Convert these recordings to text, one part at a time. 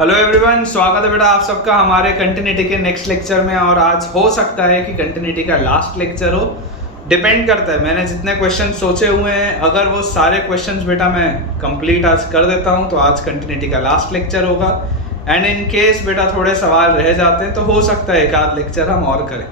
Hello everyone, स्वागत है बेटा आप सबका हमारे कंटिन्यूटी के नेक्स्ट लेक्चर में। और आज हो सकता है कि कंटिन्यूटी का लास्ट लेक्चर हो, डिपेंड करता है। मैंने जितने क्वेश्चन सोचे हुए हैं, अगर वो सारे क्वेश्चंस बेटा मैं कंप्लीट आज कर देता हूं तो आज कंटिन्यूटी का लास्ट लेक्चर होगा। एंड इन केस बेटा थोड़े सवाल रह जाते हैं तो हो सकता है एक आध लेक्चर हम और करें।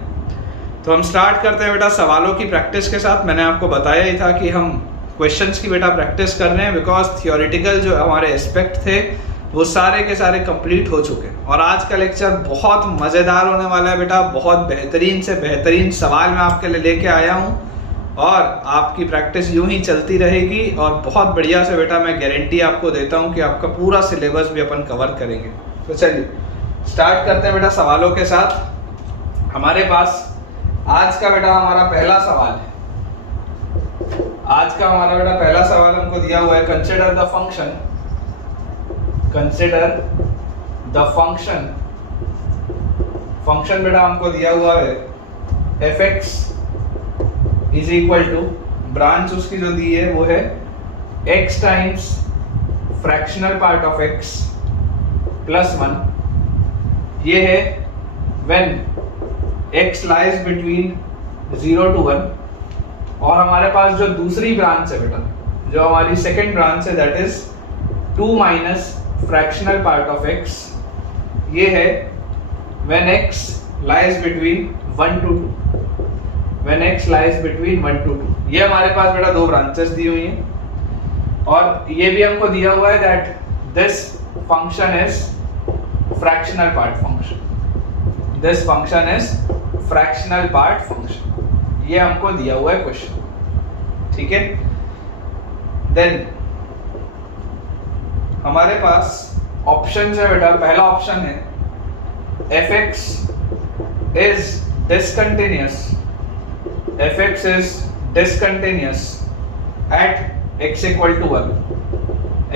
तो हम स्टार्ट करते हैं बेटा सवालों की प्रैक्टिस के साथ। मैंने आपको बताया ही था कि हम क्वेश्चंस की बेटा प्रैक्टिस कर रहे हैं, बिकॉज थियोरेटिकल जो हमारे एस्पेक्ट थे वो सारे के सारे कंप्लीट हो चुके हैं। और आज का लेक्चर बहुत मज़ेदार होने वाला है बेटा। बहुत बेहतरीन से बेहतरीन सवाल मैं आपके लिए लेके आया हूँ और आपकी प्रैक्टिस यूं ही चलती रहेगी। और बहुत बढ़िया से बेटा मैं गारंटी आपको देता हूँ कि आपका पूरा सिलेबस भी अपन कवर करेंगे। तो चलिए स्टार्ट करते हैं बेटा सवालों के साथ। हमारे पास आज का बेटा हमारा पहला सवाल है। आज का हमारा बेटा पहला सवाल हमको दिया हुआ है, कंसिडर द फंक्शन फंक्शन बेटा हमको दिया हुआ है fx is equal to, branch उसकी जो दी है वो है x times fractional part of x plus 1। ये है when x lies between 0 to 1। और हमारे पास जो दूसरी ब्रांच है बेटा, जो हमारी सेकेंड ब्रांच है, that is 2 minus fractional part of x। ये है when x lies between 1 to 2, when x lies between 1 to 2। ये हमारे पास बेटा दो ब्रांचेस दी हुई हैं और ये भी हमको दिया हुआ है that this function is fractional part function, this function is fractional part function। ये हमको दिया हुआ है क्वेश्चन, ठीक है। देन हमारे पास ऑप्शन है बेटा। पहला ऑप्शन है fx is discontinuous, fx is discontinuous at x equal to 1,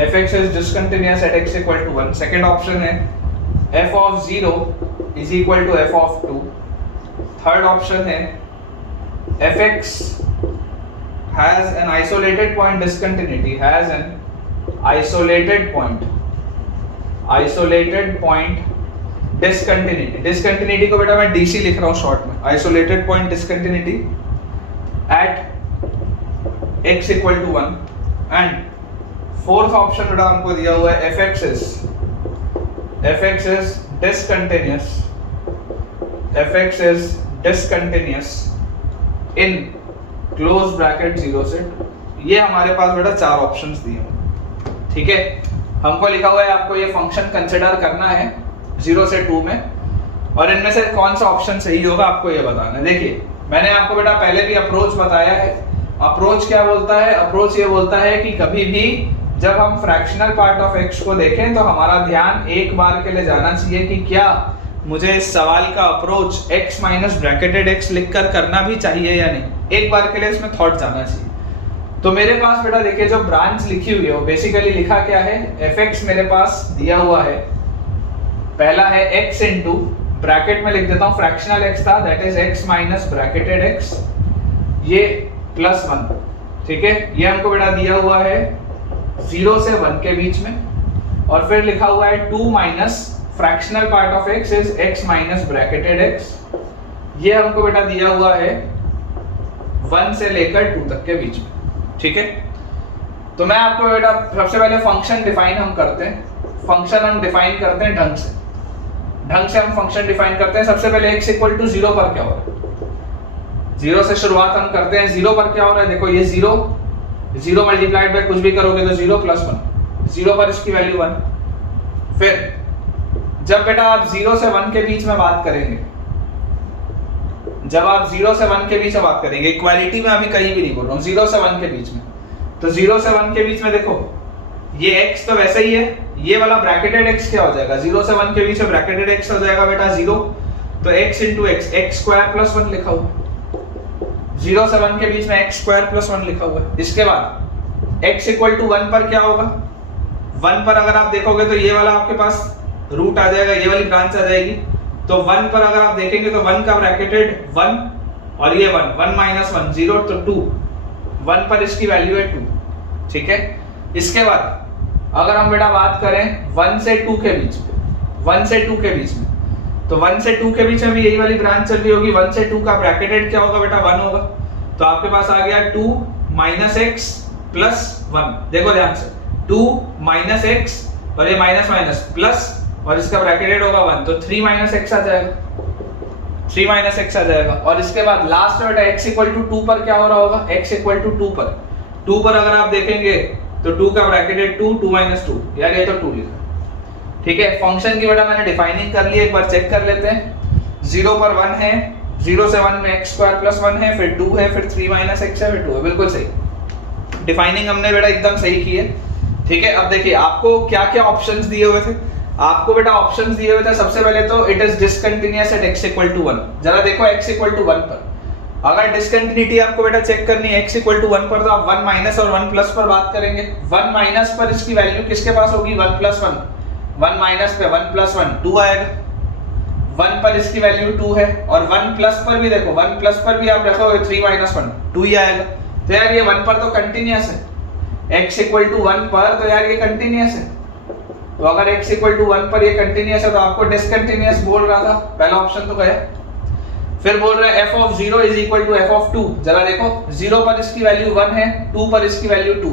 fx is discontinuous at x equal to 1। Second option है f of 0 is equal to f of 2। Third option है fx has an isolated point discontinuity, has an isolated point discontinuity को बेटा मैं DC लिख रहा हूँ short में, isolated point discontinuity at x equal to 1। And fourth option बेटा हमको दिया हुआ है fx is discontinuous in close bracket 0 से 2। ये हमारे पास बेटा चार ऑप्शंस दिए हैं, ठीक है। हमको लिखा हुआ है आपको ये फंक्शन कंसिडर करना है 0 से 2 में, और इनमें से कौन सा ऑप्शन सही होगा आपको ये बताना है। देखिए मैंने आपको बेटा पहले भी अप्रोच बताया है। अप्रोच क्या बोलता है? अप्रोच ये बोलता है कि कभी भी जब हम फ्रैक्शनल पार्ट ऑफ x को देखें तो हमारा ध्यान एक बार के लिए जाना चाहिए कि क्या मुझे इस सवाल का approach x minus bracketed x लिखकर करना भी चाहिए या नहीं। एक बार के लिए इसमें थॉट जाना चाहिए। तो मेरे पास बेटा देखिए जो ब्रांच लिखी हुई है वो बेसिकली लिखा क्या है, fx मेरे पास दिया हुआ है, पहला है x इनटू, ब्रैकेट में लिख देता हूं फ्रैक्शनल x था, that is x minus bracketed x, ये प्लस 1, ठीक है। ये हमको बेटा दिया हुआ है 0 से 1 के बीच में। और फिर लिखा हुआ है 2 minus fractional part of x is x minus bracketed x। ये हमको बेटा दिया हुआ है 1 से लेकर 2 तक के बीच में, ठीक है। तो मैं आपको बेटा सबसे पहले फंक्शन डिफाइन हम करते हैं। फंक्शन हम डिफाइन करते हैं ढंग से हम फंक्शन डिफाइन करते हैं। सबसे पहले x इक्वल टू 0 पर क्या हो रहा है, 0 से शुरुआत हम करते हैं। 0 पर क्या हो रहा है, देखो ये 0 मल्टीप्लाइड बाय कुछ भी करोगे तो 0 प्लस 1, 0 पर इसकी वैल्यू 1। फिर जब बेटा आप 0 से 1 के बीच में बात करेंगे, जब आप 0 से 1 के बीच में बात करेंगे, इक्वालिटी में अभी कहीं भी नहीं बोल रहा हूँ, 0 से 1 के बीच में, तो 0 से 1 के बीच में देखो ये x तो वैसे ही है, ये वाला ब्रैकेटेड x क्या हो जाएगा, 0 से 1 के बीच में ब्रैकेटेड x हो जाएगा बेटा 0, तो x into x square plus 1 लिखा हुआ, 0 से 1 के बीच में x स्क्वायर प्लस 1 लिखा हुआ है। इसके बाद x इक्वल टू 1 पर क्या होगा, 1 पर अगर आप देखोगे तो ये वाला आपके पास रूट आ जाएगा, ये वाली ब्रांच आ जाएगी। तो 1 पर अगर आप देखेंगे तो 1 का ब्रैकेटेड 1 और ये 1 माइनस 1 0, तो 2, 1 पर इसकी वैल्यू है 2, ठीक है। इसके बाद अगर हम बेटा बात करें 1 से 2 के बीच में, 1 से 2 के बीच में, तो 1 से 2 के बीच में भी यही वाली ब्रांच चल रही होगी। 1 से 2 का ब्रैकेटेड क्या होगा बेटा 1 होगा, तो आपके पास आ गया 2 माइनस एक्स प्लस 1। देखो ध्यान से 2 माइनस एक्स और ये माइनस माइनस प्लस और इसका ब्रैकेटेड होगा 1, तो 3 माइनस एक्स आ जाएगा, 3 माइनस एक्स आ जाएगा। और इसके बाद लास्ट में बेटा x इक्वल टू 2 पर क्या हो रहा होगा, x इक्वल टू 2 पर अगर आप देखेंगे तो 2 का ब्रैकेटेड 2 माइनस 2, यार ये तो 2 लिखा। ठीक है, फंक्शन की बेटा मैंने डिफाइनिंग कर ली, एक बार चेक कर लेते हैं। 0 पर 1 है, 0 से 1 में x स्क्वायर प्लस 1 है, फिर 2 है, फिर 3 माइनस x है, फिर 2 है। बिल्कुल सही, डिफाइनिंग हमने बेटा एकदम सही की है। ठीक है, अब देखिए आपको क्या क्या ऑप्शंस दिए हुए थे। आपको बेटा ऑप्शंस दिए हुए थे सबसे पहले तो it is discontinuous at x equal to 1। जरा देखो x इक्वल टू 1 पर अगर डिसकंटिन्यूटी आपको बेटा चेक करनी है x इक्वल टू 1 पर, तो आप 1 माइनस और 1 प्लस पर बात करेंगे। 1 माइनस पर इसकी वैल्यू किसके पास होगी, 1 प्लस 1, 1 माइनस पे 1 प्लस 1 2 आएगा। 1 पर इसकी वैल्यू 2 है और 1 प्लस पर भी देखो, 1 प्लस पर भी आप रखोगे 3 माइनस 1 2 ही आएगा। तो यार ये 1 पर तो कंटिन्यूअस है, x इक्वल टू 1 पर तो यार ये कंटिन्यूअस है। तो अगर x इक्वल टू 1 पर ये कंटिन्यूअस है तो आपको डिसकंटिन्यूअस बोल रहा था, पहला ऑप्शन तो गया। फिर बोल रहा है f of 0 is equal to f of 2। जरा देखो 0 पर इसकी वैल्यू 1 है, 2 पर इसकी वैल्यू 2,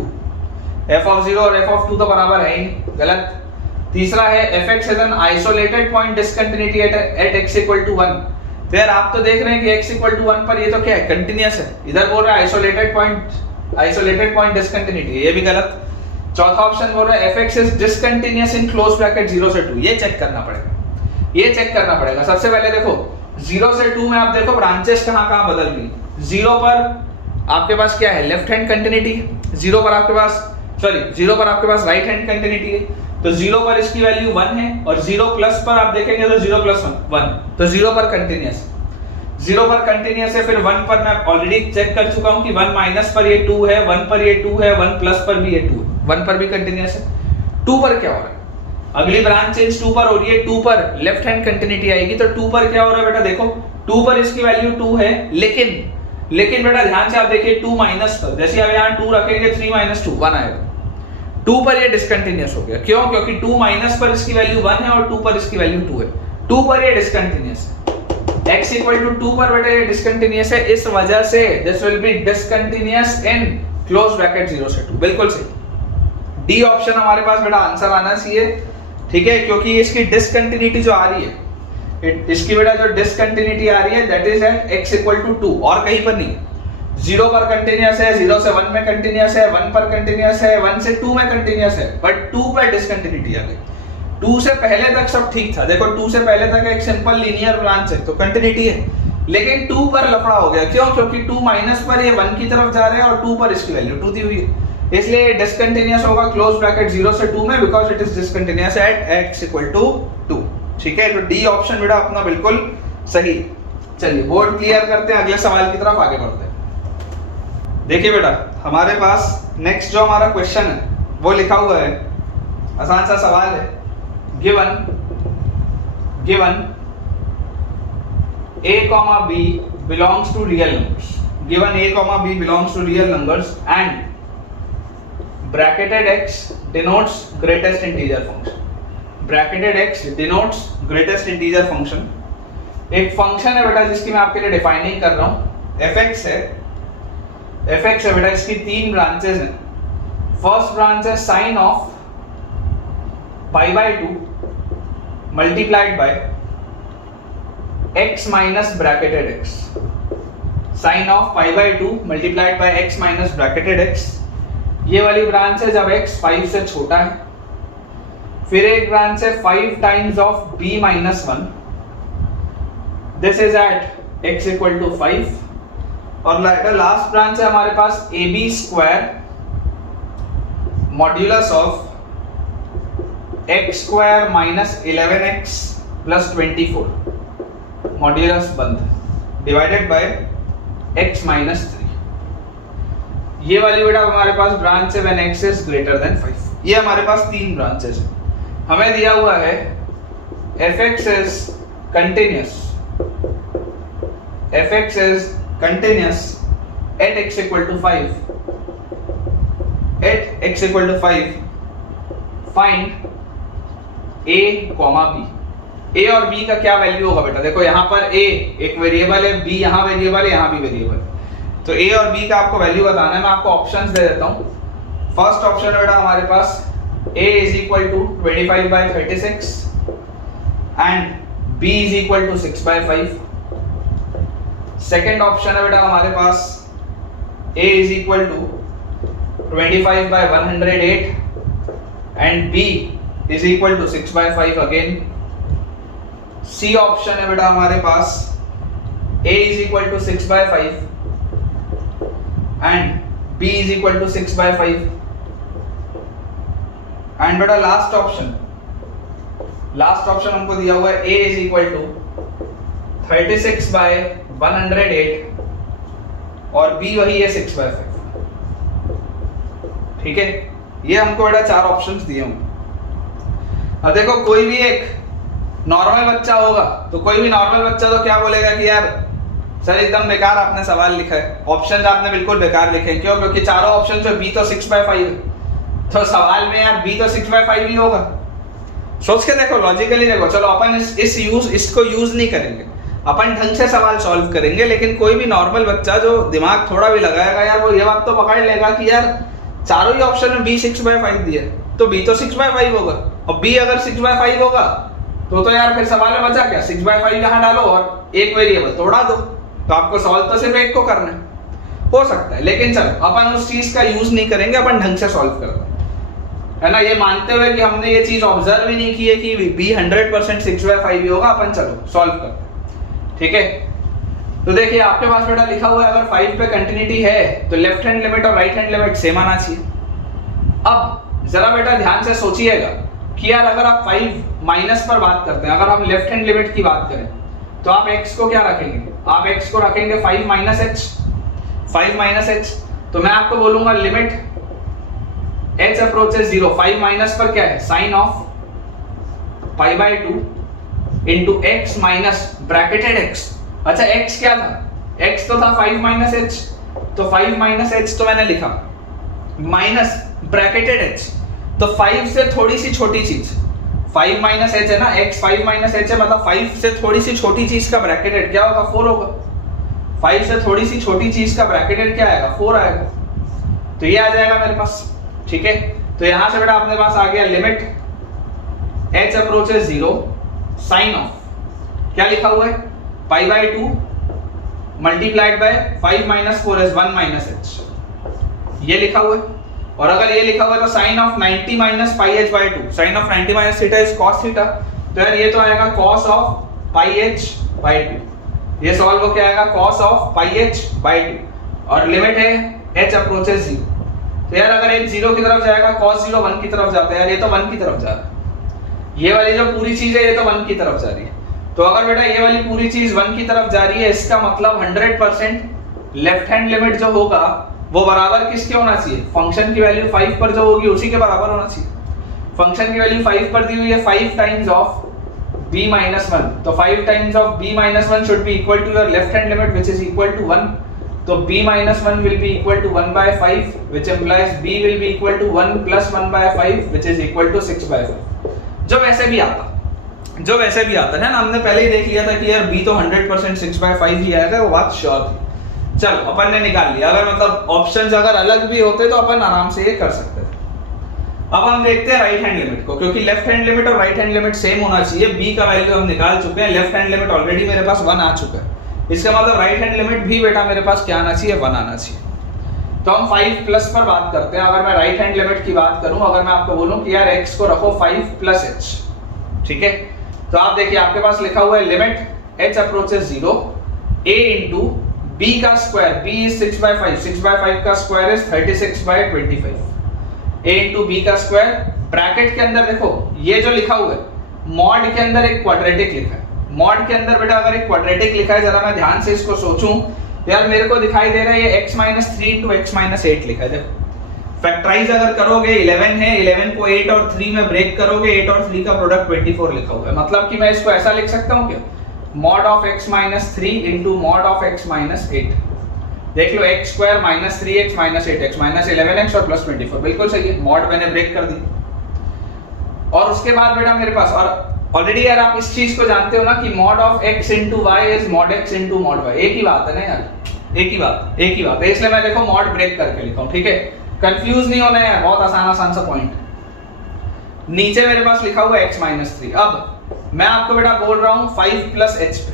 f ऑफ 0 और f ऑफ 2 तो बराबर है ही, गलत। तीसरा है fx is an isolated point discontinuity at x equal to 1। तो यार आप तो देख रहे हैं कि x इक्वल टू 1 पर ये तो क्या है, कंटिन्यूअस है। इधर बोल रहा है आइसोलेटेड पॉइंट डिसकंटिन्यूटी, ये भी गलत। चौथा ऑप्शन बोल रहा है fx is discontinuous in close bracket 0 से 2। ये चेक करना पड़ेगा, सबसे पहले देखो 0 से 2 में आप देखो ब्रांचेस कहां बदल गई। 0 पर आपके पास क्या है, लेफ्ट हैंड कंटिन्यूटी है। 0 पर आपके पास राइट हैंड कंटिन्यूटी है। तो 0 पर इसकी वैल्यू 1 है और 0 प्लस पर आप देखेंगे तो 0 प्लस 1, तो 0 पर कंटिन्यूअस है। फिर 1 पर मैं ऑलरेडी चेक कर चुका हूं कि 1 माइनस पर ये 2 है, 1 पर ये 2 है, 1 प्लस पर भी ये 2 है, 1 पर भी कंटिन्यूअस है। 2 पर क्या हो रहा है, अगली ब्रांच चेंज 2 पर हो रही है, 2 पर लेफ्ट हैंड कंटिन्यूटी आएगी। तो 2 पर क्या हो रहा है बेटा, देखो 2 पर इसकी वैल्यू 2 है, लेकिन बेटा ध्यान से आप देखिए 2 माइनस पर, जैसे अब यहाँ 2 रखेंगे 3 माइनस 2 1 आएगा। 2 पर ये डिसकंटिन्यूअस हो गया, क्यों, क्योंकि 2 माइनस पर इसकी वैल्यू 1 है और 2 पर इसकी वैल्यू 2 है। 2 पर ये डिसकंटिन्यूअस है। x इक्वल टू 2 पर बेटा ये डिसकंटिन्यूअस है, इस वजह से this will B discontinuous in close bracket 0 से 2। बिल्कुल सही, डी ऑप्शन हमारे पास बेटा आंसर आना चाहिए। ठीक है, क्योंकि इसकी डिसकंटिन्यूटी जो आ रही है, इसकी बेटा जो डिसकंटिन्यूटी आ रही है that is at x equal to 2 और कहीं पर नहीं। 0 पर कंटिन्यूअस है, 0 से 1 में कंटिन्यूअस है, 1 पर कंटिन्यूअस है, 1 से 2 में कंटिन्यूअस है, बट 2 पर डिसकंटिन्यूटी आ गई। 2 से पहले तक सब ठीक था, देखो 2 से पहले तक एक सिंपल लीनियर ब्रांच है तो कंटिन्यूटी है, लेकिन 2 पर लफड़ा हो गया, क्यों, क्योंकि 2 माइनस पर ये 1 की तरफ जा रहे हैं और 2 पर इसकी वैल्यू 2 दी हुई है, इसलिए डिसकंटिन्यूअस होगा क्लोज ब्रैकेट 0 से 2 में, because it is discontinuous at x equal to 2। ठीक है, तो डी ऑप्शन बेटा अपना बिल्कुल सही। चलिए बोर्ड क्लियर करते हैं, अगले सवाल की तरफ आगे बढ़ते हैं। देखिए बेटा हमारे पास नेक्स्ट जो हमारा क्वेश्चन है वो लिखा हुआ है, आसान सा सवाल है। Given a comma b belongs to real numbers, given a comma b belongs to real numbers and bracketed x denotes greatest integer function, bracketed x denotes greatest integer function। एक फंक्शन है बेटा जिसकी मैं आपके लिए डिफाइनिंग कर रहा हूं, fx है बेटा, इसकी 3 ब्रांचेस हैं। फर्स्ट ब्रांच है sine of pi by 2 multiplied by x minus bracketed x, sine of pi by 2 multiplied by x minus bracketed x। ये वाली ब्रांच है जब x 5 से छोटा है। फिर एक ब्रांच है 5 times of b minus 1, this is at x equal to 5। और लास्ट ब्रांच है हमारे पास ab square modulus of x square minus 11x plus 24 modulus बंद डिवाइडेड बाय x माइनस 3। ये वाली बेटा हमारे पास ब्रांच है when x is greater than 5। ये हमारे पास 3 ब्रांचेस है। हमें दिया हुआ है fx is continuous at x equal to 5, find a, b। A और बी का क्या वैल्यू होगा बेटा? देखो यहाँ पर ए एक वेरिएबल है, बी यहाँ वेरिएबल है, यहाँ भी वेरिएबल है। तो ए और बी का आपको वैल्यू बताना है। मैं आपको ऑप्शंस दे देता हूँ। फर्स्ट ऑप्शन बेटा हमारे पास a is equal to 25/36 and b is equal to 6/5। Second option है बेटा हमारे पास a is equal to 25/108 and b is equal to 6/5 again। C option है बेटा हमारे पास a is equal to 6/5 and b is equal to 6/5। And बेटा last option हमको दिया हुआ है a is equal to 36/108 और b वही है 6/5। ठीक है, ये हमको बेटा चार ऑप्शंस दिए होंगे। अब देखो कोई भी एक नॉर्मल बच्चा होगा तो कोई भी नॉर्मल बच्चा तो क्या बोलेगा कि यार सर एकदम बेकार आपने सवाल लिखा है, ऑप्शन आपने बिल्कुल बेकार लिखे। क्यों? क्योंकि चारों ऑप्शन जो b तो 6/5 है, तो सवाल में यार b तो 6/5 ही होगा। सोच के देखो, लॉजिकली देखो। चलो अपन इसको यूज नहीं करेंगे, अपन ढंग से सवाल सॉल्व करेंगे। लेकिन कोई भी नॉर्मल बच्चा जो दिमाग थोड़ा भी लगाएगा यार, वो ये बात तो पकड़ लेगा कि यार चारों ही ऑप्शन में b 6/5 दिया है, तो b तो 6/5 होगा। और b अगर 6/5 होगा तो यार फिर सवाल में बचा क्या? 6/5 यहाँ डालो और एक वेरिएबल तोड़ा दो। तो आपको सॉल्व तो सिर्फ एक को करना है। हो सकता है, लेकिन चलो अपन उस चीज का यूज नहीं करेंगे, अपन ढंग से सॉल्व करते है ना। ये मानते हुए कि हमने ये चीज ऑब्जर्व ही नहीं की है कि b 100% 6/5 ही होगा, अपन चलो सॉल्व करते हैं। ठीक है, तो देखिए आपके पास बेटा लिखा हुआ है अगर 5 पे कंटिन्यूटी है तो लेफ्ट हैंड लिमिट और राइट हैंड लिमिट सेम आना चाहिए। अब जरा बेटा ध्यान से सोचिएगा कि यार अगर आप 5 माइनस पर बात करते हैं, अगर हम लेफ्ट हैंड लिमिट की बात करें तो आप x को क्या रखेंगे? आप x को रखेंगे 5 माइनस h। 5 माइनस h, तो मैं आपको बोलूंगा लिमिट h अप्रोचेस 0। 5 माइनस पर क्या है? Sine of π/2 into x minus bracketed x। अच्छा x क्या था? x तो था 5 माइनस h, तो 5 माइनस h तो मैंने लिखा माइनस ब्रैकेटेड h, तो 5 से थोड़ी सी छोटी चीज 5 माइनस h है ना, x 5 माइनस h है, मतलब 5 से थोड़ी सी छोटी चीज का ब्रैकेटेड क्या होगा? 4 होगा। 5 से थोड़ी सी छोटी चीज का ब्रैकेटेड क्या आएगा? 4 आएगा। तो ये आ जाएगा मेरे पास। ठीक है, तो यहां से बेटा अपने पास आ गया limit h approaches 0 sine of क्या लिखा हुआ है? π/2 multiplied by 5 minus 4 is 1 minus h, ये लिखा हुआ है। और अगर ये लिखा हुआ है तो sine of 90 minus πh/2, sine of 90 minus theta is cos theta, तो यार ये तो आएगा cos ऑफ πh/2। ये सॉल्व हो क्या आएगा? cos ऑफ πh/2 और लिमिट है h अप्रोचेस 0। तो यार अगर h 0 की तरफ जाएगा, cos 0 1 की तरफ जाता है, यार ये तो 1 की तरफ जा रहा है। ये वाली जो पूरी चीज है ये तो 1 की तरफ जा रही है। तो अगर बेटा ये वाली पूरी चीज 1 की तरफ जा रही है, इसका मतलब 100% लेफ्ट हैंड लिमिट जो होगा वो बराबर किसके होना चाहिए? फंक्शन की वैल्यू 5 पर जो होगी उसी के बराबर होना चाहिए। फंक्शन की वैल्यू 5 पर दी हुई है, 5 टाइम्स ऑफ b minus 1, तो 5 times of b minus 1 should be equal to your left hand limit which is equal to 1, तो b minus 1 will be equal to 1/5 which implies b will be equal to 1 plus 1/5 which is equal to 6/5। जो वैसे भी आता है ना, हमने पहले ही देख लिया था कि यार b तो 100% 6/5 ही आएगा, वो बात श्योर थी। चलो अपन ने निकाल लिया। अगर मतलब ऑप्शंस अगर अलग भी होते तो अपन आराम से ये कर सकते थे। अब हम देखते हैं राइट हैंड लिमिट को, क्योंकि लेफ्ट हैंड लिमिट और राइट हैंड लिमिट सेम होना चाहिए। b का वैल्यू हम निकाल चुके हैं, लेफ्ट हैंड लिमिट ऑलरेडी मेरे पास 1 आ चुका है, इसका मतलब राइट हैंड लिमिट भी बेटा मेरे पास क्या आना चाहिए? 1 आना चाहिए। तो हम 5 प्लस पर बात करते हैं। अगर मैं राइट हैंड लिमिट की बात करूं, अगर मैं आपको बोलूं कि यार x को रखो 5 प्लस h, ठीक है, तो आप देखिए आपके पास लिखा हुआ है limit h approaches 0 a into b का स्क्वायर, b इज 6/5, 6/5 का square is 36/25, a into b का स्क्वायर, ब्रैकेट के अंदर देखो ये जो लिखा हुआ है मॉड के अंदर एक क्वाड्रेटिक लिखा है। मॉड के अंदर बेटा अगर एक क्वाड्रेटिक लिखा है, जरा मैं ध्यान से इसको सोचूं, यार मेरे को दिखाई दे रहा है ये x - 3 इनटू x - 8 लिखा है। देखो फैक्टराइज अगर करोगे 11 है, 11 को 8 और 3 में ब्रेक करोगे, 8 और 3 का प्रोडक्ट 24 लिखा हुआ है। मतलब कि मैं इसको ऐसा लिख सकता हूं क्या? mod of x - 3 into mod of x - 8। देख लो x square - 3x - 8x - 11x और प्लस 24, बिल्कुल सही है। mod मैंने ब्रेक कर दी। और उसके बाद बेटा मेरे पास, और ऑलरेडी यार आप इस चीज को जानते हो ना कि mod of x into y is mod x into mod y, एक ही बात है ना यार, एक ही बात है, इसलिए मैं देखो मॉड ब्रेक करके लिखा हूं, ठीक है, कंफ्यूज नहीं होना है, बहुत आसान सा पॉइंट। नीचे मेरे पास लिखा हुआ x माइनस 3। अब मैं आपको बेटा बोल रहा हूं 5 प्लस h पे,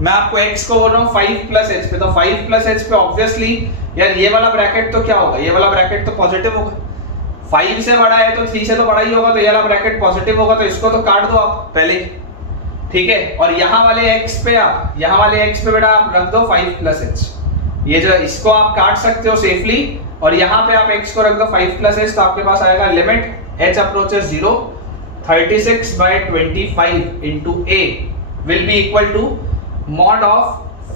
मैं आपको x को बोल रहा हूं 5 प्लस h पे, तो 5 प्लस h पे ऑब्वियसली यार ये वाला ब्रैकेट तो क्या होगा, ये वाला ब्रैकेट तो पॉजिटिव होगा, 5 से बड़ा है तो 3 से तो बड़ा ही होगा, तो ये वाला ब्रैकेट पॉजिटिव होगा, तो इसको तो काट दो आप पहले, ठीक है। और यहाँ वाले x पे आप, यहाँ वाले x पे बेटा आप रख दो 5 प्लस h, ये जो इसको आप काट सकते हो सेफली, और यहाँ पे आप x को रख दो 5 प्लस h, तो आपके पास आएगा limit h approaches 0, 36/25 into a will be equal to mod of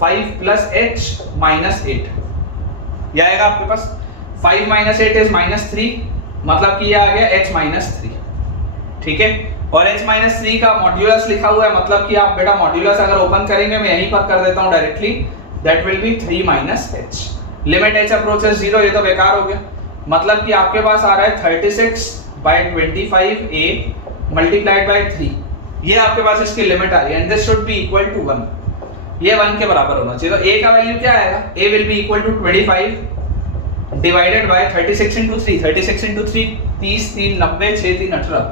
5 plus h minus 8, ये आएगा आपके पास 5 minus 8 is -3, मतलब कि ये आ गया h minus 3, ठीक है। और h minus 3 का मॉड्यूलस लिखा हुआ है, मतलब कि आप बेटा मॉड्यूलस अगर ओपन करेंगे, मैं यहीं पर कर देता हूं directly, that will be 3 minus h, limit h approaches 0, ये तो बेकार हो गया, मतलब कि आपके पास आ रहा है 36/25 a मल्टीप्लाइड बाय 3, ये आपके पास इसकी लिमिट आ रही है, and this should be equal to 1, ये 1 के बराबर होना चाहिए। तो a का वैल्यू क्या आएगा, a will be equal to 25 divided by 36 into 3, 36 into 3 30, 3 90, 6 3 18,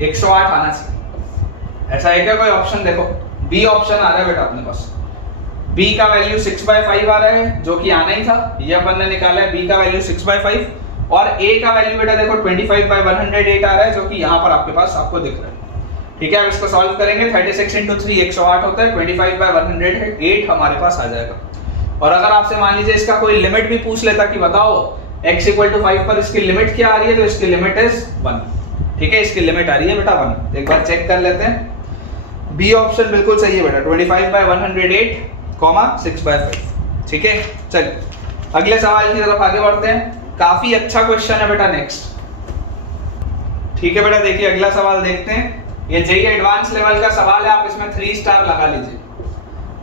108 आना चाहिए। ऐसा है क्या कोई ऑप्शन? देखो बी ऑप्शन आ रहा है बेटा अपने पास, b का वैल्यू 6/5 आ रहा है, जो कि आना ही था, ये अपन ने निकाला है, b का वैल्यू 6/5, और a का वैल्यू बेटा देखो 25/108 आ रहा है, जो कि यहाँ पर आपके पास आपको दिख रहा है, ठीक है। अब इसको सॉल्व करेंगे, 36 into 3 108 होता है, 25/108 हमारे पास आ जाएगा। और अगर आपसे मान लीजिए इसका कोई लिमिट भी पूछ लेता कि बताओ x = 5 पर इसकी लिमिट क्या आ रही है, तो इसकी लिमिट इज 1, ठीक है, इसकी लिमिट आ रही है बेटा 1। एक बार चेक कर लेते हैं, बी ऑप्शन बिल्कुल सही है बेटा, 25/108, 6/5, ठीक है। चलिए अगले सवाल की तरफ आगे बढ़ते हैं, काफी अच्छा क्वेश्चन है बेटा नेक्स्ट, ठीक है बेटा। देखिए अगला सवाल देखते हैं, ये जेईई एडवांस लेवल का सवाल है, आप इसमें 3 स्टार लगा लीजिए,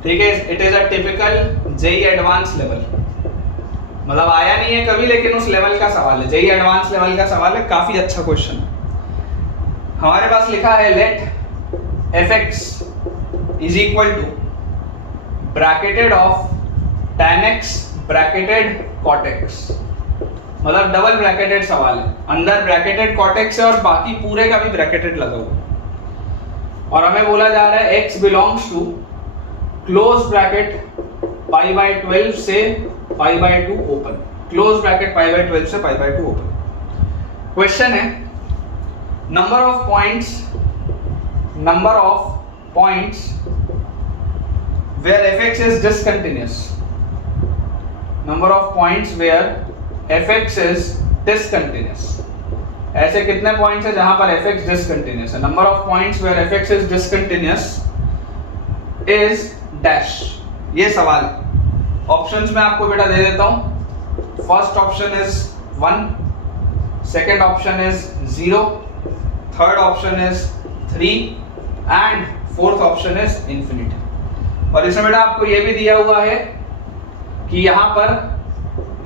ठीक है। It is a typical JEE advance level, मतलब आया नहीं है कभी, लेकिन उस लेवल का सवाल है, जेईई एडवांस लेवल का सवाल है, काफी अच्छा क्वेश्चन है। हमारे पास लिखा है let fx is equal to bracketed of tan x bracketed cot x, मतलब डबल ब्रैकेटेड सवाल है, अंदर ब्रैकेटेड cot x है और बाकी पूरे का भी ब्रैकेटेड लगा हुआ है, और हमें बोला जा रहा है x belongs to close bracket π/12 से π/2 ओपन, क्लोज ब्रैकेट π/12 से π/2 ओपन। क्वेश्चन है number of points where fx is discontinuous, number of points where fx is discontinuous, ऐसे कितने पॉइंट्स है जहां पर fx डिसकंटिन्यूअस है, number of points where fx is discontinuous is dash, ये सवाल है। ऑप्शंस में आपको बेटा दे देता हूं, first option is 1, second option is 0, third option is 3 and fourth option is infinity. और इसमें बेटा आपको ये भी दिया हुआ है कि यहाँ पर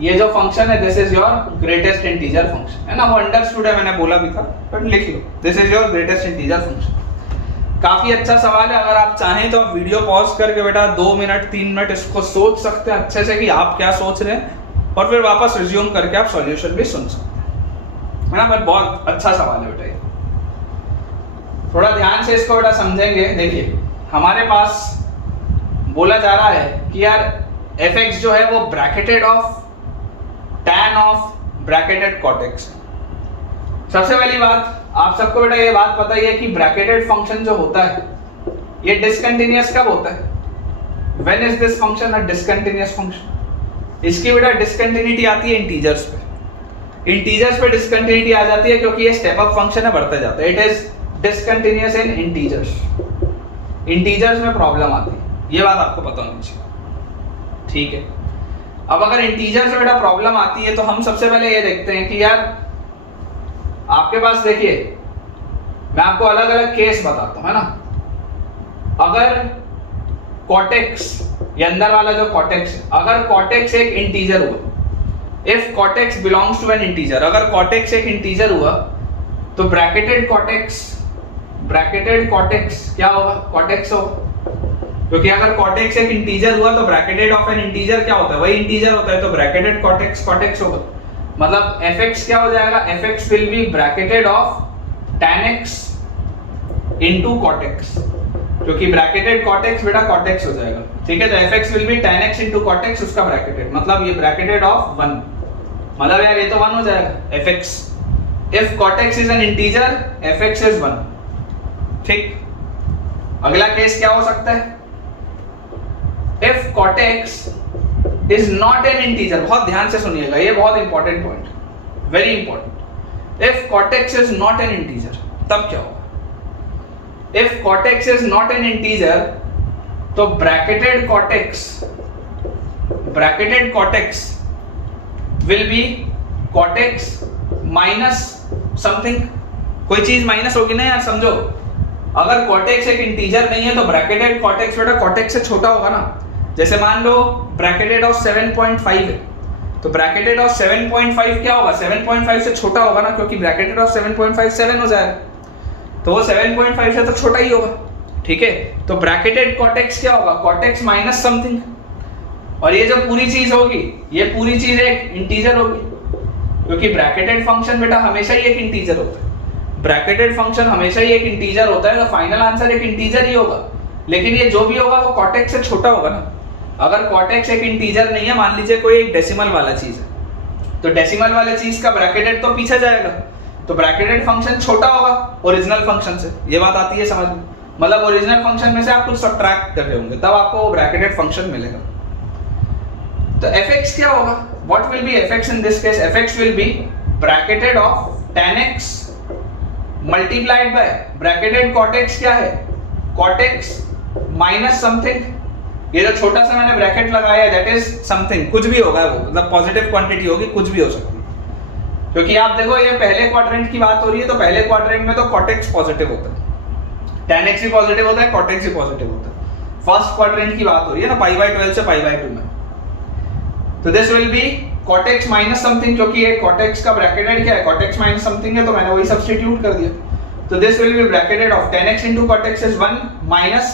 ये जो फंक्शन है this is your greatest integer function, है ना, वो अंडरस्टूड है, मैंने बोला भी था, बट लिख लो this is your greatest integer function. काफी अच्छा सवाल है, अगर आप चाहें तो आप वीडियो पॉज करके बेटा 2 मिनट 3 मिनट इसको सोच सकते हैं अच्छे से कि आप क्या सोच रहे हैं, और फिर वापस रिज्यूम करके आप सॉल्यूशन भी सुन सकते हैं, है ना। बट बहुत अच्छा सवाल है बेटा ये, थोड़ा ध्यान से इसको बेटा समझेंगे। देखिए हमारे पास बोला जा रहा है कि यार fx जो है वो bracketed of tan of bracketed cot x। सबसे पहली बात आप सबको बेटा ये बात पता ही है कि ब्रैकेटेड फंक्शन जो होता है ये डिसकंटिन्यूअस कब होता है, when is this function a discontinuous function. इसकी बेटा डिसकंटिन्यूटी आती है इंटीजर्स पे, इंटीजर्स पे डिसकंटिन्यूटी आ जाती है क्योंकि ये स्टेप अप फंक्शन है, बढ़ता जाता है, it is discontinuous in integers, integers में प्रॉब्लम आती है, ये बात आपको पता होनी चाहिए, ठीक है। अब अगर इंटीजर से बेटा प्रॉब्लम आती है तो हम सबसे पहले ये देखते हैं कि यार आपके पास, देखिए मैं आपको अलग अलग केस बताता हूं, है ना। अगर cot x, ये अंदर वाला जो cot x है, अगर cot x एक इंटीजर हुआ, if cot x belongs to an integer, अगर cot x एक इंटीजर हुआ तो bracketed cot x bracketed cot x क्या होगा, कॉट एक्स होगा, क्योंकि अगर कॉट एक्स एक इंटीजर हुआ तो ब्रैकेटेड ऑफ एन इंटीजर क्या होता है, वही इंटीजर होता है, तो ब्रैकेटेड कॉट एक्स होगा। मतलब fx क्या हो जाएगा, fx will be bracketed of tan x into cot x, क्योंकि ब्रैकेटेड cot x बेटा cot x हो जाएगा, ठीक है। तो fx will be tan x into cot x, उसका ब्रैकेटेड मतलब ये ब्रैकेटेड ऑफ 1, मतलब यार ये तो 1 हो जाएगा fx। if cot x is an integer fx is 1, ठीक। अगला केस क्या हो सकता है, if cot x is not an integer, बहुत ध्यान से सुनिएगा, ये बहुत important point, very important. if cot x is not an integer, तब क्या होगा, if cot x is not an integer, तो bracketed cot x will be cot x minus something, कोई चीज माइनस होगी ना यार, समझो। अगर cot x एक इंटीजर नहीं है तो ब्रैकेटेड cot x बेटा cot x से छोटा होगा ना। जैसे मान लो ब्रैकेटेड ऑफ 7.5 है, तो ब्रैकेटेड ऑफ 7.5 क्या होगा, 7.5 से छोटा होगा ना, क्योंकि ब्रैकेटेड ऑफ 7.5 7 हो जाएगा, तो वो 7.5 से तो छोटा ही होगा, ठीक है। तो ब्रैकेटेड cot x क्या होगा, cot x माइनस समथिंग, और ये जो पूरी चीज होगी, ये पूरी चीज एक इंटीजर होगी, क्योंकि ब्रैकेटेड फंक्शन बेटा हमेशा ही एक इंटीजर होता है, ब्रैकेटेड फंक्शन हमेशा ही एक इंटीजर होता है, तो फाइनल आंसर एक इंटीजर ही होगा। लेकिन ये जो भी होगा वो cot x से छोटा होगा ना। अगर cot x एक इंटीजर नहीं है, मान लीजिए कोई एक डेसिमल वाला चीज है, तो डेसिमल वाले चीज का ब्रैकेटेड तो पीछे जाएगा, तो ब्रैकेटेड फंक्शन छोटा होगा ओरिजिनल फंक्शन से, ये बात आती है समझ में। मतलब ओरिजिनल फंक्शन में से आप कुछ सब्ट्रैक्ट कर रहे होंगे, तब आपको वो ब्रैकेटेड फंक्शन मिलेगा। तो fx क्या होगा, what will be fx in this case, fx will be bracketed of tan x multiplied bye bracketed cot x क्या है, cot x माइनस समथिंग, ये जो छोटा सा मैंने ब्रैकेट लगाया है दैट इज समथिंग, कुछ भी होगा वो, मतलब पॉजिटिव क्वांटिटी होगी, कुछ भी हो सकती है। क्योंकि आप देखो ये पहले क्वाड्रेंट की बात हो रही है, तो पहले क्वाड्रेंट में तो cot x पॉजिटिव होता है, tan x भी पॉजिटिव होता है, cot x भी पॉजिटिव होता है। फर्स्ट क्वाड्रेंट की बात हो रही है ना, π/12 से π/2 में, तो this will B cot x minus something, क्योंकि ये cot x का ब्रैकेटेड क्या है, cot x माइनस समथिंग है, तो मैंने वही सब्स्टिट्यूट कर दिया। तो this will be bracketed of tan x into cot x is 1 minus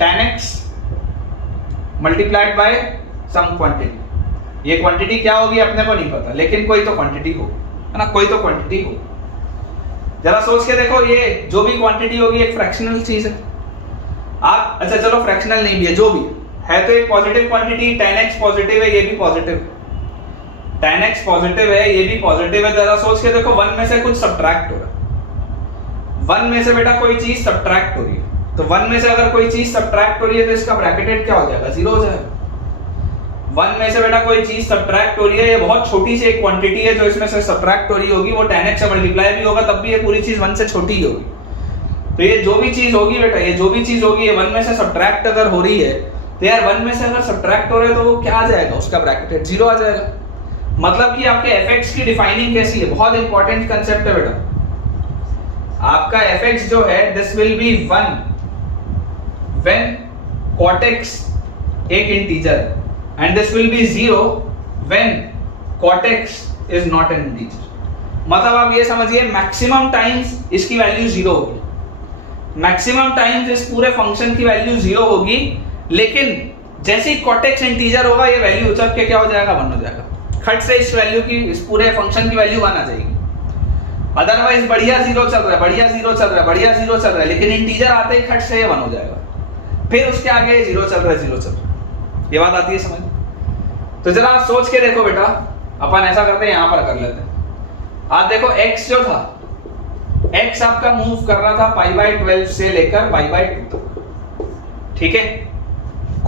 tan x multiplied by some quantity. ये क्वांटिटी क्या होगी अपने को नहीं पता, लेकिन कोई तो क्वांटिटी हो, है ना, कोई तो क्वांटिटी हो। जरा सोच के देखो, ये जो भी क्वांटिटी होगी एक फ्रैक्शनल चीज है। आप अच्छा चलो फ्रैक्शनल नहीं भी है, जो भी है तो एक positive quantity, tan x positive है, ये भी पॉजिटिव, tan x पॉजिटिव है, ये भी पॉजिटिव है। जरा सोच के देखो, 1 में से कुछ सब्ट्रैक्ट हो रहा है, 1 में से बेटा कोई चीज सब्ट्रैक्ट हो रही है, तो 1 में से अगर कोई चीज सब्ट्रैक्ट हो रही है तो इसका ब्रैकेटेड क्या हो जाएगा, 0 हो जाएगा। 1 में से बेटा कोई चीज सब्ट्रैक्ट हो रही है, ये बहुत छोटी सी एक क्वांटिटी है जो इसमें से सब्ट्रैक्ट हो रही होगी, वो tan x से मल्टीप्लाई भी होगा, तब भी ये पूरी चीज 1 से छोटी ही होगी। तो ये जो भी चीज होगी बेटा, ये जो भी चीज होगी, ये 1 में से सब्ट्रैक्ट अगर हो रही है, तो यार 1 में से अगर सब्ट्रैक्ट हो रहा है तो वो क्या आ जाएगा, उसका ब्रैकेटेड 0 आ जाएगा। मतलब कि आपके fx की डिफाइनिंग कैसी है, बहुत इंपॉर्टेंट कंसेप्ट है बेटा। आपका fx जो है this will B 1 when cot x एक इंटीजर है, and this will be 0 when cot x is not an integer। मतलब आप ये समझिए मैक्सिमम टाइम्स इसकी वैल्यू 0 होगी, मैक्सिमम टाइम्स इस पूरे फंक्शन की वैल्यू 0 होगी, लेकिन जैसे ही cot x इंटीजर होगा ये वैल्यू उछल के क्या हो जाएगा, 1 हो जाएगा। खट से इस वैल्यू की, इस पूरे फंक्शन की वैल्यू 1 आ जाएगी। अदरवाइज बढ़िया 0 चल रहा है, बढ़िया 0 चल रहा है, बढ़िया 0 चल रहा है, लेकिन इंटीजर आते ही खट से ये 1 हो जाएगा, फिर उसके आगे 0 चल रहा है, 0 चल रहा है। ये बात आती है समझ। तो जरा आप सोच के देखो बेटा, अपन ऐसा करते हैं, यहां पर कर लेते हैं। आप देखो x जो था, x आपका मूव कर रहा था π/12 से लेकर π/2 तक, ठीक है।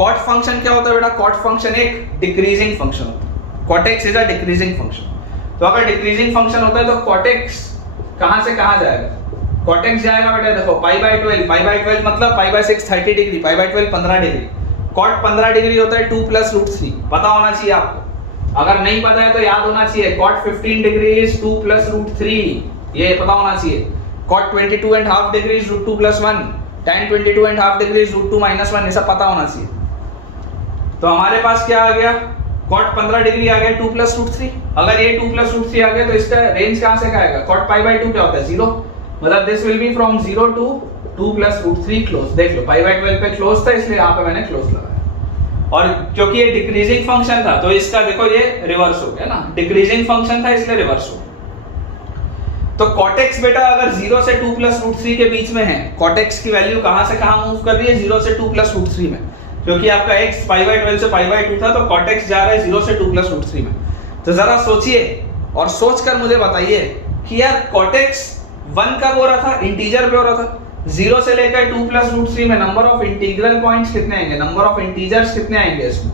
cot फंक्शन क्या होता है बेटा, cot फंक्शन एक डिक्रीजिंग फंक्शन होता है, cot x is a decreasing function. तो अगर डिक्रीजिंग फंक्शन होता है तो cot x कहां से कहां जाएगा, cot x जाएगा बेटा देखो π/12 मतलब π/6 30 डिग्री, π/12 15 डिग्री, cot 15 डिग्री होता है 2 + √3, पता होना चाहिए आपको। अगर नहीं पता है तो याद होना चाहिए, cot 15 डिग्री इज 2 + √3, ये पता होना चाहिए। cot 22.5 degree is √2 + 1, tan 22.5 degree is √2 - 1, ये सब पता होना चाहिए। तो हमारे पास क्या आ गया, cot 15 डिग्री आ गया 2 + √3। अगर ये 2 + √3 आ गया तो इसका रेंज कहां से आएगा, cot π/2 क्या होता है 0, मतलब this will be from 0 to 2 plus root 3 close. देख लो पाई बाय 12 पे क्लोज था इसलिए यहाँ पे मैंने क्लोज लगाया, और क्योंकि ये डिक्रीजिंग फंक्शन था तो इसका देखो ये रिवर्स हो गया ना, डिक्रीजिंग फंक्शन था इसलिए रिवर्स हो गया। तो cot x बेटा अगर 0 से 2 प्लस रूट 3 के बीच में है, cot x की वैल्यू कहां से कहां मूव कर रही है, 0 से 2 प्लस रूट 3 में, क्योंकि आपका x पाई बाय 12 से पाई बाय 2 था तो cot x जा रहा है 0 से 2 प्लस रूट 3 में। तो जरा सोचिए और सोचकर मुझे बताइए कि यार cot x 1 कब हो रहा था, इंटीजर पे हो रहा था, 0 से लेकर 2 प्लस रूट 3 में नंबर ऑफ इंटीग्रल पॉइंट्स कितने आएंगे, नंबर ऑफ इंटीजर्स कितने आएंगे इसमें,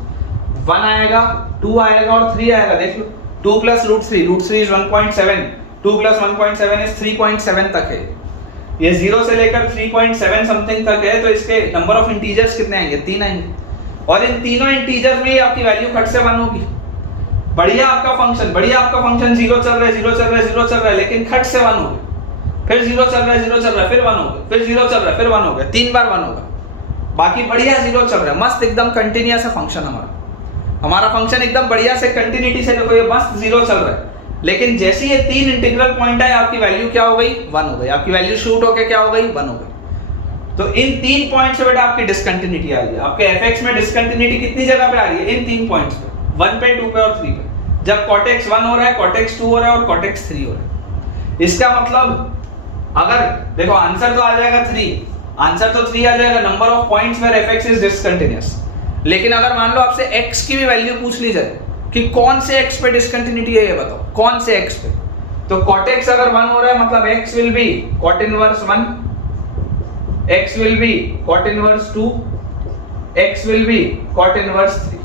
1 आएगा, 2 आएगा और 3 आएगा। देख लो 2 plus root 3 is 1.7, 2 plus 1.7 is 3.7 तक है, ये 0 से लेकर 3.7 समथिंग तक है, तो इसके नंबर ऑफ इंटीजर्स कितने आएंगे, 3 आएंगे, और इन तीनों इंटीजर्स में आपकी वैल्यू खट से 1 होगी। बढ़िया आपका फंक्शन 0 चल रहा है 0 चल रहा है 0 चल रहा है, लेकिन खट से 1 हो गया, फिर 0 चल रहा है 0 चल रहा है, फिर 1 हो गया, फिर 0 चल रहा है, फिर 1 हो गया, 3 बार 1 होगा, बाकी बढ़िया 0 चल रहा है, मस्त एकदम कंटिन्यूअस है फंक्शन हमारा फंक्शन एकदम बढ़िया से कंटिन्यूटी से, देखो ये मस्त 0 चल रहा है। लेकिन जैसे ये 3 इंटीग्रल पॉइंट है आपकी वैल्यू क्या हो गई, 1 हो गई, आपकी वैल्यू शूट होके क्या हो गई, 1 हो गई। तो इन 3 पॉइंट से बेटा आपकी डिसकंटिन्यूटी आ रही है, आपके fx में डिसकंटिन्यूटी कितनी जगह पे आ रही है, इन 3 पॉइंट्स पे, 1 पे 2 पे और 3 पे। जब cot x 1 हो रहा है, cot x 2 हो रहा है और cot x 3 हो रहा है, इसका मतलब अगर देखो आंसर तो आ जाएगा 3, आंसर तो 3 आ जाएगा, number of points where fx is discontinuous. लेकिन अगर मान लो आपसे x की भी वैल्यू पूछ ली जाए कि कौन से x पे डिसकंटिन्यूटी है, ये बताओ कौन से x पे, तो cot x अगर 1 हो रहा है मतलब x will B cot inverse 1, x will B cot inverse 2, x will B cot inverse 3।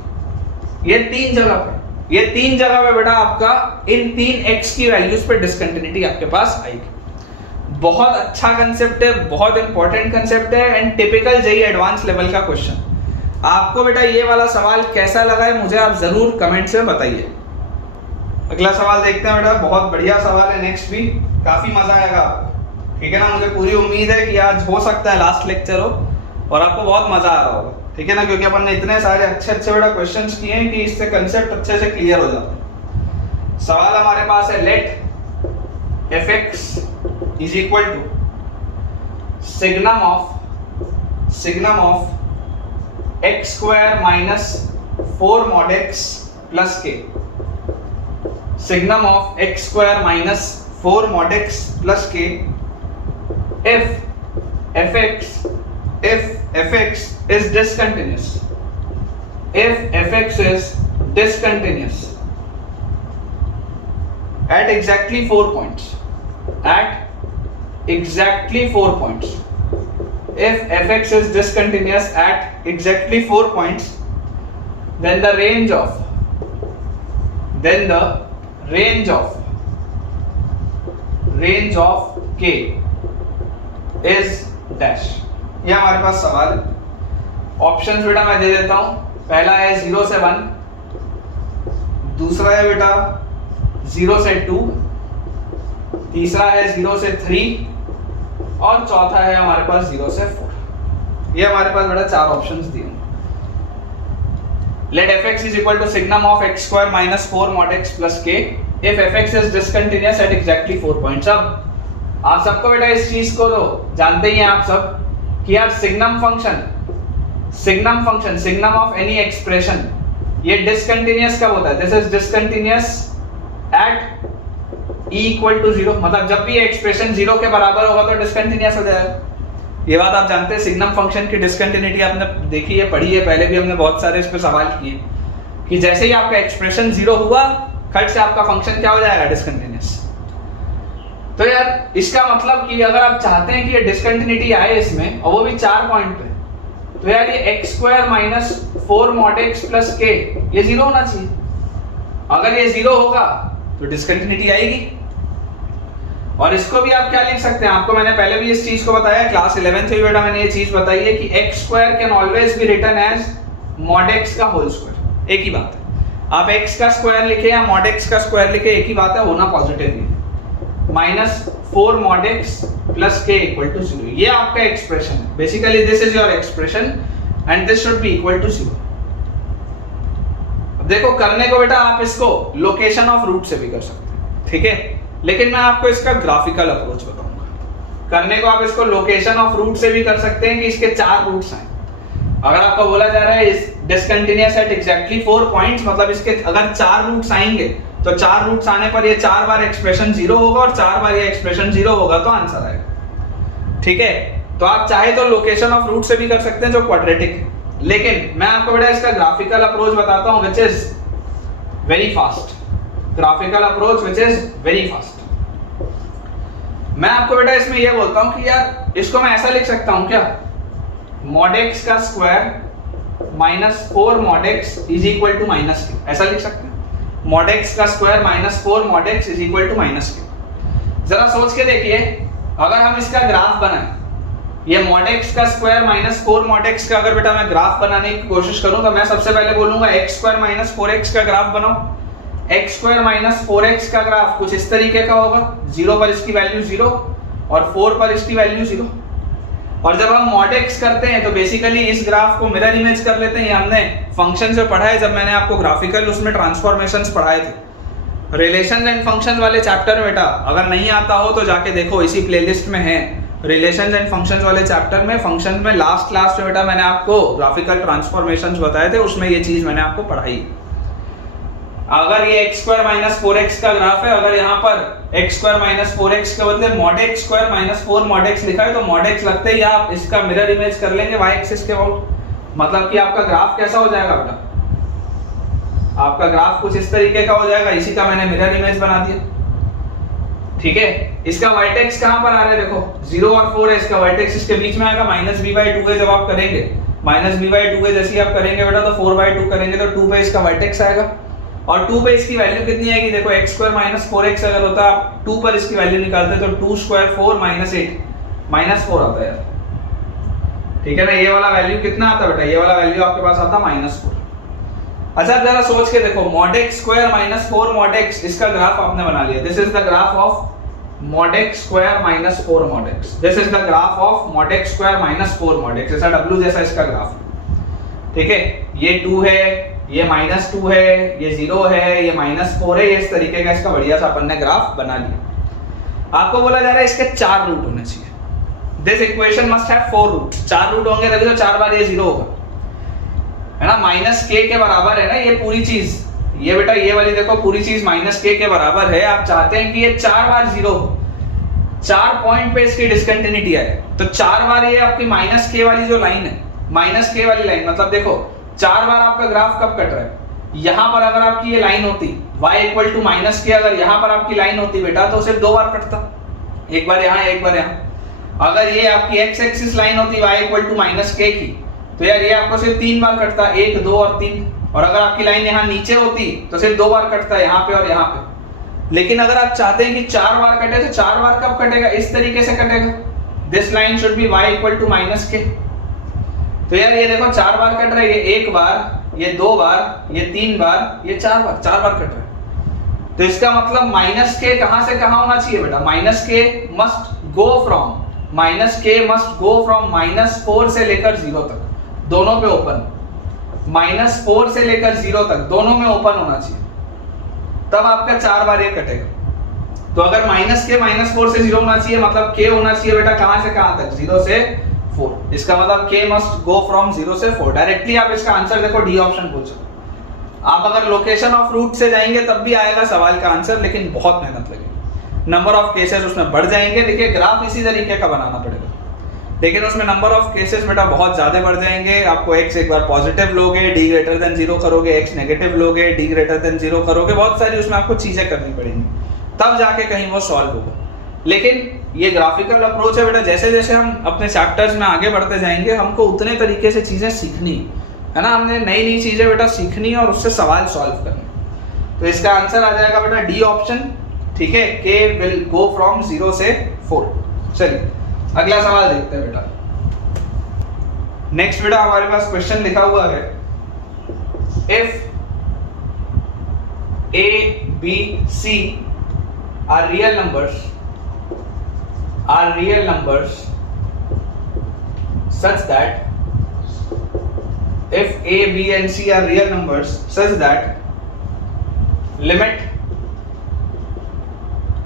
ये 3 जगह पे बेटा आपका इन 3 x की वैल्यूज पे डिसकंटिन्यूटी आपके पास आएगी। बहुत अच्छा कंसेप्ट है, बहुत इंपॉर्टेंट कंसेप्ट है and typical JEE advance level का क्वेश्चन। आपको बेटा ये वाला सवाल कैसा लगा है मुझे आप जरूर कमेंट्स में बताइए। अगला सवाल देखते हैं बेटा, बहुत बढ़िया सवाल है, नेक्स्ट भी काफी मजा आएगा आपको, ठीक है ना। मुझे पूरी उम्मीद है कि आज हो सकता है लास्ट लेक्चर हो और आपको बहुत मजा आ रहा होगा, ठीक है ना, क्योंकि अपन ने इतने सारे अच्छे बेटा क्वेश्चंस किए हैं कि इससे कंसेप्ट अच्छे से क्लियर हो जाता है। सवाल हमारे पास है, let fx is equal to signum of x square minus 4 mod x plus k, signum of x square minus 4 mod x plus k if fx is discontinuous, if fx is discontinuous at exactly 4 points, if fx is discontinuous at exactly 4 points, then the range of k is dash। ये हमारे पास सवाल है। Options बेटा मैं दे देता हूं, पहला है 0 से 1, दूसरा है बेटा 0 से 2, तीसरा है 0 से 3 और चौथा है हमारे पास 0 से 4। ये हमारे पास बेटा 4 ऑप्शंस दिए हैं। Let fx is equal to signum of x square minus 4 mod x plus k if fx is discontinuous at exactly 4 points. अब आप सबको बेटा इस चीज को तो जानते ही हैं आप सब कि यार सिग्नम ऑफ एनी एक्सप्रेशन ये डिसकंटिन्यूअस कब होता है, this is discontinuous at e equal to 0, मतलब जब भी ये एक्सप्रेशन 0 के बराबर होगा तो डिसकंटिन्यूअस हो जाएगा। ये बात आप जानते हैं, सिग्नम फंक्शन की डिसकंटिन्यूटी आपने देखी है, पढ़ी है, पहले भी हमने बहुत सारे इस पे सवाल किए कि जैसे ही आपका एक्सप्रेशन 0 हुआ खट से आपका फंक्शन क्या हो जाएगा, डिसकंटिन्यूअस। तो यार इसका मतलब कि अगर आप चाहते हैं कि ये डिसकंटिन्यूटी आए इसमें और वो भी 4 पॉइंट पे, तो यार ये x square minus 4 mod x plus k ये 0 होना चाहिए। अगर ये 0 होगा तो डिसकंटिन्यूटी आएगी। और इसको भी आप क्या लिख सकते हैं, आपको मैंने पहले भी इस चीज को बताया, क्लास 11th में बेटा मैंने ये चीज बताई है कि x square can always be written as mod x का होल स्क्वायर। एक ही बात है, आप x का स्क्वायर लिखे या mod x का स्क्वायर लिखे, एक ही बात है, होना पॉजिटिव ही। Minus 4 mod x plus k equal to 0, ये आपका एक्सप्रेशन है। Basically this is your expression and this should be equal to 0। अब देखो करने को बेटा आप इसको लोकेशन ऑफ रूट से भी कर सकते हैं, ठीक है, लेकिन मैं आपको इसका ग्राफिकल अप्रोच बताऊंगा। करने को आप इसको लोकेशन ऑफ रूट से भी कर सकते हैं कि इसके 4 रूट्स हैं। अगर आपको बोला जा रहा है इस डिसकंटिन्यूअस एट एग्जैक्टली 4 पॉइंट्स, मतलब इसके अगर 4 रूट्स आएंगे तो 4 रूट्स आने पर ये 4 बार एक्सप्रेशन 0 होगा और 4 बार ये एक्सप्रेशन 0 होगा तो आंसर आएगा। ठीक है, तो आप चाहे तो लोकेशन ऑफ रूट से भी कर सकते हैं जो क्वाड्रेटिक है, लेकिन मैं आपको बेटा इसका ग्राफिकल अप्रोच बताता हूं which is very fast. Graphical approach which is very fast. मैं आपको बेटा इसमें यह बोलता हूं कि यार इसको मैं ऐसा लिख सकता हूं क्या, mod x का square minus 4 mod x is equal to minus K, ऐसा लिख सकते हैं। mod x का square minus 4 mod x is equal to minus K. जरा सोच के देखिए, अगर हम इसका ग्राफ बनाएं, ये mod x का स्क्वायर माइनस 4 mod x का अगर बेटा मैं ग्राफ बनाने की कोशिश करूं तो मैं सबसे पहले बोलूंगा x स्क्वायर माइनस 4x का ग्राफ बनाओ। x स्क्वायर माइनस 4x का ग्राफ कुछ इस तरीके का होगा, 0 पर इसकी वैल्यू 0 और 4 पर इसकी वैल्यू 0। और जब हम mod x करते हैं तो बेसिकली इस ग्राफ को मिरर इमेज कर लेते हैं। ये हमने फंक्शन से पढ़ा है जब मैंने आपको ग्राफिकल उसमें ट्रांसफॉर्मेशंस पढ़ाए थे रिलेशंस एंड फंक्शंस वाले चैप्टर में। बेटा अगर नहीं आता हो तो जाके देखो, इसी प्लेलिस्ट में है रिलेशंस एंड फंक्शंस वाले चैप्टर में। फंक्शन में लास्ट क्लास में बेटा मैंने आपको ग्राफिकल ट्रांसफॉर्मेशंस बताए थे, उसमें ये चीज मैंने आपको पढ़ाई। अगर ये x स्क्वायर माइनस 4x का ग्राफ है, अगर यहाँ पर x स्क्वायर माइनस 4x के बदले mod x square minus 4 mod x लिखा है तो mod x लगते ही आप इसका मिरर इमेज कर लेंगे y एक्सिस के अबाउट, मतलब कि आपका ग्राफ कैसा हो जाएगा बेटा, आपका ग्राफ कुछ इस तरीके का हो जाएगा। इसी का मैंने मिरर इमेज बना दिया। ठीक है, इसका वर्टेक्स कहां पर आ रहा है, देखो 0 और 4 है, इसका वर्टेक्स इसके बीच में आएगा। माइनस b/2 है, जब आप करेंगे माइनस b/2 है जैसे आप करेंगे बेटा तो 4/2 करेंगे तो 2 पे इसका वर्टेक्स आएगा। और 2 पे इसकी वैल्यू कितनी आएगी, देखो x स्क्वायर माइनस 4x अगर होता आप 2 पर इसकी वैल्यू निकालते तो 2 स्क्वायर 4 माइनस 8 माइनस 4 आता है यार। ठीक है ना, ये वाला वैल्यू कितना आता बेटा, ये वाला वैल्यू आपके पास आता माइनस 4। अच्छा जरा सोच के देखो, mod x square minus 4 mod x, इसका ग्राफ आपने बना लिया। This is the graph of mod x square minus 4 mod x। This is the graph of mod x square minus 4 mod x, ऐसा w जैसा इसका ग्राफ है। ठीक है, ये 2 है, ये माइनस 2 है, ये 0 है, ये माइनस 4 है, ये इस तरीके का इसका बढ़िया सा अपन ने ग्राफ बना लिया। आपको बोला जा रहा है इसके 4 रूट होने चाहिए। This equation must have 4 roots. 4 root होंगे तभी तो 4 बार ये 0 होगा, है ना। माइनस k के बराबर है ना ये पूरी चीज, ये बेटा ये वाली देखो पूरी चीज माइनस k के बराबर है। आप चाहते हैं कि ये 4 बार 0 हो, 4 पॉइंट पे इसकी डिस्कंटिन्यूटी आए तो 4 बार ये आपकी माइनस k वाली जो लाइन है, माइनस k वाली लाइन, मतलब देखो 4 बार आपका ग्राफ कब कट रहा है, यहां पर अगर आपकी ये लाइन होती y इक्वल टू माइनस के, अगर यहां पर आपकी लाइन होती बेटा तो सिर्फ 2 बार कटता, एक बार यहां एक बार यहां। अगर ये आपकी x एक्सिस लाइन होती y इक्वल टू माइनस के की तो यार ये आपको सिर्फ 3 बार कटता, 1 2 और 3। और अगर आपकी लाइन यहां नीचे होती तो सिर्फ 2 बार कटता, यहां पे और यहां पे। लेकिन अगर आप चाहते हैं कि 4 बार कटे तो 4 बार कब कटेगा, इस तरीके से कटेगा। This line should be y equal to minus K. तो यार ये देखो 4 बार कट रहा है, ये 1 बार, ये 2 बार, ये 3 बार, ये 4 बार, 4 बार कट रहा है। तो इसका मतलब माइनस के कहां से कहां होना चाहिए बेटा, माइनस के मस्ट गो फ्रॉम, माइनस के मस्ट गो फ्रॉम माइनस 4 से लेकर 0 तक, दोनों पे ओपन। माइनस 4 से लेकर 0 तक दोनों में ओपन होना चाहिए, तब आपका 4 बार ये कटेगा। तो अगर माइनस के माइनस 4 से 0 होना चाहिए, मतलब के होना चाहिए बेटा कहां से कहां तक, 0 से 4। इसका मतलब k मस्ट गो फ्रॉम 0 से 4। डायरेक्टली आप इसका आंसर देखो डी ऑप्शन पूछो। आप अगर लोकेशन ऑफ रूट से जाएंगे तब भी आएगा सवाल का आंसर, लेकिन बहुत मेहनत लगेगी, नंबर ऑफ केसेस उसमें बढ़ जाएंगे। देखिए ग्राफ इसी तरीके का बनाना पड़ेगा, लेकिन उसमें नंबर ऑफ केसेस बेटा बहुत ज्यादा बढ़ जाएंगे। आपको x एक बार पॉजिटिव लोगे, d ग्रेटर देन 0 करोगे, x नेगेटिव लोगे, d ग्रेटर देन 0 करोगे, बहुत सारी उसमें आपको चीजें करनी पड़ेंगी, तब जाके कहीं वो सॉल्व होगा। लेकिन ये ग्राफिकल अप्रोच है बेटा, जैसे जैसे हम अपने चैप्टर्स में आगे बढ़ते जाएंगे हमको उतने तरीके से चीजें सीखनी है ना, हमने नई नई चीजें बेटा सीखनी और उससे सवाल सॉल्व करने। तो इसका आंसर आ जाएगा बेटा डी ऑप्शन। ठीक है, k विल गो फ्रॉम 0 से 4। चलिए अगला सवाल देखते हैं बेटा। नेक्स्ट बेटा हमारे पास क्वेश्चन लिखा हुआ है, if a b c are real numbers such that if a b and c are real numbers such that limit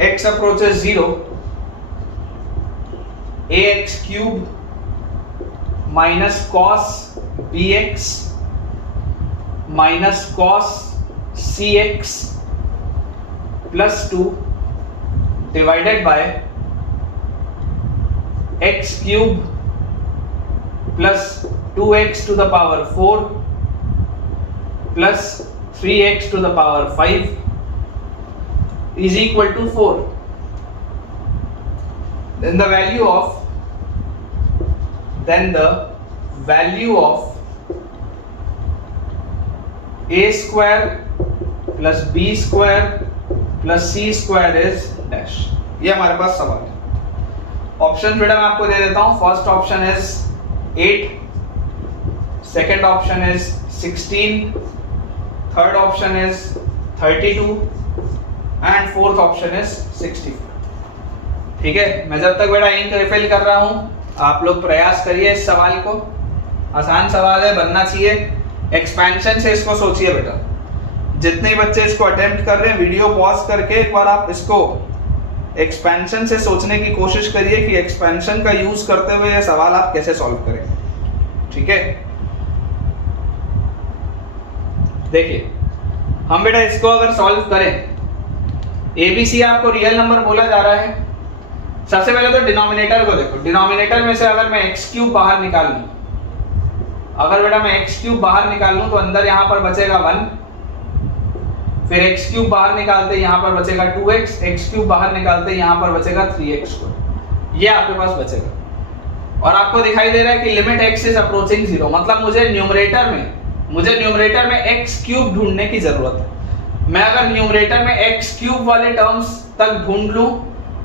x approaches 0 ax cube minus cos bx minus cos cx plus 2 divided by x cube plus 2x to the power 4 plus 3x to the power 5 is equal to 4. Then the value of a square plus b square plus c square is dash. ये हमारे पास सवाल है. Option बेटा मैं आपको दे देता हूं. First option is 8, second option is 16, third option is 32 and fourth option is 64. ठीक है, मैं जब तक बेटा इंक रिफिल कर रहा हूं आप लोग प्रयास करिए इस सवाल को. आसान सवाल है, बनना चाहिए. एक्सपेंशन से इसको सोचिए बेटा. जितने बच्चे इसको अटेम्प्ट कर रहे हैं वीडियो पॉज करके एक बार आप इसको एक्सपेंशन से सोचने की कोशिश करिए कि एक्सपेंशन का यूज करते हुए ये सवाल आप कैसे सॉल्व करेंगे. ठीक है, देखिए हम बेटा इसको अगर सॉल्व करें, एबीसी आपको रियल नंबर बोला जा रहा है. सबसे पहले तो डिनोमिनेटर को देखो. डिनोमिनेटर में से अगर मैं एक्स क्यूब बाहर निकाल लूं, अगर बेटा मैं एक्स क्यूब बाहर निकाल लूं तो अंदर यहां पर बचेगा 1, फिर एक्स क्यूब बाहर निकालते यहां पर बचेगा 2x, एक्स क्यूब बाहर निकालते यहां पर बचेगा 3x. ये आपके पास बचेगा. और आपको दिखाई दे रहा है कि लिमिट x इज अप्रोचिंग 0. मतलब मुझे न्यूमरेटर में x क्यूब ढूंढने की जरूरत है. मैं अगर न्यूमरेटर में x क्यूब वाले टर्म्स तक ढूंढ लूं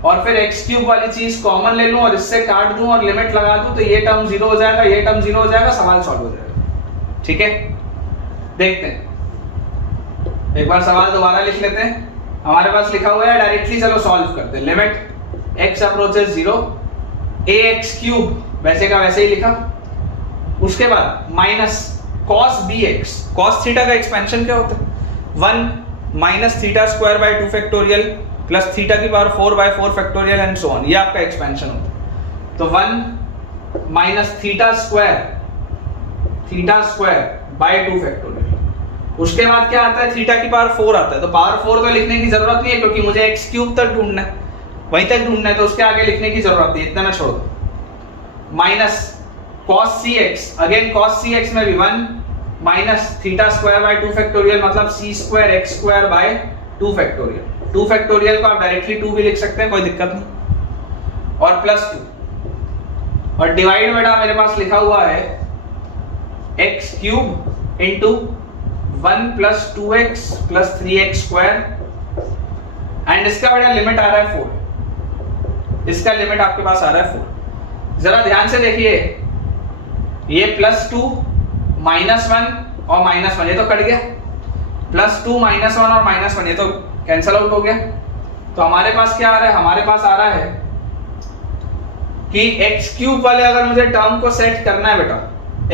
और फिर x क्यूब वाली चीज कॉमन ले लूं और इससे काट दूं और लिमिट लगा दूं तो ये टर्म 0 हो जाएगा, ये टर्म 0 हो जाएगा, सवाल सॉल्व हो जाएगा. ठीक है, देखते हैं एक बार सवाल दोबारा लिख लेते हैं. हमारे पास लिखा हुआ है, डायरेक्टली चलो सॉल्व करते हैं. Limit x approaches 0, ax cube वैसे का वैसे ही लिखा. उसके बाद minus cos bx. cos theta का एक्सपेंशन क्या होता है? 1 minus theta square by 2 factorial plus theta की power 4 by 4 factorial and so on. ये आपका एक्सपेंशन होता है. तो 1 minus theta square by 2 factorial. उसके बाद क्या आता है? थीटा की पावर 4 आता है. तो पावर 4 तो लिखने की जरूरत नहीं है क्योंकि मुझे एक्स क्यूब तक ढूंढना है, वहीं तक ढूंढना है, तो उसके आगे लिखने की जरूरत नहीं. इतना मैं छोड़ दूं. Minus cos cx, again cos cx में भी 1 minus theta square by 2 factorial मतलब c square x square by 2 factorial. 2 factorial को आप डायरेक्टली 2 भी लिख सकते हैं, कोई दिक्कत नहीं. और प्लस 2 और डिवाइड बेटा मेरे पास लिखा हुआ है x cube into 1 plus 2x plus 3x square and इसका बेटा लिमिट आ रहा है 4. इसका लिमिट आपके पास आ रहा है 4. जरा ध्यान से देखिए, ये प्लस 2 माइनस 1 और माइनस 1 ये तो कट गया. प्लस 2 माइनस 1 और माइनस 1 ये तो कैंसिल आउट हो गया. तो हमारे पास क्या आ रहा है? हमारे पास आ रहा है कि x क्यूब वाले अगर मुझे टर्म को सेट करना है बेटा,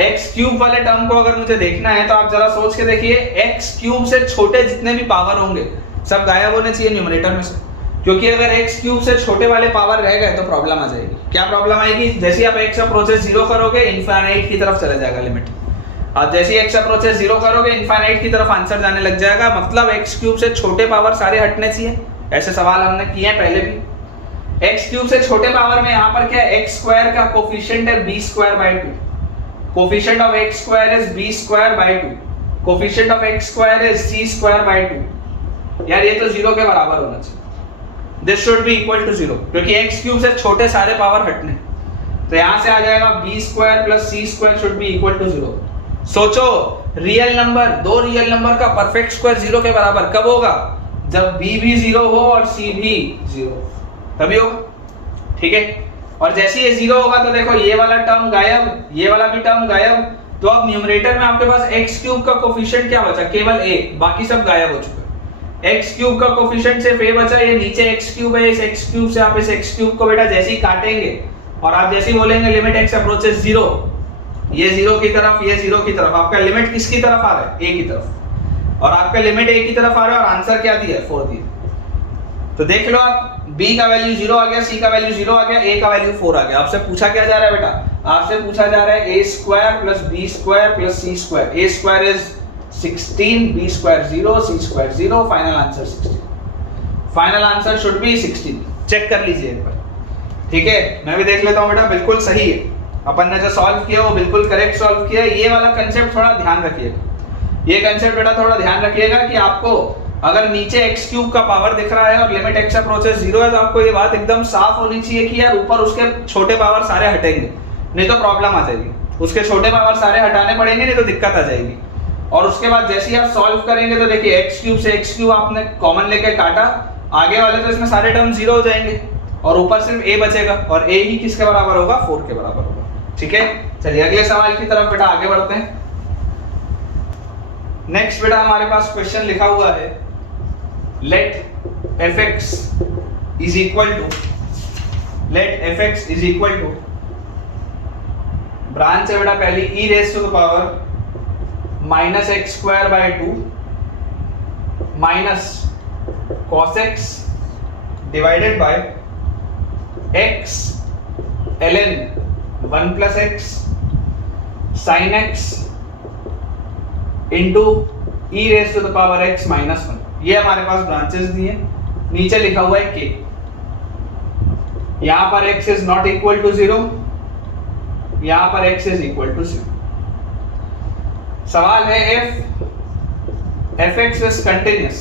x क्यूब वाले टर्म को अगर मुझे देखना है तो आप जरा सोच के देखिए, x क्यूब से छोटे जितने भी पावर होंगे सब गायब होने चाहिए न्यूमरेटर में से. क्योंकि अगर x क्यूब से छोटे वाले पावर रह गए तो प्रॉब्लम आ जाएगी. क्या प्रॉब्लम आएगी? जैसे ही आप x अप्रोचेस 0 करोगे इनफाइनाइट की तरफ चला जाएगा लिमिट. और जैसे ही x अप्रोचेस 0 करोगे इनफाइनाइट की तरफ आंसर जाने लग जाएगा. मतलब x क्यूब से छोटे पावर सारे हटने चाहिए. ऐसे सवाल हमने किए हैं पहले भी. x क्यूब से छोटे पावर में यहाँ पर क्या है? x स्क्वायर का कोफिशिएंट है b square by 2. Coefficient of x square is b square by 2. Coefficient of x square is c square by 2. यार ये तो 0 के बराबर होना चाहिए. This should be equal to 0 क्योंकि x क्यूब से छोटे सारे पावर हटने. तो यहां से आ जाएगा b square plus c square should be equal to 0. सोचो, रियल नंबर, दो रियल नंबर का परफेक्ट स्क्वायर 0 के बराबर कब होगा? जब b भी 0 हो और c भी 0, तभी होगा. ठीक है, और जैसे ये 0 होगा तो देखो ये वाला टर्म गायब, ये वाला भी टर्म गायब. तो अब न्यूमरेटर में आपके पास x क्यूब का कोफिशिएंट क्या बचा? केवल a, बाकी सब गायब हो चुका है. x क्यूब का कोफिशिएंट सिर्फ a बचा. ये नीचे x क्यूब है, इस x क्यूब से आप इस x क्यूब को बेटा जैसे ही काटेंगे और आप जैसे ही बोलेंगे लिमिट x अप्रोचेस 0, ये 0 की तरफ, ये 0 की तरफ, आपका लिमिट किसकी तरफ आ रहा है? a की तरफ. और आपका लिमिट a की तरफ आ रहा है और आंसर क्या दिया है? 4 दिया. तो देख लो आप, b का वैल्यू 0 आ गया, c का वैल्यू 0 आ गया, a का वैल्यू 4 आ गया। आपसे पूछा क्या जा रहा है बेटा? आपसे पूछा जा रहा है a square plus b square plus c square. a square is 16, b square 0, c square 0, final answer 16। Final answer should be 16। Check कर लीजिए एक बार, ठीक है? मैं भी देख लेता हूं बेटा, बिल्कुल सही है। अपन ने जो सॉल्व किया वो बिल्कुल करेक्ट सॉल्व किया। ये वाला कंसेप्ट थोड़ा ध्यान रखिएगा। ये कंसेप्ट बेटा थोड़ा ध्यान रखिएगा कि आपको अगर नीचे x क्यूब का पावर दिख रहा है और लिमिट x अप्रोचेस 0 है, तो आपको ये बात एकदम साफ होनी चाहिए कि यार ऊपर उसके छोटे पावर सारे हटेंगे, नहीं तो प्रॉब्लम आ जाएगी। उसके छोटे पावर सारे हटाने पड़ेंगे, नहीं तो दिक्कत आ जाएगी। और उसके बाद जैसे ही आप सॉल्व करेंगे तो देखिए x क्यूब से x क्यूब आपने कॉमन लेके काटा, आगे वाले तो इसमें सारे टर्म 0 हो जाएंगे और ऊपर सिर्फ a बचेगा, और a ही किसके बराबर होगा? 4 के बराबर होगा। ठीक है, चलिए अगले सवाल की तरफ बेटा आगे बढ़ते हैं। नेक्स्ट बेटा हमारे पास क्वेश्चन लिखा हुआ है, let fx is equal to branch है बेटा पहली e raised to the power minus x square by 2 minus cos x divided by x ln 1 plus x sin x into e raised to the power x minus 1। ये हमारे पास branches दी है। नीचे लिखा हुआ है k, यहां पर x is not equal to 0, यहां पर x इज इक्वल टू 0। सवाल है if fx is continuous,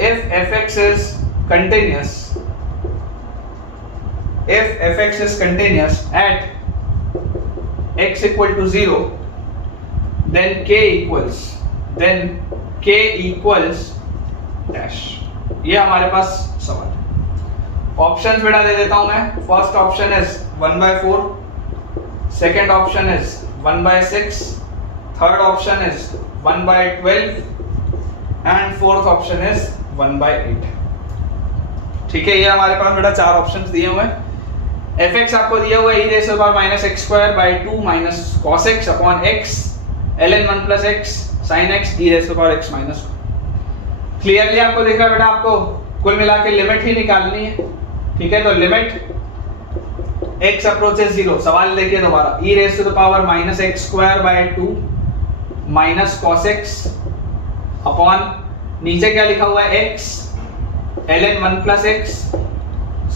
if fx is continuous, if fx is continuous at x equal to 0, then k equals dash. ये हमारे पास सवाल है। ऑप्शंस बेटा दे देता हूं मैं। First option is 1/4, second option is 1/6, third option is 1/12 and fourth option is 1/8। ठीक है, ये हमारे पास बेटा चार ऑप्शंस दिए हुए हैं। fx आपको दिया हुआ है e raised to the power minus x square by 2 minus cos x upon x ln 1 plus x sin x e raised to the power x minus 1। Clearly आपको दिख रहा है बेटा, आपको कुल मिला के लिमिट ही निकालनी है। ठीक है, तो लिमिट x अप्रोचेस 0। सवाल देखिए दोबारा, e raised to the power minus x square by 2 minus cos x upon नीचे क्या लिखा हुआ है x ln 1 plus x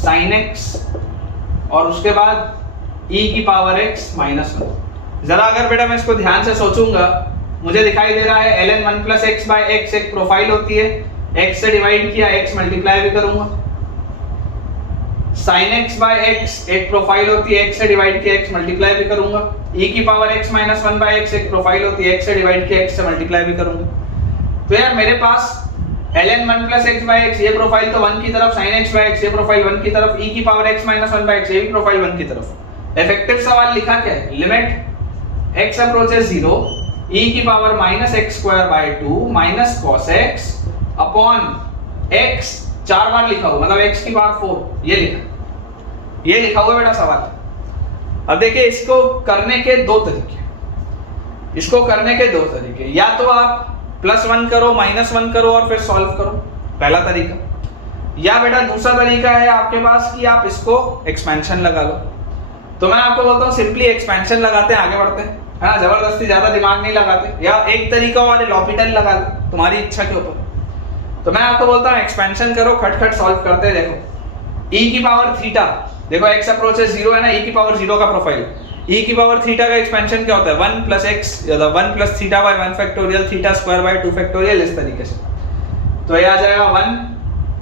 sin x और उसके बाद e की पावर x minus 1। जरा अगर बेटा मैं इसको ध्यान से सोचूंगा, मुझे दिखाई दे रहा है ln 1 plus x by x एक प्रोफाइल होती है, x से डिवाइड किया x मल्टीप्लाई भी करूंगा। sin x by x एक प्रोफाइल होती है, x से डिवाइड किया x मल्टीप्लाई भी करूंगा। e की power x minus 1 by x एक प्रोफाइल होती है, x से डिवाइड किया x से मल्टीप्लाई भी करूंगा। तो यार मेरे पास ln 1 plus x by x ये प्रोफाइल तो 1 की तरफ, sin x by x ये प्रोफाइल 1 की तरफ, e की power x minus 1 by x ये भी प्रोफाइल 1 की तरफ। इफेक्टिव सवाल लिखा क्या है? लिमिट x अप्रोचेस 0 e की power minus x square by 2 minus cos x upon x 4 बार लिखा हुआ, मतलब x की पावर 4 ये लिखा हुआ बेटा सवाल। अब देखिए इसको करने के दो तरीके, या तो आप +1 करो, -1 करो और फिर सॉल्व करो, पहला तरीका। या बेटा दूसरा तरीका है आपके पास कि आप इसको एक्सपेंशन लगा लो। तो मैं आपको बोलता हूँ सिंपली एक्सपेंशन लगाते हैं, आगे बढ़ते हैं, है ना? जबरदस्ती ज्यादा दिमाग नहीं लगाते। या एक तरीका और लॉपिटल लगा लो, तुम्हारी इच्छा के ऊपर। तो मैं आपको बोलता हूँ एक्सपेंशन करो, खटखट सॉल्व करते हैं। देखो e की पावर थीटा, देखो x अप्रोचेस 0 है ना, e की पावर 0 का प्रोफाइल, e की पावर थीटा का एक्सपेंशन क्या होता है? 1 plus x या 1 plus theta by 1 factorial theta square by 2 factorial, इस तरीके से। तो ये आ जाएगा 1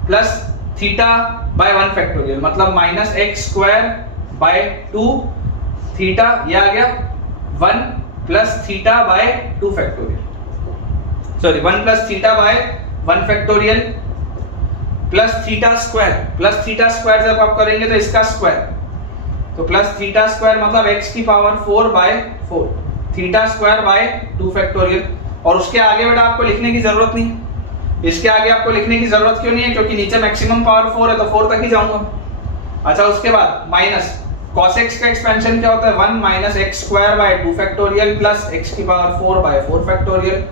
plus थीटा by 1 फैक्टोरियल, मतलब minus x square by 2 theta, ये आ गया 1 plus theta by 2 factorial, sorry 1 plus theta by 1 factorial plus theta square जब आप करेंगे तो इसका स्क्वायर, तो प्लस थीटा स्क्वायर मतलब x की power 4/4 theta square by 2 factorial. और उसके आगे बेटा आपको लिखने की जरूरत नहीं है, इसके आगे आपको लिखने की जरूरत क्यों नहीं है? क्योंकि नीचे मैक्सिमम पावर 4 है तो 4 तक ही जाऊंगा। अच्छा, उसके बाद माइनस cos x का एक्सपेंशन क्या होता है? 1 minus x square by 2 factorial plus x की पावर 4/4 फैक्टोरियल।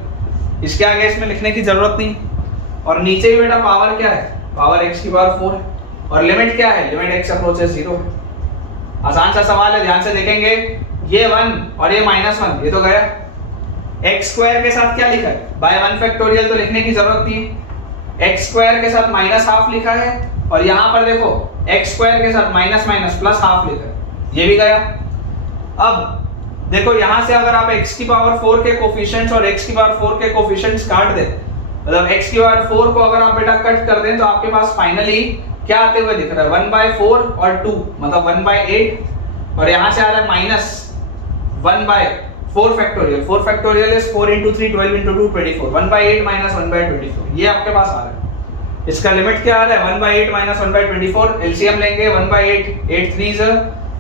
इसके आगे इसमें लिखने की जरूरत नहीं। और नीचे भी बेटा पावर क्या है? पावर x की पावर 4 है, और लिमिट क्या है, लिमिट x अप्रोचेस 0 है। आसान सा सवाल है, ध्यान से देखेंगे, ये 1 और ये -1 ये तो गया। x स्क्वायर के साथ क्या लिखा है, बाय 1 फैक्टोरियल तो लिखने की जरूरत नहीं है। x स्क्वायर के साथ -½ लिखा है और यहाँ पर देखो x स्क्वायर के साथ माइनस माइनस प्लस हाफ लिखा है, ये भी गया। अब देखो यहाँ से अगर आप x की पावर 4 के कोफिशिएंट्स और x की पावर 4 के कोफिशिएंट्स काट दे, मतलब x की पावर 4 को अगर आप बेटा कट कर दें तो आपके पास फाइनली क्या आते हुए दिख रहा है, 1/4 और 2 मतलब 1/8 और यहाँ से आ रहा है -1/4 फैक्टोरियल। 4 फैक्टोरियल इज 4 × 3 12 × 2 24, 1/8 - 1/24 ये आपके पास आ रहा है। इसका लिमिट क्या आ रहा है, 1/8 - 1/24, एलसीएम लेंगे 1/8 8 3s,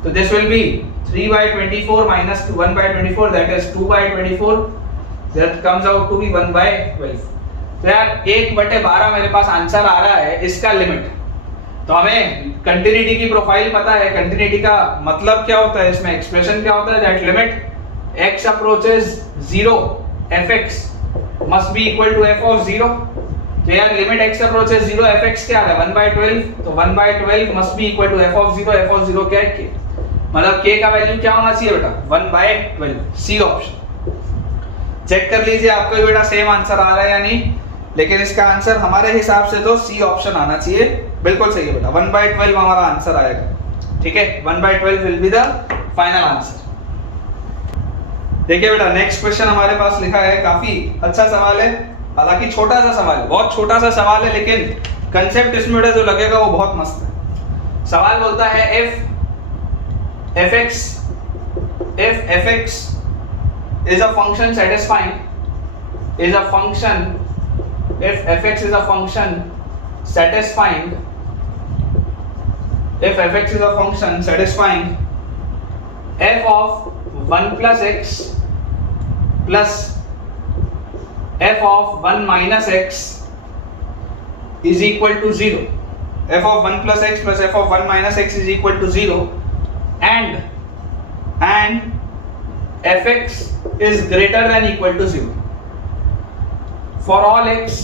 तो this will B 3/24 minus 1/24, that is 2/24, that comes out to be 1/12। तो यार 1/12 मेरे पास आंसर आ रहा है इसका लिमिट। तो हमें कंटिन्यूटी की प्रोफाइल पता है, कंटिन्यूटी का मतलब क्या होता है, इसमें एक्सप्रेशन क्या होता है, that limit x approaches 0 fx must be equal to f of 0। तो यार लिमिट x अप्रोचेस 0 fx क्या है, 1/12, तो 1/12 must be equal to f of 0। f of 0 क्या है, k, मतलब k का वैल्यू क्या होना चाहिए बेटा, 1/12, सी ऑप्शन। चेक कर लीजिए आपको भी बेटा सेम आंसर आ रहा है या नहीं, लेकिन इसका आंसर हमारे हिसाब से तो सी ऑप्शन आना चाहिए, बिल्कुल सही है बेटा, 1/12 हमारा आंसर आएगा। ठीक है, 1/12 will be the final answer. देखिए बेटा नेक्स्ट क्वेश्चन हमारे पास लिखा है, काफी अच्छा सवाल है, हालांकि छोटा सा सवाल है, बहुत छोटा सा सवाल है, लेकिन कंसेप्ट इसमें जो लगेगा वो बहुत मस्त है। सवाल बोलता है if fx is a function satisfying, is a function, if fx is a function satisfying, if fx is a function satisfying f of 1 plus x plus f of 1 minus x is equal to 0, f of 1 plus x plus f of 1 minus x is equal to 0, and fx is greater than equal to 0 for all x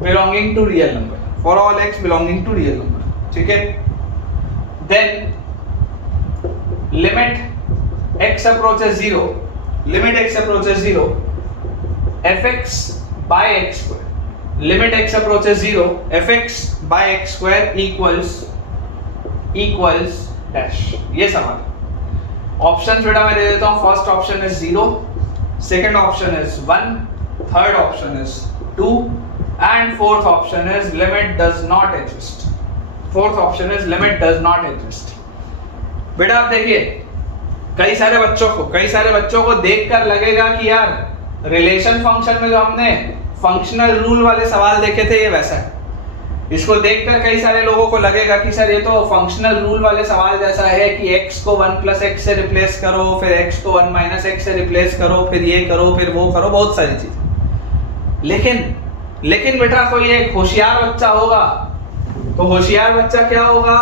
belonging to real number, for all x belonging to real number। ठीक है, then limit x approaches 0, limit x approaches 0 fx by x square, limit x approaches 0 fx by x square equals dash। ये सवाल option बेटा मैं दे देता हूं, first option is 0, second option is 1, third option is 2 and fourth option is limit does not exist. Fourth option is limit does not exist. बेटा आप देखिए कई सारे बच्चों को देखकर लगेगा कि यार रिलेशन फंक्शन में जो हमने फंक्शनल रूल वाले सवाल देखे थे ये वैसा है। इसको देखकर कई सारे लोगों को लगेगा कि सर ये तो फंक्शनल रूल वाले सवाल जैसा है कि x को 1 प्लस एक्स से रिप्लेस करो, फिर x को 1 माइनस एक्स से रिप्लेस करो, फिर ये करो, फिर वो करो, बहुत सारी चीजें। लेकिन बेटा कोई एक होशियार बच्चा होगा, तो होशियार बच्चा क्या होगा,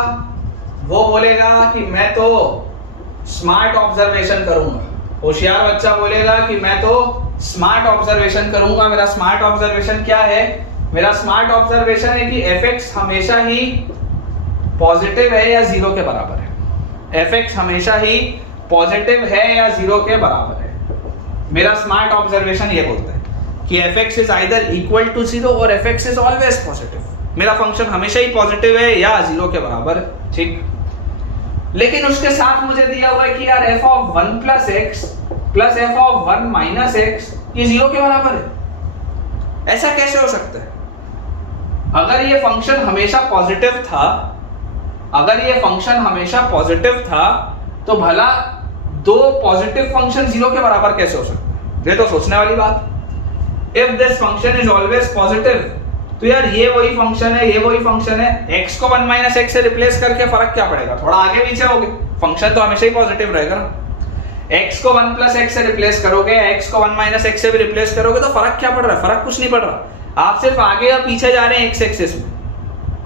वो बोलेगा कि मैं तो स्मार्ट ऑब्जर्वेशन करूंगा। होशियार बच्चा बोलेगा कि मैं तो स्मार्ट ऑब्जर्वेशन करूंगा। मेरा स्मार्ट ऑब्जर्वेशन क्या है, मेरा स्मार्ट ऑब्जर्वेशन है कि fx हमेशा ही पॉजिटिव है या 0 के बराबर है। fx हमेशा ही पॉजिटिव है या 0 के बराबर है। मेरा स्मार्ट ऑब्जर्वेशन ये बोलता है कि fx is either equal to 0 और fx इज ऑलवेज पॉजिटिव। मेरा फंक्शन हमेशा ही पॉजिटिव है या 0 के बराबर है। ठीक, लेकिन उसके साथ मुझे दिया हुआ है कि यार f of 1 plus x plus f of 1 minus x ये 0 के बराबर है। ऐसा कैसे हो सकता है? अगर ये फंक्शन हमेशा पॉजिटिव था, अगर ये फंक्शन हमेशा पॉजिटिव था तो भला दो पॉजिटिव फंक्शन 0 के बराबर कैसे हो सकते हैं? ये तो सोचने वाली बात। If this function is always positive, तो यार ये वही फंक्शन है, ये वही फंक्शन है, x को 1 माइनस एक्स से रिप्लेस करके फर्क क्या पड़ेगा? थोड़ा आगे पीछे होगे, फंक्शन तो हमेशा ही पॉजिटिव रहेगा ना। x को 1 प्लस एक्स से रिप्लेस करोगे, x को 1 माइनस एक्स से भी रिप्लेस करोगे, तो फर्क क्या पड़ रहा है? फर्क कुछ नहीं पड़ रहा। आप सिर्फ आगे या पीछे जा रहे हैं x एक्सिस में,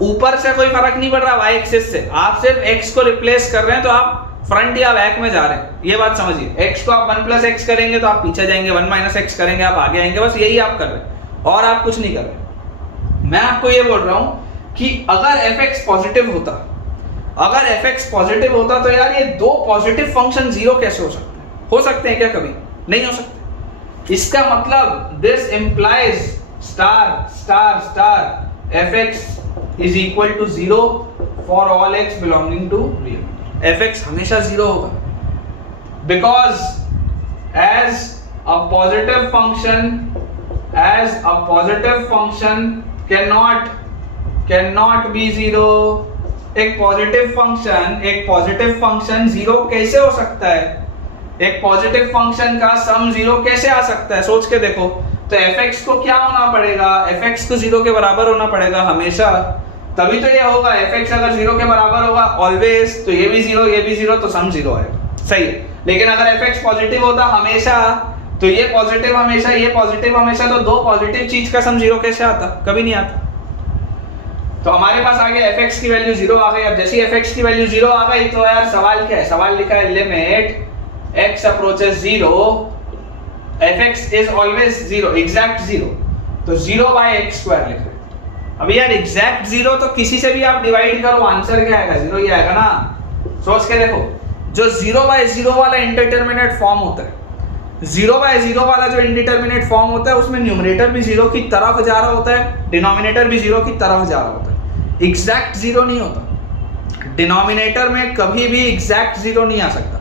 ऊपर से कोई फर्क नहीं पड़ रहा y एक्सिस से। आप सिर्फ x को रिप्लेस कर रहे हैं तो आप फ्रंट या बैक में जा रहे हैं, ये बात समझिए। x को आप 1 प्लस एक्स करेंगे तो आप पीछे जाएंगे, 1 माइनस एक्स करेंगे आप आगे आएंगे, बस यही आप कर रहे हैं और आप कुछ नहीं कर रहे। मैं आपको ये बोल रहा हूं कि अगर fx पॉजिटिव होता, अगर fx पॉजिटिव होता तो यार ये दो पॉजिटिव फंक्शन जीरो कैसे हो सकते हैं? हो सकते हैं क्या कभी? नहीं हो सकते। इसका मतलब this implies star star star fx is equal to zero for all x belonging to real. fx हमेशा जीरो होगा because as a positive function cannot be zero। एक पॉजिटिव फंक्शन जीरो कैसे हो सकता है? एक पॉजिटिव फंक्शन का sum zero कैसे आ सकता है? सोच के देखो। तो fx को क्या होना पड़ेगा? fx को जीरो के बराबर होना पड़ेगा हमेशा, तभी तो ये होगा। fx अगर जीरो के बराबर होगा ऑलवेज, तो ये भी जीरो तो सम जीरो आएगा, सही है। लेकिन अगर fx पॉजिटिव होता हमेशा, तो ये पॉजिटिव हमेशा, तो दो पॉजिटिव चीज का सम जीरो कैसे आता? कभी नहीं आता। तो हमारे पास आ गया fx की वैल्यू जीरो आ गई। अब जैसे fx की वैल्यू जीरो आ गई तो यार सवाल क्या है? सवाल लिखा है limit x approaches zero fx is always zero, exact zero. तो जीरो बाय एक्स स्क्वायर लिख रहे। अब यार एग्जैक्ट जीरो तो किसी से भी आप डिवाइड करो, आंसर क्या आएगा? जीरो ही आएगा ना। सोच के देखो, जो जीरो बाय जीरो वाला इंडिटरमिनेट फॉर्म होता है, जीरो बाय जीरो वाला जो इंडिटरमिनेट फॉर्म होता है, उसमें न्यूमरेटर भी जीरो की तरफ जा रहा होता है, डिनोमिनेटर भी जीरो की तरफ जा रहा होता है। एग्जैक्ट जीरो नहीं होता डिनोमिनेटर में, कभी भी एग्जैक्ट जीरो नहीं आ सकता।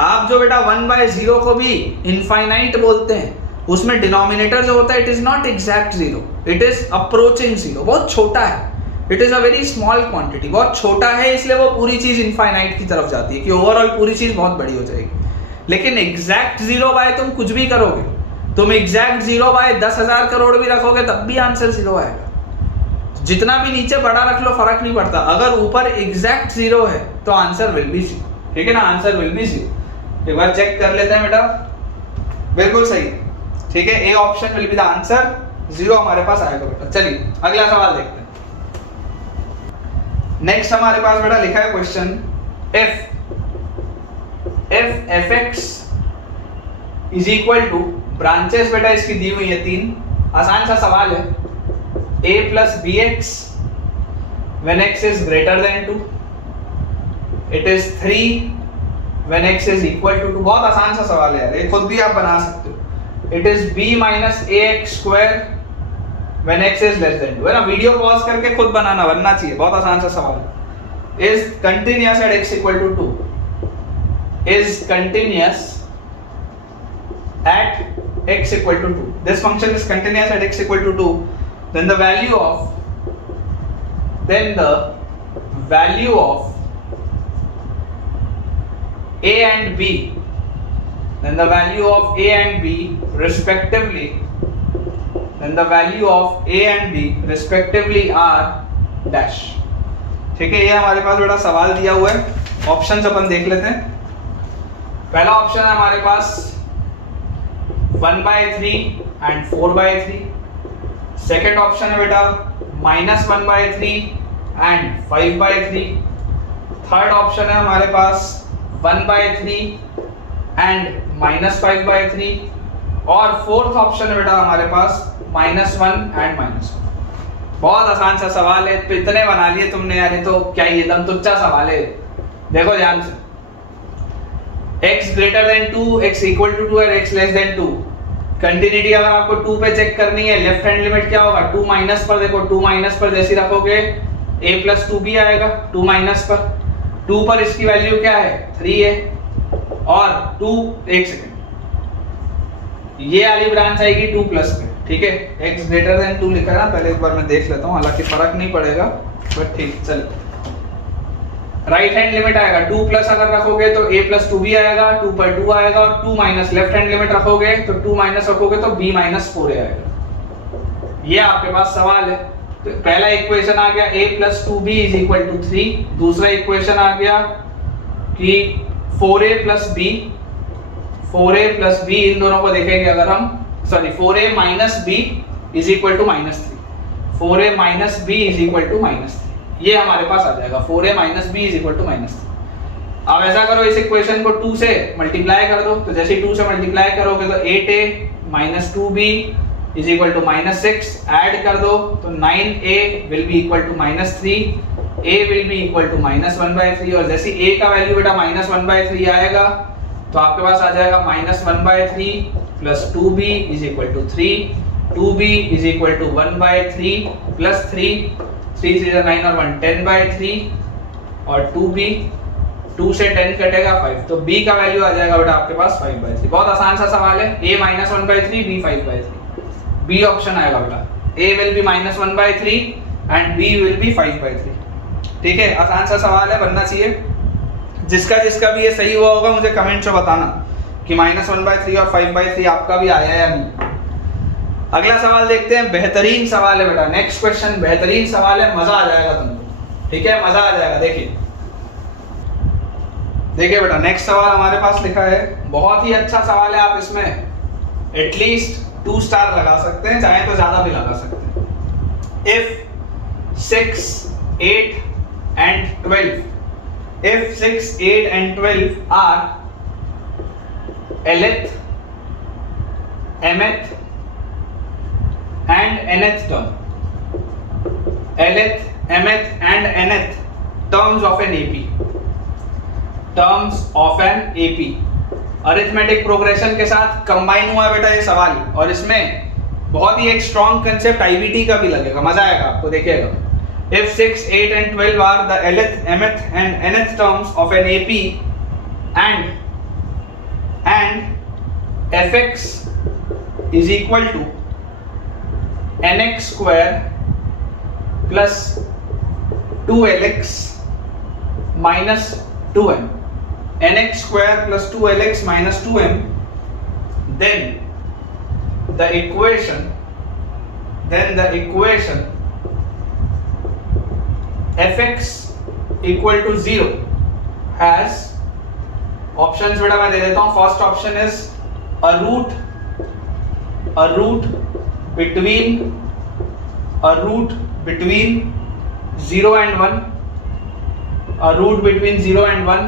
आप जो बेटा वन बाय जीरो को भी इनफाइनाइट बोलते हैं, उसमें डिनोमिनेटर जो होता है it is not exact zero, it is approaching zero. बहुत छोटा है, it is a very small quantity, बहुत छोटा है, इसलिए वो पूरी चीज इनफाइनाइट की तरफ जाती है कि ओवरऑल पूरी चीज बहुत बड़ी हो जाएगी। लेकिन एग्जैक्ट जीरो बाय तुम कुछ भी करोगे, तुम एग्जैक्ट जीरो बाय 10,000 करोड़ भी रखोगे तब भी आंसर जीरो आएगा। जितना भी नीचे बड़ा रख लो फर्क नहीं पड़ता, अगर ऊपर एग्जैक्ट जीरो है तो आंसर विल बी जीरो। ठीक है ना, आंसर विल बी जीरो। एक बार चेक कर लेते हैं बेटा, बिल्कुल सही। ठीक है, A option will be the answer, zero हमारे पास आएगा बेटा। चलिए अगला सवाल देखते हैं। नेक्स्ट हमारे पास बेटा लिखा है question, if fx is equal to, branches बेटा इसकी दी हुई है 3, आसान सा सवाल है। a plus B x when x is greater than 2, it is 3 when x is equal to 2। बहुत आसान सा सवाल है यार, ये खुद भी आप बना सकते हो। it is b minus ax square when x is less than 2, है ना। वीडियो पॉज करके खुद बनाना बनना चाहिए, बहुत आसान सा सवाल। is continuous at x equal to 2, is continuous at x equal to 2, this function is continuous at x equal to 2, then the value of a and b, then the value of a and b respectively, then the value of a and b respectively are dash। ठीक है, ये हमारे पास बेटा सवाल दिया हुआ है, options अपन देख लेते हैं। पहला ऑप्शन है हमारे पास 1/3 एंड 4/3। सेकेंड ऑप्शन है बेटा -1/3 एंड 5/3। थर्ड ऑप्शन है हमारे पास 1/3 एंड -5/3। और फोर्थ ऑप्शन है बेटा हमारे पास -1 एंड -1। बहुत आसान सा सवाल है, तो इतने बना लिए तुमने यार, ये तो क्या ही एकदम तुच्चा सवाल है। देखो ध्यान से, x greater than 2, x equal to 2 और x less than 2। कंटिन्यूटी अगर आपको 2 पे चेक करनी है, लेफ्ट हैंड लिमिट क्या होगा? 2 माइनस पर, देखो 2 माइनस पर जैसी रखोगे a प्लस 2 भी आएगा। 2 माइनस पर, 2 पर इसकी वैल्यू क्या है? 3 है। और 2, एक सेकेंड, ये वाली ब्रांच आएगी 2 प्लस पे। ठीक है, x greater than 2 लिखा है ना, पहले एक बार मैं देख लेता हूँ, हालांकि फर्क नहीं पड़ेगा बट ठीक। चल, राइट हैंड लिमिट आएगा 2 प्लस अगर रखोगे तो a प्लस 2 भी आएगा, 2 पर 2 आएगा। और 2 माइनस लेफ्ट हैंड लिमिट रखोगे तो 2 माइनस रखोगे तो b माइनस 4 आएगा। ये आपके पास सवाल है। तो पहला इक्वेशन आ गया a plus 2b is equal to 3। दूसरा इक्वेशन आ गया कि 4a प्लस b, इन दोनों को देखेंगे अगर हम, sorry 4a minus b is equal to -3। 4a minus b is equal to -3, ये हमारे पास आ जाएगा। 4a minus B is equal to -3। अब ऐसा करो, इस इक्वेशन को 2 से मल्टीप्लाई कर दो। तो जैसे 2 से मल्टीप्लाई करोगे तो 8a minus 2b is equal to -6, add कर दो तो 9a will be equal to -3 a will be equal to -1/3 और जैसे a का वैल्यू बेटा -1/3 आएगा तो आपके पास आ जाएगा -1/3 plus 2b is equal to 3, 2b is equal to 1/3 plus 3, 3 3 9 और 1 10/3 और 2b 2 से 10 कटेगा 5, तो b का वैल्यू आ जाएगा बेटा आपके पास 5/3। बहुत आसान सा सवाल है, a -1/3 b 5/3, b ऑप्शन आएगा बेटा, a will be -1/3 and b will be 5/3। ठीक है, आसान सा सवाल है, बनना चाहिए। जिसका भी ये सही हुआ होगा मुझे कमेंट में बताना कि -1/3 और 5/3 आपका भी आया है या नहीं। अगला सवाल देखते हैं, बेहतरीन सवाल है बेटा, नेक्स्ट क्वेश्चन बेहतरीन सवाल है, मजा आ जाएगा तुमको। ठीक है, मजा आ जाएगा। देखिए बेटा, नेक्स्ट सवाल हमारे पास लिखा है, बहुत ही अच्छा सवाल है, आप इसमें एटलीस्ट 2 स्टार लगा सकते हैं, चाहे तो ज्यादा भी लगा सकते हैं। If 6, 8 and 12, if 6, 8 and 12 are lth, mth and nth term, lth, mth and nth terms of an AP, terms of an AP, arithmetic progression के साथ कंबाइन हुआ है बेटा ये सवाल, और इसमें बहुत ही एक स्ट्रॉन्ग कंसेप्ट IBT का भी लगेगा, मजा आएगा आपको, देखिएगा। If 6, 8 and 12 are the lth, mth and nth terms of an AP and fx is equal to nx square plus 2lx minus 2m, nx square plus 2lx minus 2m, then the equation fx equal to 0 has options बेटा मैं दे देता हूँ। First option is a root between 0 and 1, a root between 0 and 1।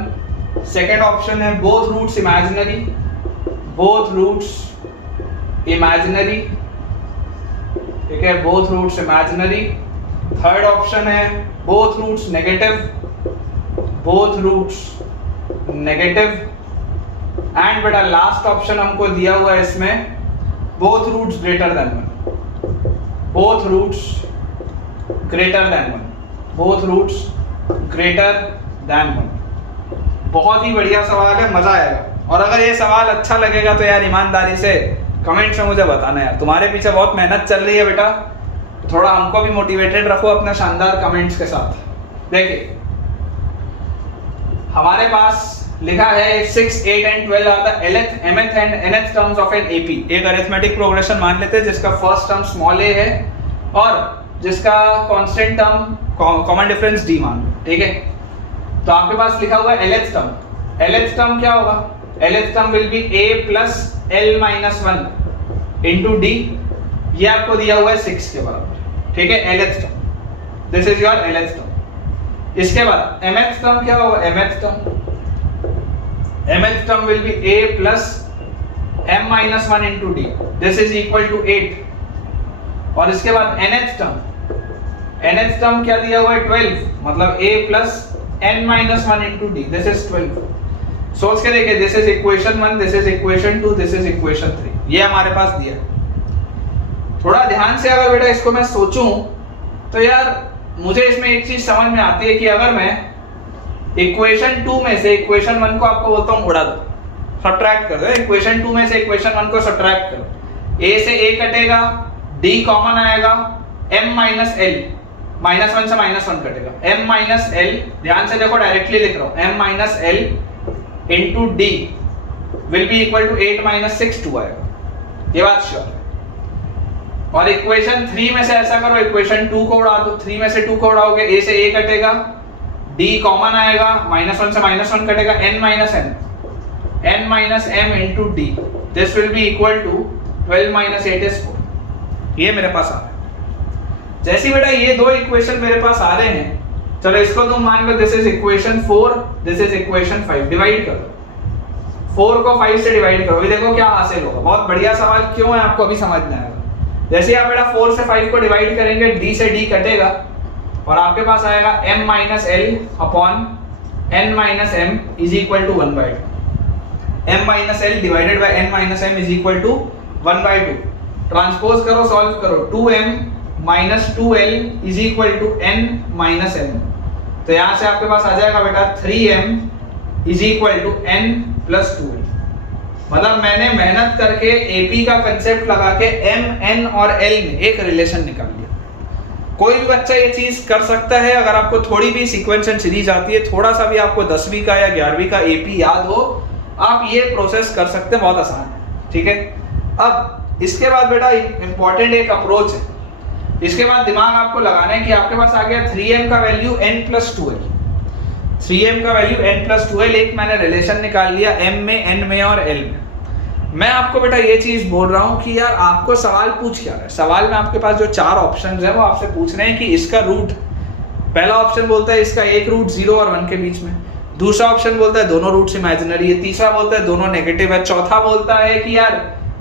Second option है both roots imaginary, ठीक है, both roots imaginary। Third option है both roots negative and बेटा last option हमको दिया हुआ है इसमें both roots greater than 1। बहुत ही बढ़िया सवाल है, मजा आएगा। और अगर ये सवाल अच्छा लगेगा तो यार ईमानदारी से कमेंट्स में मुझे बताना यार, तुम्हारे पीछे बहुत मेहनत चल रही है बेटा, थोड़ा हमको भी मोटिवेटेड रखो अपने शानदार कमेंट्स के साथ। देखिए हमारे पास लिखा है 6, 8 and 12 are the lth, mth and nth terms of an AP। एक अरिथमेटिक प्रोग्रेशन मान लेते हैं जिसका फर्स्ट टर्म स्मॉल a है और जिसका constant term common difference d मान लो, ठीक है। तो आपके पास लिखा हुआ है lth टर्म क्या होगा? lth term will be a plus l minus 1 into d, ये आपको दिया हुआ है 6 के बराबर, ठीक है, lth term, this is your lth term. इसके बाद mth टर्म क्या होगा? mth term will be a plus m minus 1 into d, this is equal to 8। और इसके बाद nth टर्म क्या दिया हुआ है? 12, मतलब a plus n minus 1 into d, this is 12। सोच के देखिए, this is equation 1, this is equation 2, this is equation 3, ये हमारे पास दिया। थोड़ा ध्यान से अगर बेटा इसको मैं सोचूं तो यार मुझे इसमें एक चीज समझ में आती है कि अगर मैं इक्वेशन 2 में से इक्वेशन 1 को आपको बोलता हूँ उड़ा दो, सब्ट्रैक्ट कर दो, इक्वेशन 2 में से इक्वेशन 1 को सब्ट्रैक्ट करो, a से a कटेगा, d कॉमन आएगा, m minus l, -1 से -1 कटेगा, m minus l, ध्यान से देखो डायरेक्टली लिख रहा हूँ, m minus l into d will be equal to 8 minus 6 2 आएगा, ये बात श्योर है। और इक्वेशन 3 में से ऐसा करो, इक्वेशन 2 को उड़ा दो, 3 में से 2 को उड़ाओगे, a से a कटेगा, d कॉमन आएगा, -1 से -1 कटेगा, n minus m into d, this will be equal to 12 minus 8 is 4, ये मेरे पास आ रहा है। जैसे बेटा ये दो इक्वेशन मेरे पास आ रहे हैं, चलो इसको तुम मान लो this is equation 4, this is equation 5, divide करो, 4 को 5 से डिवाइड करो, ये देखो क्या हासिल होगा। बहुत बढ़िया सवाल, क्यों है आपको अभी समझ में आएगा। जैसे आप बेटा 4 से 5 को डिवाइड करेंगे, d से d कटेगा, और आपके पास आएगा m minus L upon n minus m is equal to 1/2। m minus L divided by n minus m is equal to 1/2। Transpose करो, सॉल्व करो, 2m minus 2l is equal to n minus m। तो यहां से आपके पास आ जाएगा बेटा 3m is equal to n plus 2l। मतलब मैंने मेहनत करके एपी का कंसेप्ट लगा के m, n और l में एक रिलेशन निकाल लिया। कोई भी बच्चा ये चीज कर सकता है अगर आपको थोड़ी भी सीक्वेंस एंड सीरीज आती है, थोड़ा सा भी आपको 10वीं का या 11वीं का एपी याद हो, आप ये प्रोसेस कर सकते हैं, बहुत आसान है। ठीक है, अब इसके बाद बेटा इंपॉर्टेंट एक अप्रोच है। इसके बाद दिमाग आपको लगाना है कि आपके पास आ गया 3m का value n plus 2l, 3m का वैल्यू n प्लस 2l, एक मैंने रिलेशन निकाल लिया m में, n में और l में। मैं आपको बेटा ये चीज बोल रहा हूं कि यार आपको सवाल पूछ क्या रहा है। सवाल में आपके पास जो 4 ऑप्शंस हैं वो आपसे पूछ रहे हैं कि इसका रूट, पहला ऑप्शन बोलता है इसका एक रूट 0 और 1 के बीच में, दूसरा ऑप्शन बोलता है दोनों रूट्स इमेजिनरी है, तीसरा बोलता है दोनों नेगेटिव है, चौथा बोलता है कि यार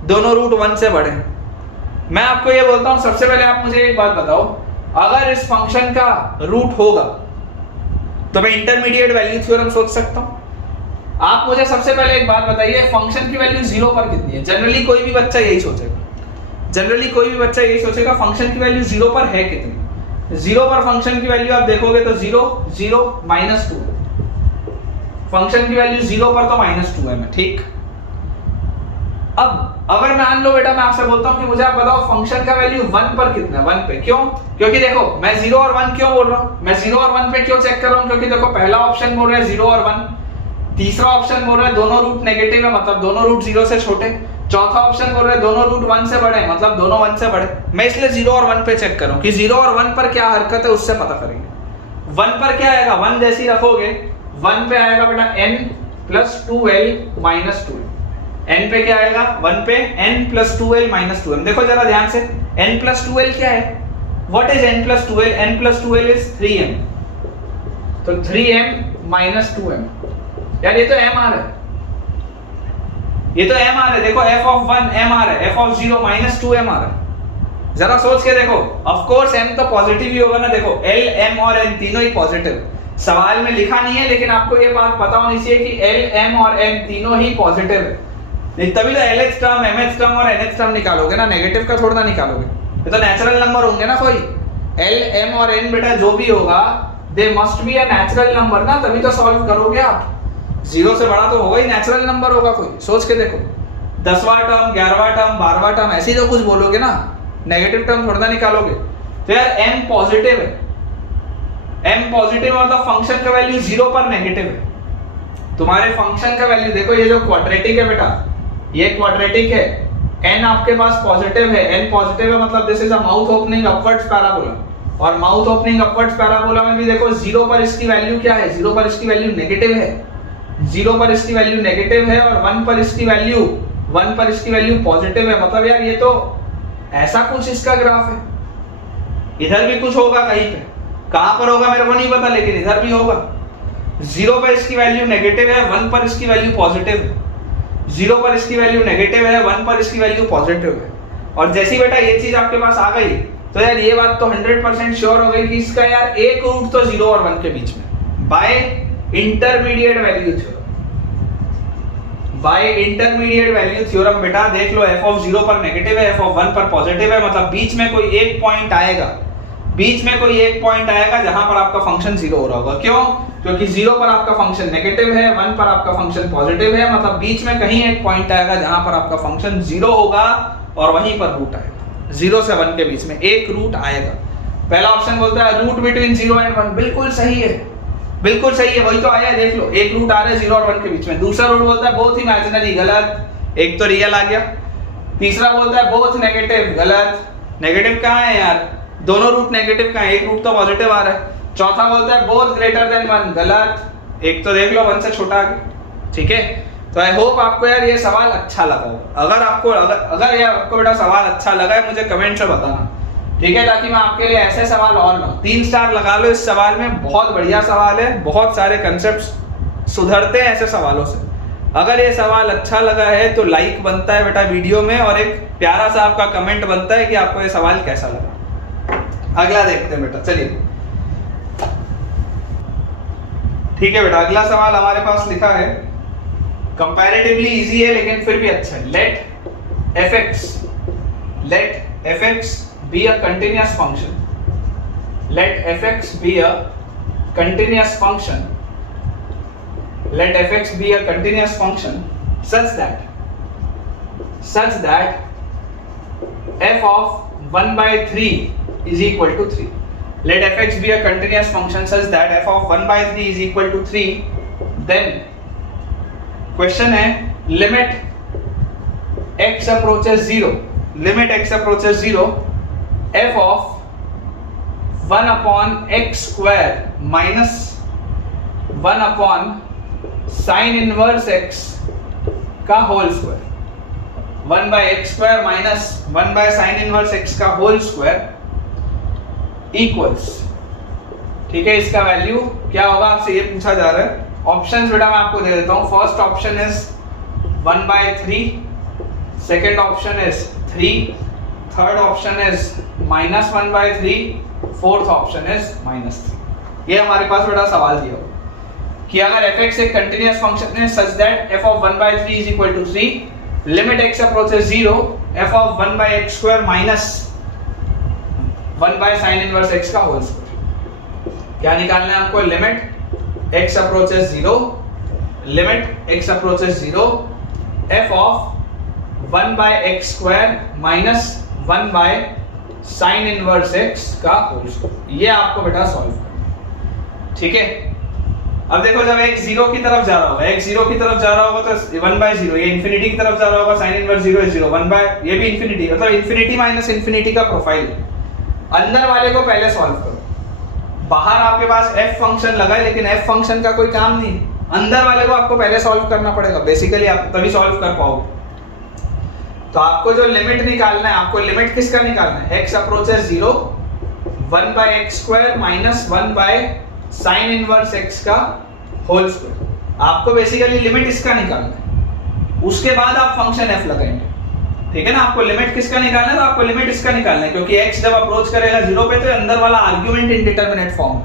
दोनों रूट 1 से बड़े हैं। मैं आपको ये बोलता हूं, सबसे पहले आप मुझे एक बात बताओ, अगर इस फंक्शन का रूट होगा तो मैं इंटरमीडिएट वैल्यू थ्योरम सोच सकता हूं। आप मुझे सबसे पहले एक बात बताइए, फंक्शन की वैल्यू 0 पर कितनी है? जनरली कोई भी बच्चा यही सोचेगा, फंक्शन की वैल्यू 0 पर है कितनी? 0 पर फंक्शन की वैल्यू आप देखोगे तो 0 0 माइनस 2, फंक्शन की वैल्यू 0 पर तो माइनस 2 है। ठीक, अब अगर मान लो बेटा मैं आपसे बोलता हूं कि मुझे आप बताओ फंक्शन का वैल्यू 1 पर कितना है? 1 पे। क्यों? क्योंकि देखो मैं 0 और 1 क्यों बोल रहा हूं, मैं 0 और 1 पे क्यों चेक कर रहा हूं? क्योंकि देखो पहला ऑप्शन बोल रहा है 0 और 1, तीसरा ऑप्शन बोल रहा है दोनों रूट नेगेटिव है, मतलब दोनों रूट 0 से छोटे, चौथा ऑप्शन बोल रहा है दोनों रूट 1 से बड़े, मतलब दोनों 1 से बड़े। मैं इसलिए 0 और 1 पे चेक करूं कि 0 और 1 पर क्या हरकत है, उससे पता करेंगे। 1 पर क्या आएगा? 1 जैसी रखोगे, 1 पे आएगा बेटा n plus 2l minus 2l। n पे क्या आएगा? 1 पे n plus 2l minus 2m। देखो जरा ध्यान से, n प्लस 2l क्या है? What is n plus 2l? n plus 2l is 3m, तो 3m माइनस 2m। यार ये तो m आ रहा है, ये तो m आ रहा है। देखो f ऑफ 1 m आ रहा है, f ऑफ 0 माइनस 2m आ रहा है। जरा सोच के देखो, ऑफ कोर्स m तो पॉजिटिव ही होगा ना। देखो l, m और n तीनों ही पॉजिटिव, सवाल में लिखा नहीं है लेकिन आपको ये बात पता होनी चाहिए कि l, m और n तीनों ही पॉजिटिव है। नहीं तभी तो LH टर्म, MH टर्म और NH टर्म निकालोगे ना, नेगेटिव का थोड़ा ना निकालोगे। ये तो नेचुरल नंबर होंगे ना कोई, L, M और N बेटा जो भी होगा they must be a natural number ना, तभी तो सॉल्व करोगे आप। 0 से बड़ा तो होगा ही, नेचुरल नंबर होगा कोई। सोच के देखो, 10वां टर्म, 11वां टर्म, 12वां टर्म, ऐसे ही तो कुछ बोलोगे ना, नेगेटिव टर्म थोड़ा ना निकालोगे। तो यार m पॉजिटिव है, m पॉजिटिव मतलब फंक्शन का वैल्यू 0 पर नेगेटिव है। तुम्हारे फंक्शन का वैल्यू देखो, ये जो क्वाड्रेटिक है बेटा, ये क्वाड्रेटिक है, n आपके पास पॉजिटिव है, n पॉजिटिव है मतलब this is a mouth opening upwards parabola. और माउथ ओपनिंग अपवर्ड्स पैराबोला में भी देखो 0 पर इसकी वैल्यू क्या है? 0 पर इसकी वैल्यू नेगेटिव है, 0 पर इसकी वैल्यू नेगेटिव है, और 1 पर इसकी वैल्यू पॉजिटिव है। मतलब यार ये तो ऐसा कुछ इसका ग्राफ है। इधर भी कुछ होगा कहीं पे, कहां पर होगा मेरे को नहीं पता, लेकिन इधर भी होगा। 0 पर इसकी वैल्यू नेगेटिव है, 1 पर इसकी वैल्यू पॉजिटिव है, 0 पर इसकी वैल्यू नेगेटिव है, 1 पर इसकी वैल्यू पॉजिटिव है। और जैसी बेटा ये चीज आपके पास आ gई तो यार ये बात तो 100% श्योर हो गई कि इसका यार एक रूट तो 0 और 1 के बीच में by intermediate value theorem. By intermediate value theorem बेटा देख लो, f ऑफ 0 पर नेगेटिव है, f ऑफ 1 पर पॉजिटिव है, मतलब बीच में कोई एक पॉइंट आएगा, बीच में कोई एक पॉइंट आएगा जहां पर आपका फंक्शन 0 हो रहा होगा। क्यों? क्योंकि 0 पर आपका फंक्शन नेगेटिव है, 1 पर आपका फंक्शन पॉजिटिव है, मतलब बीच में कहीं एक पॉइंट आएगा जहां पर आपका फंक्शन 0 होगा और वहीं पर रूट आएगा। 0 से 1 के बीच में एक रूट आएगा। पहला ऑप्शन बोलता है रूट बिटवीन 0 एंड 1, बिल्कुल सही है, बिल्कुल सही है, वही तो आया, देख लो एक रूट आ रहा है 0 और 1 के बीच में। दूसरा रूट बोलता है बोथ इमेजिनरी, गलत, एक तो रियल आ गया। तीसरा बोलता है बोथ नेगेटिव, गलत, नेगेटिव कहां है यार, दोनों रूट नेगेटिव कहां है, एक रूट तो पॉजिटिव आ रहा है। चौथा बोलता है बोथ ग्रेटर देन 1, गलत, एक तो देख लो 1 से छोटा आ गया। ठीक है, तो आई होप आपको यार ये सवाल अच्छा लगा होगा। अगर यार आपको बेटा सवाल अच्छा लगा है मुझे कमेंट से बताना, ठीक है, ताकि मैं आपके लिए ऐसे सवाल और लाऊं। 3 स्टार लगा लो इस सवाल में, बहुत बढ़िया सवाल है, बहुत सारे कंसेप्ट्स सुधरते हैं ऐसे सवालों से। अगर ये सवाल अच्छा लगा है तो लाइक बनता है बेटा वीडियो में, और एक प्यारा सा आपका कमेंट बनता है कि आपको ये सवाल कैसा लगा। अगला देखते हैं बेटा, चलिए ठीक है बेटा, अगला सवाल हमारे पास लिखा है, कंपैरेटिवली इजी है लेकिन फिर भी अच्छा है। Let fx be a continuous function. Let fx be a continuous function. Let fx be a continuous function such that f of 1 by 3 is equal to 3. Let fx be a continuous function such that f of 1 by 3 is equal to 3. Then question है, limit x approaches 0. Limit x approaches 0, f of 1 upon x square minus 1 upon sin inverse x का whole square, 1 by x square minus 1 by sin inverse x का whole square equals, ठीक है, इसका value क्या होगा आपसे ये पूछा जा रहा है। ऑप्शंस बेटा मैं आपको दे देता हूँ। First option is 1 by 3, second option is 3, third option is -1 by 3, fourth option is -3। ये हमारे पास बेटा सवाल दिया हो कि अगर fx एक कंटिन्यूअस फंक्शन है such that f of 1 by 3 is equal to 3, limit x approaches 0, f of 1 by x square minus 1 by sin inverse x का होल स्क्वायर। क्या निकालना है हमको? Limit x approaches 0, limit x approaches 0, f of 1 by x square minus 1 by sin inverse x का whole square. ये आपको बेटा solve करना, ठीक है। अब देखो जब x 0 की तरफ जा रहा होगा, x 0 की तरफ जा रहा होगा तो 1 by 0, ये इंफिनिटी की तरफ जा रहा होगा, sin इनवर्स 0 is 0, 1 by ये भी इंफिनिटी, मतलब इंफिनिटी माइनस इंफिनिटी का प्रोफाइल है। अंदर वाले को पहले सॉल्व करो। बाहर आपके पास f फंक्शन लगा है लेकिन f फंक्शन का कोई काम नहीं, अंदर वाले को आपको पहले सॉल्व करना पड़ेगा बेसिकली, आप तभी सॉल्व कर पाओगे। तो आपको जो लिमिट निकालना है, आपको लिमिट किसका निकालना है? x approaches 0, 1 by x square minus 1 by sin inverse x का होल स्क्वायर। आपको बेसिकली लिमिट इसका निकालना है, उसके बाद आप फंक्शन f लगाएंगे, ठीक है ना। आपको लिमिट किसका निकालना है? तो आपको लिमिट इसका निकालना है क्योंकि x जब अप्रोच करेगा 0 पे तो अंदर वाला आर्गुमेंट इंडिटरमिनेट फॉर्म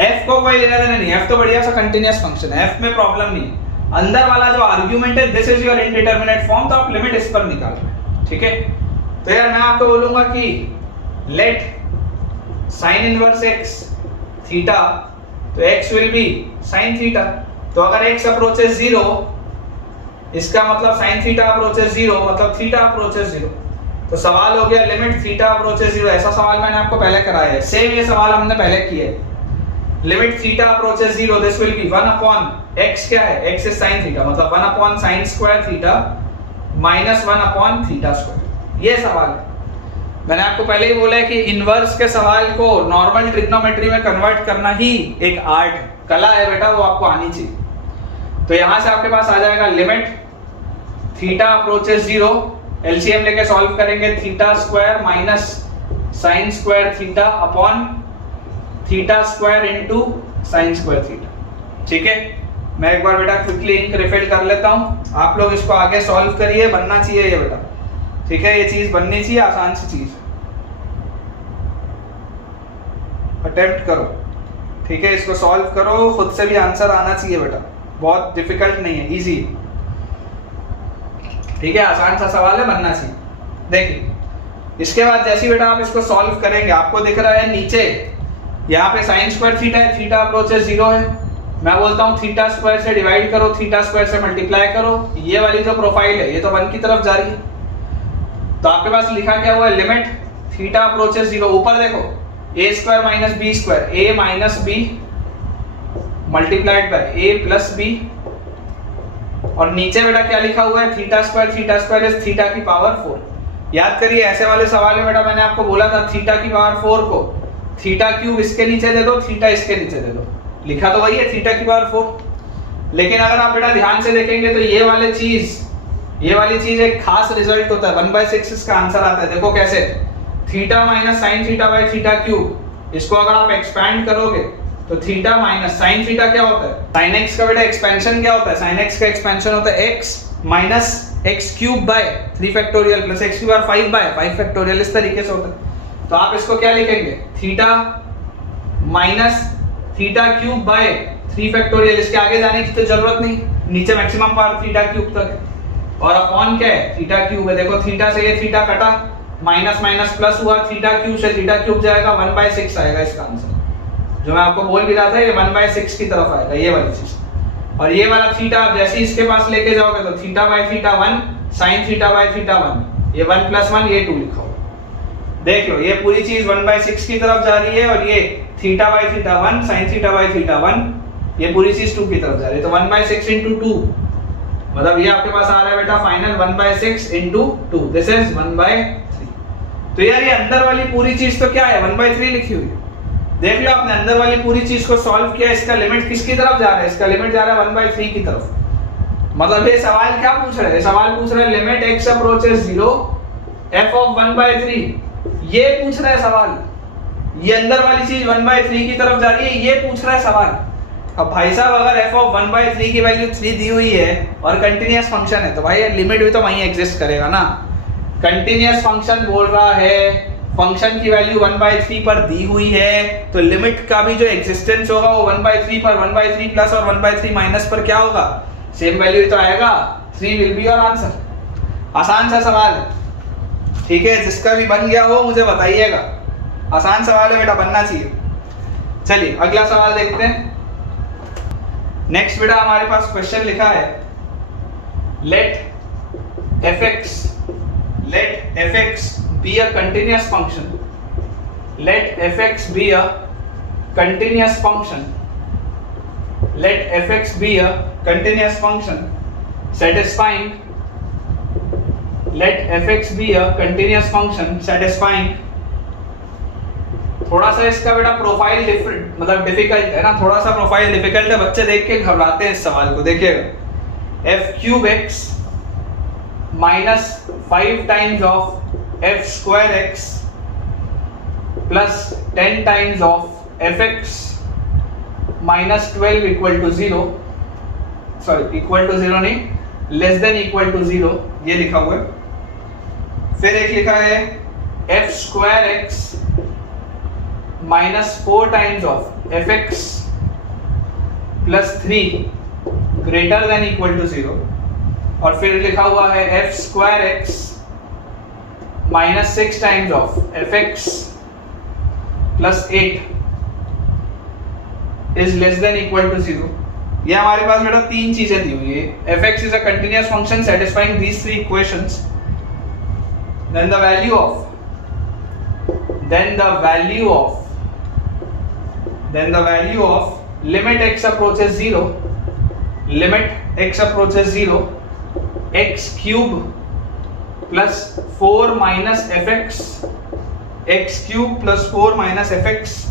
है, f को कोई लेना देना नहीं, f तो बढ़िया सा कंटीन्यूअस फंक्शन है, f में प्रॉब्लम नहीं। अंदर वाला जो आर्गुमेंट है this is your indeterminate form, तो आप लिमिट इस पर निकाल रहे हैं, ठीक है। तो यार मैं आपको बोलूंगा कि let sin inverse x theta, तो x will be sin theta. तो अगर x अप्रोचेस 0, इसका मतलब sin थीटा अप्रोचेस 0 मतलब थीटा अप्रोचेस 0। तो सवाल हो गया लिमिट थीटा अप्रोचेस 0। ऐसा सवाल मैंने आपको पहले कराया है, सेम ये सवाल हमने पहले किया है। Limit theta approaches 0, this will B 1 upon x, क्या है? x इज sin थीटा, मतलब 1 upon sin square theta minus 1 upon theta square. ये सवाल है। मैंने आपको पहले ही बोला है कि इनवर्स के सवाल को नॉर्मल ट्रिग्नोमेट्री में कन्वर्ट करना ही एक आर्ट है, कला है बेटा, वो आपको आनी चाहिए। तो यहां से आपके पास आ जाएगा लिमिट थीटा अप्रोचेस 0, एलसीएम लेके सॉल्व करेंगे, theta square minus sine square theta upon theta square into sine square theta, ठीक है। मैं एक बार बेटा क्विकली इंक रिफिल कर लेता हूं, आप लोग इसको आगे सॉल्व करिए, बनना चाहिए ये बेटा, ठीक है। ये चीज बननी चाहिए, आसान सी चीज, अटेम्प्ट करो, ठीक है। इसको सॉल्व करो, खुद से भी आंसर आना चाहिए बेटा, बहुत डिफिकल्ट नहीं है, इजी, ठीक है। आसान सा सवाल है, बनना चाहिए। देखिए इसके बाद जैसे बेटा आप इसको सॉल्व करेंगे, आपको दिख रहा है नीचे यहाँ पे साइन स्क्वायर थीटा है, थीटा अप्रोचेस 0 है। मैं बोलता हूँ थीटा स्क्वायर से डिवाइड करो, थीटा स्क्वायर से मल्टीप्लाई करो, ये वाली जो प्रोफाइल है ये तो 1 की तरफ जा रही है। तो आपके पास लिखा क्या हुआ है? लिमिट थीटा अप्रोचेस 0, ऊपर देखो a square minus B square, a minus B multiplied by a plus B, और नीचे बेटा क्या लिखा हुआ है? थीटा स्क्वायर इज थीटा की पावर 4। याद करिए ऐसे वाले सवाल में बेटा मैंने आपको बोला था थीटा की पावर 4 को थीटा क्यूब इसके नीचे दे दो, थीटा इसके नीचे दे दो, लिखा तो वही है थीटा की पावर 4। लेकिन अगर आप बेटा ध्यान से देखेंगे तो ये वाली चीज एक खास रिजल्ट होता है, 1/6 इसका आंसर आता है। देखो कैसे, theta minus sine theta by theta cube, इसको अगर आप एक्सपैंड करोगे तो थीटा माइनस साइन थीटा क्या होता है? साइन एक्स का बेटा एक्सपेंशन क्या होता है? साइन एक्स का एक्सपेंशन होता है x minus x cube by 3 factorial plus x की पावर 5 बाय 5 फैक्टोरियल, इस तरीके से होता है। तो आप इसको क्या लिखेंगे? Theta minus theta cube by 3 factorial, इसके आगे जाने की तो जरूरत नहीं, नीचे मैक्सिमम पावर थीटा क्यूब तक है और अपॉन क्या है थीटा क्यूब है। देखो थीटा से ये थीटा कटा, माइनस माइनस प्लस हुआ, थीटा क्यूब से थीटा क्यूब जाएगा, 1/6 आएगा इसका आंसर। जो मैं आपको बोल भी रहा था ये 1/6 की तरफ आएगा ये वाली चीज। और ये वाला थीटा आप जैसे ही इसके पास लेके जाओगे तो theta by theta 1 sin theta by theta 1, ये 1 + 1 ये 2 लिखा हुआ। देख लो ये पूरी चीज 1/6 की तरफ जा रही है और ये theta by theta 1 sin theta by theta 1 ये पूरी चीज 2 की तरफ जा रही है। तो 1/6 × 2 मतलब ये आपके पास आ रहा है बेटा फाइनल 1/6 × 2, दिस इज 1/3। तो यार ये अंदर वाली पूरी चीज तो क्या है 1/3 लिखी हुई है। देख लो आपने अंदर वाली पूरी चीज को सॉल्व किया, इसका लिमिट किसकी तरफ जा रहा है, इसका लिमिट जा रहा है 1/3 की तरफ। मतलब ये सवाल क्या पूछ रहा है, सवाल पूछ रहा है limit x approaches 0 f of 1/3, ये पूछ रहा है सवाल। ये अंदर वाली चीज 1/3 की तरफ जा रही है, ये पूछ रहा है सवाल। अब भाई साहब अगर f ऑफ 1/3 की वैल्यू 3 दी हुई है और कंटीन्यूअस फंक्शन है तो भाई लिमिट भी तो वहीं एग्जिस्ट करेगा ना। कंटीन्यूअस फंक्शन बोल रहा है, फंक्शन की वैल्यू 1/3 पर दी हुई है, तो लिमिट का भी जो एग्जिस्टेंस होगा वो 1/3 पर 1/3 प्लस और 1/3 माइनस पर क्या होगा, सेम वैल्यू तो आएगा, 3 विल बी योर आंसर। आसान सा सवाल है, ठीक है, जिसका भी बन गया हो मुझे बताइएगा। आसान सवाल है बेटा, बनना चाहिए। चलिए अगला सवाल देखते हैं। नेक्स्ट बेटा हमारे पास क्वेश्चन लिखा है let fx be a continuous function, let fx be a continuous function, let fx be a continuous function satisfying, let fx be a continuous function satisfying। थोड़ा सा इसका बेटा प्रोफाइल डिफरेंट मतलब डिफिकल्ट है ना, थोड़ा सा प्रोफाइल डिफिकल्ट है, बच्चे देख के घबराते हैं इस सवाल को। देखिएगा f³ minus 5 times of f² plus 10 times of fx minus 12 equal to 0, sorry equal to 0 नहीं, लेस देन इक्वल टू 0 ये लिखा हुआ है। फिर एक लिखा है f² minus 4 times of fx plus 3 greater than equal to 0, और फिर लिखा हुआ है f² minus 6 times of fx plus 8 is less than equal to 0। ये हमारे पास बेटा तीन चीजें दी हुई है। fx is a continuous function satisfying these three equations, then the value of limit x approaches 0, x³ plus 4 minus fx, x³ plus 4 minus fx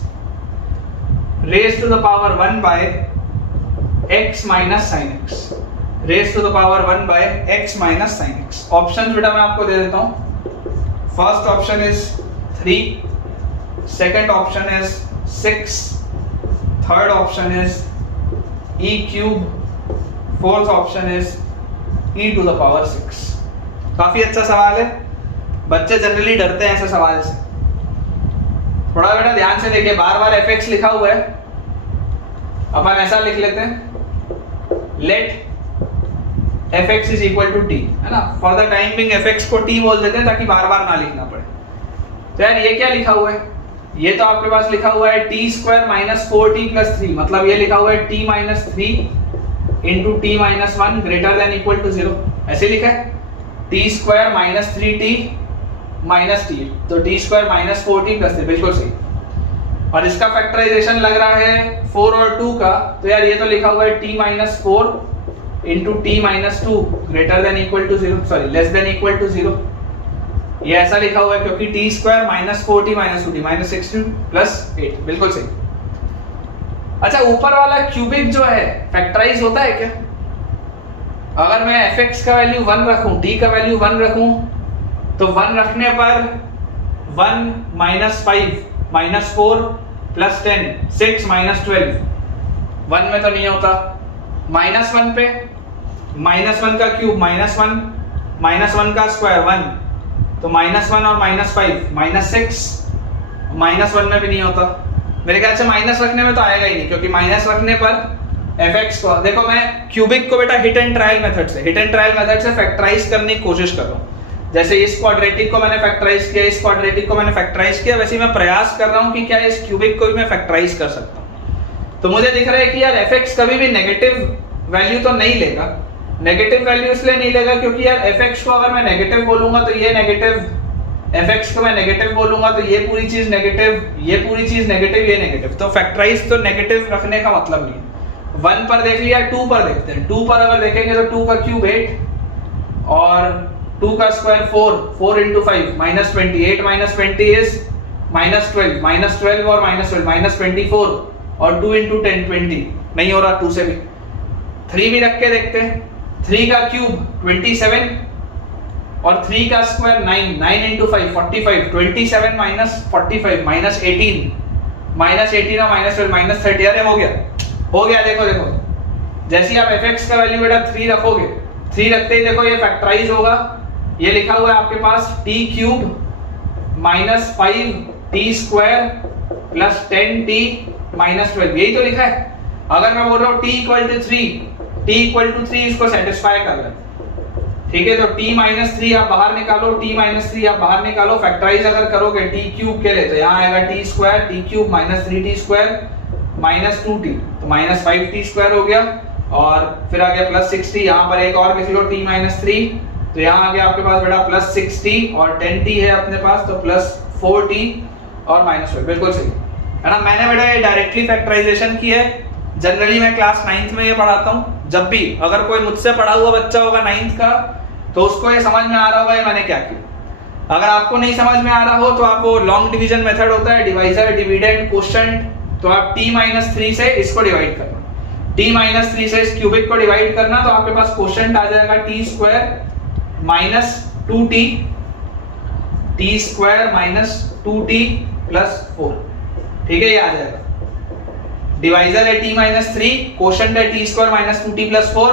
raised to the power 1 by x minus sin x, raised to the power 1 by x minus sin x। Option बेटा मैं आपको दे देता हूं। First option is 3, second option is 6, third option is e³, fourth option is e to the power 6। काफी अच्छा सवाल है, बच्चे जनरली डरते हैं ऐसे सवाल से। थोड़ा बेटा ध्यान से देखिए, बार बार fx लिखा हुआ है, अपन ऐसा लिख लेते हैं let fx is equal to t, है ना। For the time being fx को t बोल देते हैं ताकि बार बार ना लिखना पड़े। तो यार ये क्या लिखा हुआ है, ये तो आपके पास लिखा हुआ है t² minus 4t plus 3, मतलब ये लिखा हुआ है t minus 3 into t minus 1 greater than equal to 0, ऐसे लिखा है t² minus 3t minus t, तो t² minus 4t plus 3 बिल्कुल सही। और इसका फैक्टराइजेशन लग रहा है 4 और 2 का, तो यार ये तो लिखा हुआ है t minus 4 into t minus 2 greater than equal to 0, sorry less than equal to 0, ये ऐसा लिखा हुआ है क्योंकि t² minus 4t minus 2t minus 6t plus 8, बिल्कुल सही। अच्छा ऊपर वाला क्यूबिक जो है फैक्टराइज होता है क्या? अगर मैं fx का वैल्यू 1 रखूं, t का वैल्यू 1 रखूं, तो 1 रखने पर 1 minus 5 minus 4 plus 10 6 minus 12, 1 में तो नहीं होता, माइनस 1 पे -1 का क्यूब -1 -1 का स्क्वायर 1, तो -1 और -5 -6, -1 में भी नहीं होता। मेरे ख्याल से माइनस रखने में तो आएगा ही नहीं, क्योंकि माइनस रखने पर fx को देखो मैं क्यूबिक को बेटा हिट एंड ट्रायल मेथड से फैक्टराइज करने की कोशिश कर रहा हूँ। जैसे इस क्वाड्रेटिक को मैंने फैक्टराइज किया, इस क्वाड्रेटिक को मैंने फैक्टराइज किया, वैसे ही मैं प्रयास कर रहा हूँ कि क्या इस क्यूबिक को भी मैं फैक्टराइज कर सकता हूँ। तो मुझे दिख रहा है कि यार fx कभी भी नेगेटिव वैल्यू तो नहीं लेगा। नेगेटिव वैल्यू इसलिए नहीं लेगा क्योंकि यार fx को अगर मैं नेगेटिव बोलूंगा तो ये नेगेटिव, fx को मैं नेगेटिव बोलूंगा तो ये पूरी चीज नेगेटिव, ये पूरी चीज नेगेटिव, ये नेगेटिव। तो फैक्टराइज तो नेगेटिव रखने का मतलब नहीं है। 1 पर देख लिया, 2 पर देखते हैं। 2 पर अगर देखेंगे तो 2 का क्यूब 8 और 2 का square 4, 4 into 5 minus 20, 8 minus 20 is minus 12, minus 12 और minus 12 minus 24 और 2 into 10 20 नहीं हो रहा 2 से भी। 3 भी रख के देखते हैं। 3 का क्यूब 27 और 3 का स्क्वायर 9, 9 into 5 45, 27 minus 45 minus 18 और minus 12 minus 30। अरे हो गया देखो जैसे ही आप fx का वैल्यू बेटा 3 रखोगे, 3 रखते ही देखो ये फैक्टराइज होगा। ये लिखा हुआ है आपके पास t cube minus 5t square plus 10t minus 12, यही तो लिखा है। अगर मैं बोल रहा हूँ t इक्वल टू 3 इसको सेटिस्फाई कर रहा है, ठीक है। तो t माइनस 3 आप बाहर निकालो, t माइनस 3 आप बाहर निकालो। फैक्टराइज अगर करोगे t क्यूब के लिए तो यहाँ आएगा t square, t cube minus 3t square minus 2t, तो माइनस 5t स्क्वायर हो गया। और फिर आ गया प्लस 60, यहाँ पर एक और लिख लो t माइनस 3, तो यहाँ आ गया आपके पास बेटा प्लस 60 और 10t है अपने पास, तो प्लस 4t और माइनस 12। बिल्कुल सही है ना। मैंने बेटा ये डायरेक्टली फैक्टराइजेशन की है। जनरली मैं क्लास 9th में ये पढ़ाता हूँ। जब भी अगर कोई मुझसे पढ़ा हुआ बच्चा होगा 9th का तो उसको ये समझ में आ रहा होगा ये मैंने क्या किया। अगर आपको नहीं समझ में आ रहा हो तो आप वो लॉन्ग डिवीजन मेथड होता है, डिवाइजर, डिविडेंड, कोशेंट, तो आप t माइनस 3 से इसको डिवाइड करना, t माइनस 3 से इस क्यूबिक को डिवाइड करना, तो आपके पास कोशेंट आ जाएगा t square minus 2t, t square minus 2t plus 4, ठीक है। ये आ जाएगा। डिवाइजर है t माइनस 3, कोशेंट है t square minus 2t plus 4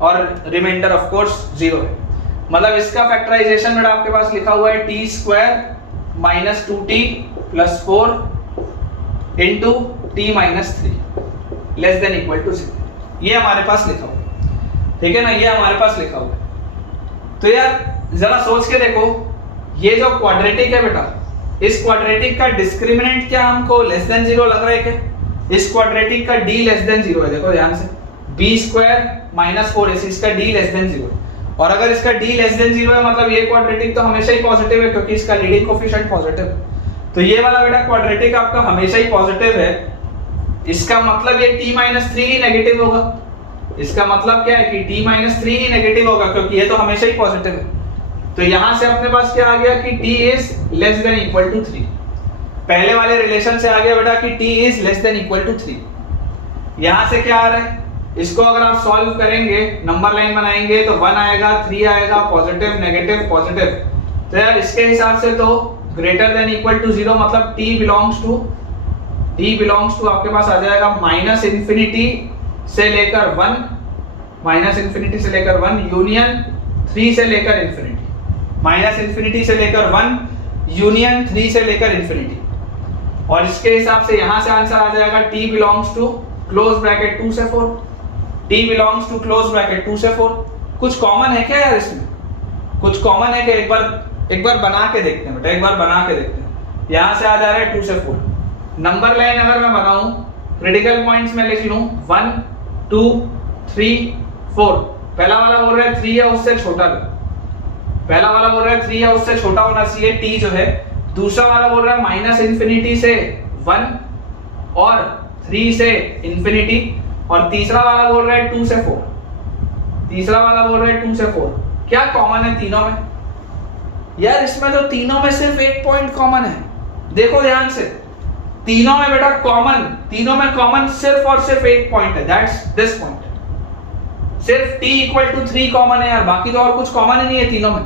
और रिमाइंडर ऑफ कोर्स 0 है। मतलब इसका फैक्टराइजेशन बेटा आपके पास लिखा हुआ है t square minus 2t plus 4 into t minus 3 less than equal to 0। ये हमारे पास लिखा हुआ है, ठीक है ना। ये हमारे पास लिखा हुआ है। तो यार जरा सोच के देखो, ये जो क्वाड्रेटिक है बेटा, इस क्वाड्रेटिक का डिस्क्रिमिनेंट क्या हमको लेस देन 0 लग रहा है क्या? इस क्वाड्रेटिक का d लेस देन 0 है। देखो ध्यान से, b स्क्वायर माइनस 4ac, इसका d लेस देन 0 है। और अगर इसका d लेस देन 0 है मतलब ये क्वाड्रेटिक तो हमेशा ही पॉजिटिव है क्योंकि इसका लीडिंग कोएफिशिएंट पॉजिटिव है। तो ये वाला बेटा क्वाड्रेटिक आपका हमेशा ही पॉजिटिव है। इसका मतलब ये t माइनस 3 ही नेगेटिव होगा। इसका मतलब क्या है कि t माइनस 3 ही नेगेटिव होगा क्योंकि ये तो हमेशा ही पॉजिटिव है। तो यहां से अपने पास क्या आ गया कि t is less than equal to 3। पहले वाले रिलेशन से आ गया बेटा कि t is less than equal to 3। यहां से क्या आ रहा है, इसको अगर आप सॉल्व करेंगे, नंबर लाइन बनाएंगे तो 1 आएगा, 3 आएगा, पॉजिटिव, नेगेटिव, पॉजिटिव। तो यार इसके हिसाब से तो ग्रेटर देन इक्वल टू 0 मतलब t बिलोंग्स टू आपके पास आ जाएगा माइनस इंफिनिटी से लेकर 1, माइनस इंफिनिटी से लेकर 1 यूनियन 3 से लेकर इंफिनिटी, माइनस इंफिनिटी से लेकर 1 यूनियन 3 से लेकर इंफिनिटी। और इसके हिसाब से यहां से आंसर आ जाएगा t belongs to close bracket 2 से 4, t belongs to close bracket 2 से 4। कुछ कॉमन है क्या यार इसमें? कुछ कॉमन है क्या? एक बार बना के देखते हैं बेटा, एक बार बना के देखते हैं। यहां से आ जा रहा है 2 से 4। नंबर लाइन अगर मैं बनाऊं, क्रिटिकल पॉइंट्स में लिख लूं 1 2 3 4। पहला वाला बोल रहा है 3 या उससे छोटा लो, पहला वाला बोल रहा है 3 या उससे छोटा होना चाहिए t जो है। दूसरा वाला बोल रहा है माइनस इंफिनिटी से 1 और 3 से इंफिनिटी। और तीसरा वाला बोल रहा है 2 से 4, तीसरा वाला बोल रहा है 2 से 4। क्या कॉमन है तीनों में? यार इसमें तो तीनों में सिर्फ एक पॉइंट कॉमन है। देखो ध्यान से, तीनों में बेटा कॉमन, तीनों में कॉमन सिर्फ और सिर्फ एक पॉइंट है, दैट्स दिस पॉइंट। सिर्फ t इक्वल टू 3 कॉमन है यार, बाकी तो और कुछ कॉमन ही नहीं है तीनों में।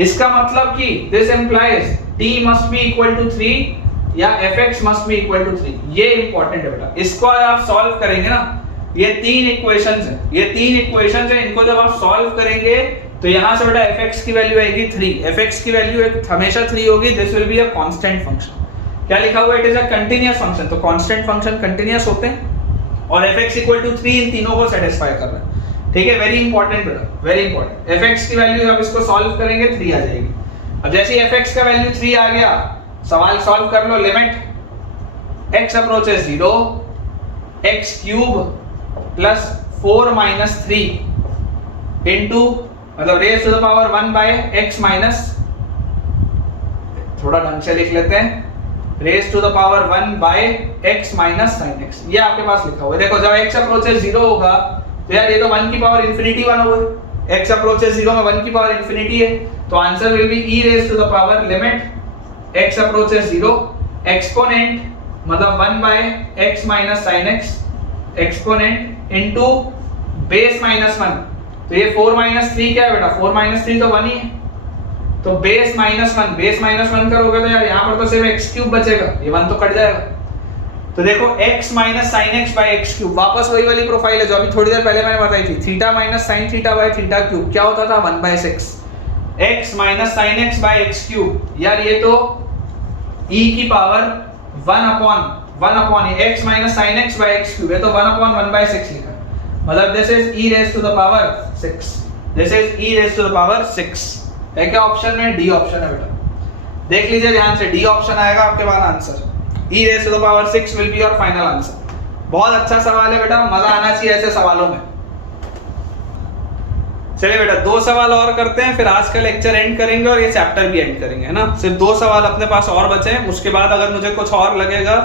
इसका मतलब कि this implies t must be equal to 3 या fx must be equal to 3। ये इंपॉर्टेंट है बेटा। इसको आप सॉल्व करेंगे ना, ये 3 इक्वेशंस हैं, ये 3 इक्वेशंस हैं। इनको जब आप सॉल्व करेंगे तो यहां से बेटा fx की वैल्यू आएगी 3, fx की वैल्यू हमेशा 3 होगी। This will be a constant function. क्या लिखा हुआ है? It is a continuous function. तो कांस्टेंट फंक्शन कंटीन्यूअस होते हैं। और fx इक्वल टू 3 इन तीनों को सेटिस्फाई कर रहा है। ठीक है, वेरी इंपॉर्टेंट बेटा, वेरी इंपॉर्टेंट। fx की वैल्यू जब इसको सॉल्व करेंगे 3 आ जाएगी। अब जैसे ही fx का वैल्यू 3 आ गया, सवाल सॉल्व कर लो। Limit x approaches 0 x cube plus 4 minus 3 into मतलब raise to the power 1 bye x minus, थोड़ा ढंग से लिख लेते हैं, raise to the power 1 bye x minus sine x। ये आपके पास लिखा हुआ है। देखो जब x अप्रोचेस 0 होगा तो यार ये तो 1 की पावर इंफिनिटी 1 होगा। x अप्रोचेस 0 में 1 की पावर इंफिनिटी है, तो answer will be e raise to the power limit x approaches 0 exponent मतलब 1 bye x minus sine x exponent into base minus 1। तो ये 4 माइनस 3 क्या है बेटा, 4 माइनस 3 तो 1 ही है, तो बेस माइनस 1, बेस माइनस 1 करोगे तो यार यहाँ पर तो सिर्फ x क्यूब बचेगा, ये 1 तो कट जाएगा। तो देखो x minus sine x by x cube, वापस वही वाली प्रोफाइल है जो अभी थोड़ी देर पहले मैंने बताई थी। Theta minus sine theta by theta cube क्या होता था, 1 by 6। x minus sine x by x cube, यार ये तो e की power 1 upon x minus sine x by x cube, ये तो 1 अपॉन 1 बाय 6 लिखा है। मतलब this is e raise to the power 6, this is e raise to the power 6 है। क्या ऑप्शन में, डी ऑप्शन है बेटा, देख लीजिए ध्यान से, डी ऑप्शन आएगा आपके पास answer. e raise to the power 6 will be your final answer. बहुत अच्छा सवाल है बेटा, मजा आना चाहिए ऐसे सवालों में। चलिए बेटा 2 सवाल और करते हैं, फिर आज का लेक्चर एंड करेंगे और ये चैप्टर भी एंड करेंगे, है ना। सिर्फ 2 सवाल अपने पास और बचे हैं, उसके बाद अगर मुझे कुछ और लगेगा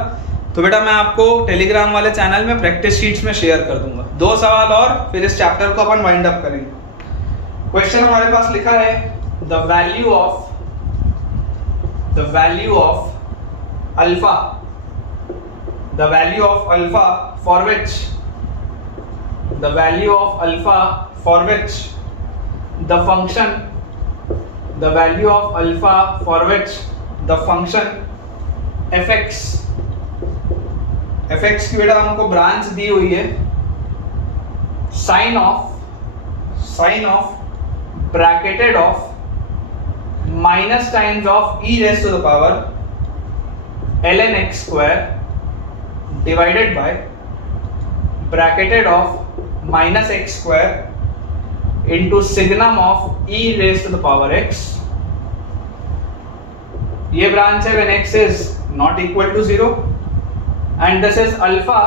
तो बेटा मैं आपको टेलीग्राम वाले चैनल में प्रैक्टिस शीट्स में शेयर कर दूंगा। 2 सवाल और फिर इस चैप्टर को अपन वाइंड अप करेंगे। क्वेश्चन हमारे पास लिखा है the value of alpha, the value of alpha for which, the value of alpha for which the function, the value of alpha for which the function fx की बेटा हमको branch दी हुई है sine of bracketed of minus times of e raise to the power ln x square divided by bracketed of minus x square into signum of e raised to the power x। ये branch है when x is not equal to 0 and this is alpha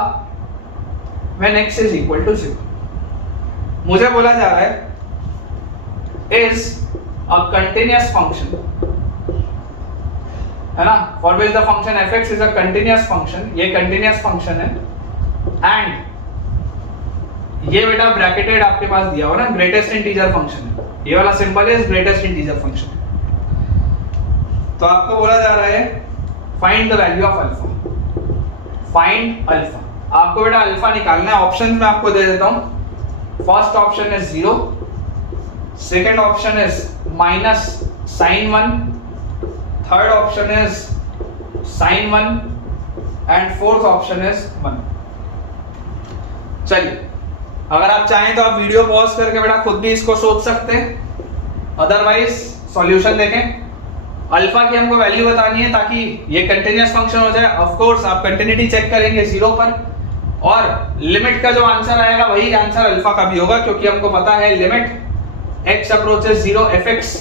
when x is equal to 0। मुझे बोला जा रहा है is a continuous function, है ना, for which the function fx is a continuous function, ये continuous function है and ये बेटा ब्रैकेटेड आपके पास दिया हुआ ना ग्रेटेस्ट इंटीजर फंक्शन है, ये वाला सिंबल है ग्रेटेस्ट इंटीजर फंक्शन। तो आपको बोला जा रहा है find the value of alpha, find alpha. आपको बेटा अल्फा निकालना है, ऑप्शन में आपको दे देता हूं। First option is 0, second option is minus sine 1, third option is sine 1 and fourth option is 1। चलिए अगर आप चाहें तो आप वीडियो पॉज करके बेटा खुद भी इसको सोच सकते हैं, अदरवाइज सॉल्यूशन देखें। अल्फा की हमको वैल्यू बतानी है ताकि ये कंटीन्यूअस फंक्शन हो जाए। ऑफ कोर्स आप कंटिन्यूटी चेक करेंगे 0 पर, और लिमिट का जो आंसर आएगा वही आंसर अल्फा का भी होगा, क्योंकि हमको पता है लिमिट x अप्रोचेस 0 fx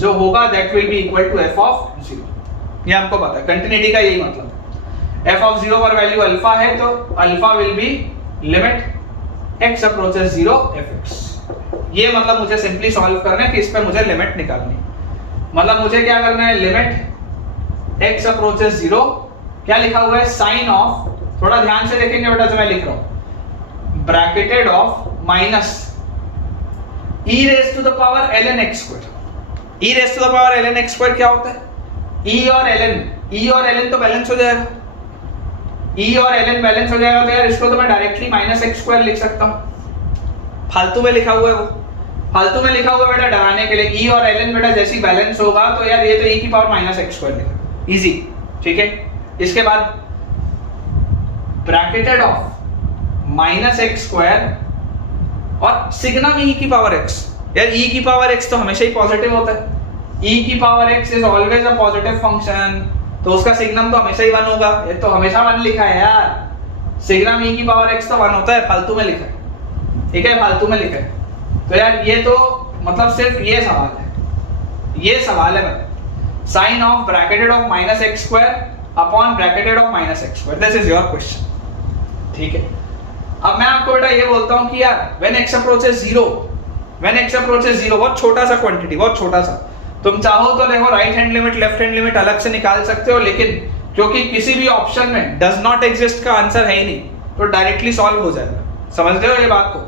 जो होगा that will be equal to f of 0। ये हमको पता है, कंटिन्यूटी का यही मतलब है। f ऑफ 0 पर वैल्यू अल्फा है तो alpha will be limit x approaches 0 fx। ये मतलब मुझे सिंपली सॉल्व करना है कि इस पे मुझे लिमिट निकालनी है। मतलब मुझे क्या करना है, लिमिट x अप्रोचेस 0 क्या लिखा हुआ है, साइन ऑफ, थोड़ा ध्यान से देखेंगे बेटा जो मैं लिख रहा हूं, bracketed of minus e raise to the power ln x square. e raise to the power ln x square क्या होता है, e और ln तो बैलेंस हो जाएगा, e और ln बैलेंस हो जाएगा, तो यार इसको तो मैं डायरेक्टली माइनस x स्क्वायर लिख सकता हूं। फालतू में लिखा हुआ है, वो फालतू में लिखा हुआ बेटा डराने के लिए। e और ln बेटा जैसी बैलेंस होगा तो यार ये तो e की पावर माइनस x स्क्वायर लिखा, इजी, ठीक है। इसके बाद bracketed of minus x square और सिग्नम e की पावर x। यार e की पावर x तो हमेशा ही पॉजिटिव होता है, e की power x is always a positive function, तो उसका सिग्नम तो हमेशा ही 1 होगा। ये तो हमेशा 1 लिखा है यार, सिग्नम e की पावर x तो 1 होता है, फालतू में लिखा है, ठीक है, फालतू में लिखा है। तो यार ये तो मतलब सिर्फ ये सवाल है, ये सवाल है मतलब sine of bracketed of minus X square upon bracketed of minus X square, this is your question, ठीक है। अब मैं आपको बेटा ये बोलता हूँ कि यार when x approaches 0, when x approaches 0, बहुत छोटा सा क्वांटिटी, बहुत छोटा सा, तुम चाहो तो देखो right hand limit left hand limit अलग से निकाल सकते हो, लेकिन क्योंकि किसी भी ऑप्शन में डज नॉट एग्जिस्ट का आंसर है ही नहीं, तो डायरेक्टली सॉल्व हो जाएगा, समझ रहे हो ये बात को।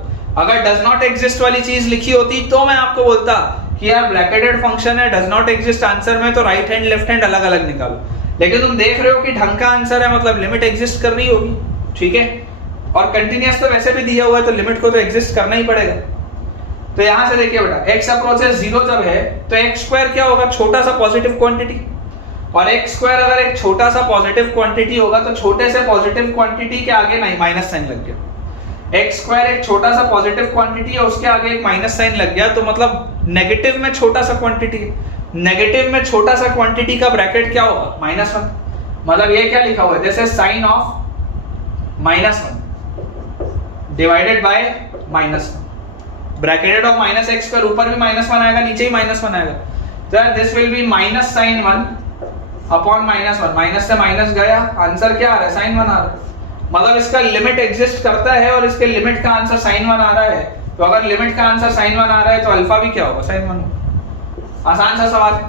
अगर डज नॉट एग्जिस्ट वाली चीज लिखी होती तो मैं आपको बोलता कि यार ब्रैकेटेड फंक्शन है, डज नॉट एग्जिस्ट आंसर में, तो राइट हैंड लेफ्ट हैंड अलग अलग निकालो, लेकिन तुम देख रहे हो कि ढंग का आंसर है, मतलब लिमिट एग्जिस्ट कर रही होगी, ठीक है, और कंटिन्यूअस तो वैसे भी दिया हुआ है, तो लिमिट को तो एग्जिस्ट करना ही पड़ेगा। तो यहां से देखिए बेटा x अप्रोचेस 0 जब है तो x स्क्वायर क्या होगा, छोटा सा पॉजिटिव क्वांटिटी, और x स्क्वायर अगर एक छोटा सा पॉजिटिव क्वांटिटी होगा तो छोटे से पॉजिटिव क्वांटिटी के आगे नहीं माइनस साइन लग गया। x स्क्वायर एक छोटा सा पॉजिटिव क्वांटिटी है, उसके आगे एक माइनस साइन लग गया, तो मतलब नेगेटिव में छोटा सा क्वांटिटी है, नेगेटिव में छोटा सा क्वांटिटी का ब्रैकेट क्या होगा, -1, मतलब ये क्या लिखा हुआ है, जैसे sine of -1 divided by -1, bracketed of minus X square, ऊपर भी -1 आएगा, नीचे ही -1 आएगा, तो this will be minus sine 1 upon -1, minus से माइनस गया, आंसर क्या आ रहा है, साइन 1 आ रहा है, मतलब इसका लिमिट एग्जिस्ट करता है और इसके लिमिट का आंसर साइन 1 आ रहा है, तो अगर लिमिट का आंसर साइन 1 आ रहा है तो अल्फा भी क्या होगा, साइन 1। आसान सा सवाल है,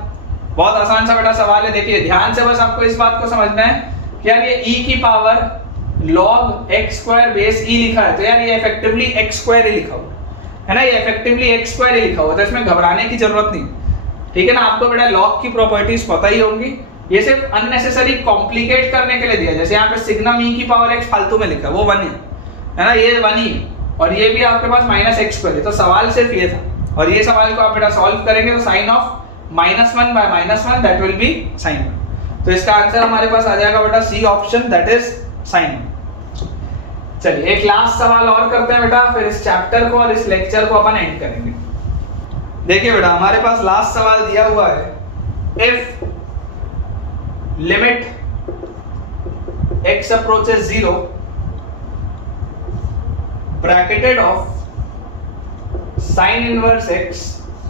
बहुत आसान सा बेटा सवाल है। देखिए ध्यान से बस आपको इस बात को समझना है कि यार ये e की power log x square base e लिखा है, तो यार ये इफेक्टिवली x स्क्वायर ही लिखा हुआ है ना, ये इफेक्टिवली x स्क्वायर ही लिखा हुआ है, तो इसमें घबराने की जरूरत नहीं, ठीक है ना। आपको बेटा log की प्रॉपर्टीज पता ही होंगी, ये सिर्फ अननेसेसरी कॉम्प्लिकेट करने के लिए दिया, जैसे यहाँ पे सिग्नम e की पावर x फालतू में लिखा है, वो 1 है ना, ये 1 ही, और ये भी आपके पास माइनस एक्स स्क्वायर है, तो सवाल सिर्फ ये था, और ये सवाल को आप बेटा सॉल्व करेंगे तो sine of -1 by -1 that will be sine 1, तो इसका आंसर हमारे पास आ जाएगा बेटा C option, that is sine 1। चलिए एक लास्ट सवाल और करते हैं बेटा, फिर इस चैप्टर को और इस लेक्चर को अपन एंड करेंगे। देखिए बेटा हमारे पास लास्ट सवाल दिया हुआ है, if limit x approaches 0 bracketed of sine inverse x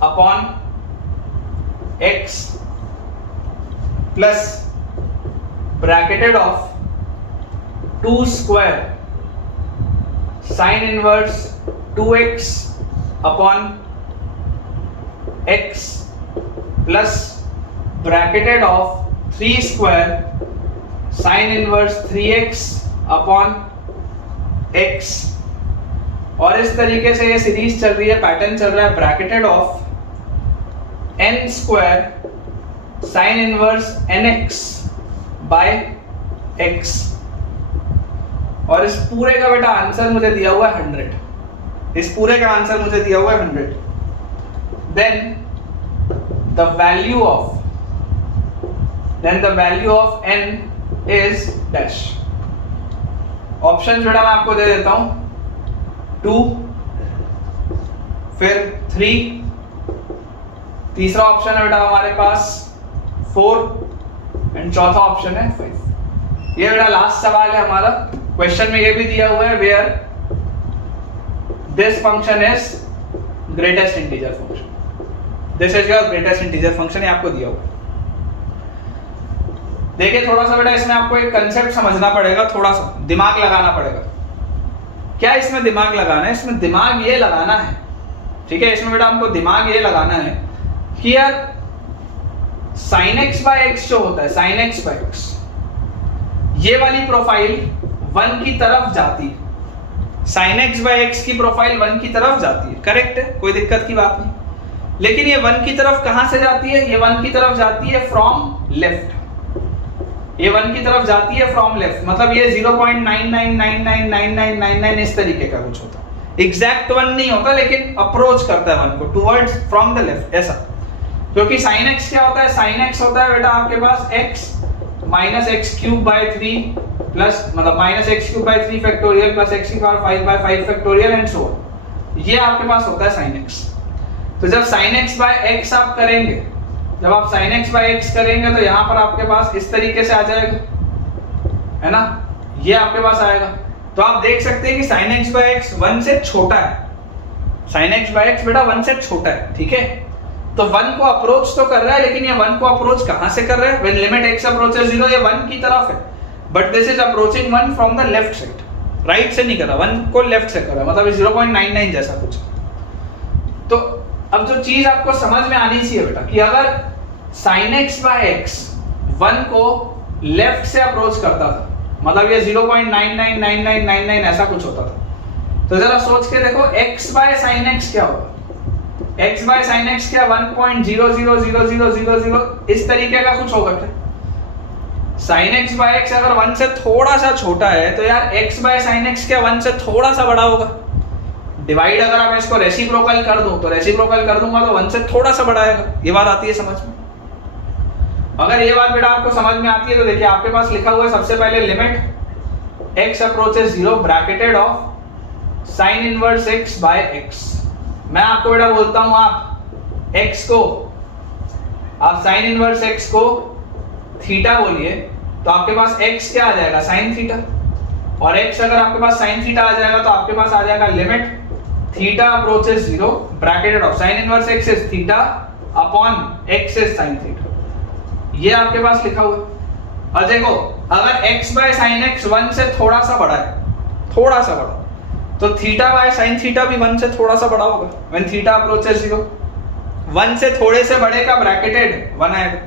upon x plus bracketed of 2 square sine inverse 2x upon x plus bracketed of 3 square sine inverse 3x upon x, और इस तरीके से ये सीरीज चल रही है, पैटर्न चल रहा है, bracketed of n square sine inverse nx by x, और इस पूरे का बेटा आंसर मुझे दिया हुआ है 100, इस पूरे का आंसर मुझे दिया हुआ है 100, then the value of n is dash. Option बेटा मैं आपको दे देता हूं, 2, फिर 3, तीसरा ऑप्शन है बेटा हमारे पास 4 एंड चौथा ऑप्शन है 5। ये बेटा लास्ट सवाल है हमारा, क्वेश्चन में ये भी दिया हुआ है where this function is greatest integer function, this is your greatest integer function, ये आपको दिया हुआ है। देखिए थोड़ा सा बेटा इसमें आपको एक कंसेप्ट समझना पड़ेगा, थोड़ा सा दिमाग लगाना पड़ेगा। क्या इसमें दिमाग लगाना है, इसमें दिमाग ये लगाना है, ठीक है, इसमें बेटा हमको दिमाग ये लगाना है कि यार sin x बाय x जो होता है, sin x बाय x, ये वाली प्रोफाइल 1 की तरफ जाती है, sin x बाय x की प्रोफाइल 1 की तरफ जाती है, करेक्ट है, कोई दिक्कत की बात नहीं। लेकिन ये 1 की तरफ कहां से जाती है, ये 1 की तरफ जाती है फ्रॉम लेफ्ट, ये 1 की तरफ जाती है फ्रॉम लेफ्ट, मतलब ये 0.99999999 इस तरीके का कुछ होता है, एग्जैक्ट 1 नहीं होता लेकिन अप्रोच करता है 1 को टुवर्ड्स फ्रॉम द लेफ्ट, ऐसा। क्योंकि sin x क्या होता है, sin x होता है बेटा आपके पास x minus x cube by 3 plus मतलब minus x cube by 3 factorial plus x की power 5 by 5 factorial and so on, ये आपके पास होता है sin x। तो जब sin x बाय x आप करेंगे, जब आप sin x बाय x करेंगे तो यहाँ पर आपके पास इस तरीके से आ जाएगा, है ना, ये आपके पास आएगा। तो आप देख सकते हैं कि sin x by x 1 से छोटा है, sin x by x बेटा 1 से छोटा है, ठीक है। तो 1 को अप्रोच तो कर रहा है, लेकिन ये 1 को अप्रोच कहां से कर रहा है? व्हेन लिमिट x अप्रोचेस 0, ये 1 की तरफ है, but this is approaching 1 from the left side, right से नहीं कर रहा, 1 को लेफ्ट से कर रहा है, मतलब 0.99 जैसा कुछ। तो अब जो चीज आपको समझ में आनी चाहिए बेटा कि अगर sin x by x 1 को लेफ्ट से अप्रोच करता था, मतलब ये 0.999999 ऐसा कुछ होता था, तो जरा सोच के देखो x by sin x क्या होगा? x by sin x क्या 1.000000 इस तरीके का कुछ होगा क्या? sin x by x अगर 1 से थोड़ा सा छोटा है तो यार x by sin x क्या 1 से थोड़ा सा बड़ा होगा? डिवाइड अगर मैं इसको रेसिप्रोकल कर दूं तो रेसिप्रोकल कर दूंगा तो 1 से थोड़ा सा बड़ा आएगा। ये बात आती है समझ में? अगर ये बात बेटा आपको समझ में आती है तो देखिए आपके पास लिखा हुआ है सबसे पहले limit x approaches 0 bracketed of sin inverse x by x। मैं आपको बेटा बोलता हूं आप sin इनवर्स x को थीटा बोलिए तो आपके पास x क्या आ जाएगा? sin theta. और x अगर आपके पास sin थीटा आ जाएगा तो आपके पास आ जाएगा limit theta approaches 0 bracketed of sin inverse x is theta upon x is sin theta. ये आपके पास लिखा हुआ है। और देखो अगर x by sin x 1 से थोड़ा सा बड़ा है, थोड़ा सा बड़ा, तो थीटा by sin थीटा भी 1 से थोड़ा सा बड़ा होगा। व्हेन थीटा अप्रोचेस 0, 1 से थोड़े से बड़े का ब्रैकेटेड 1 आएगा,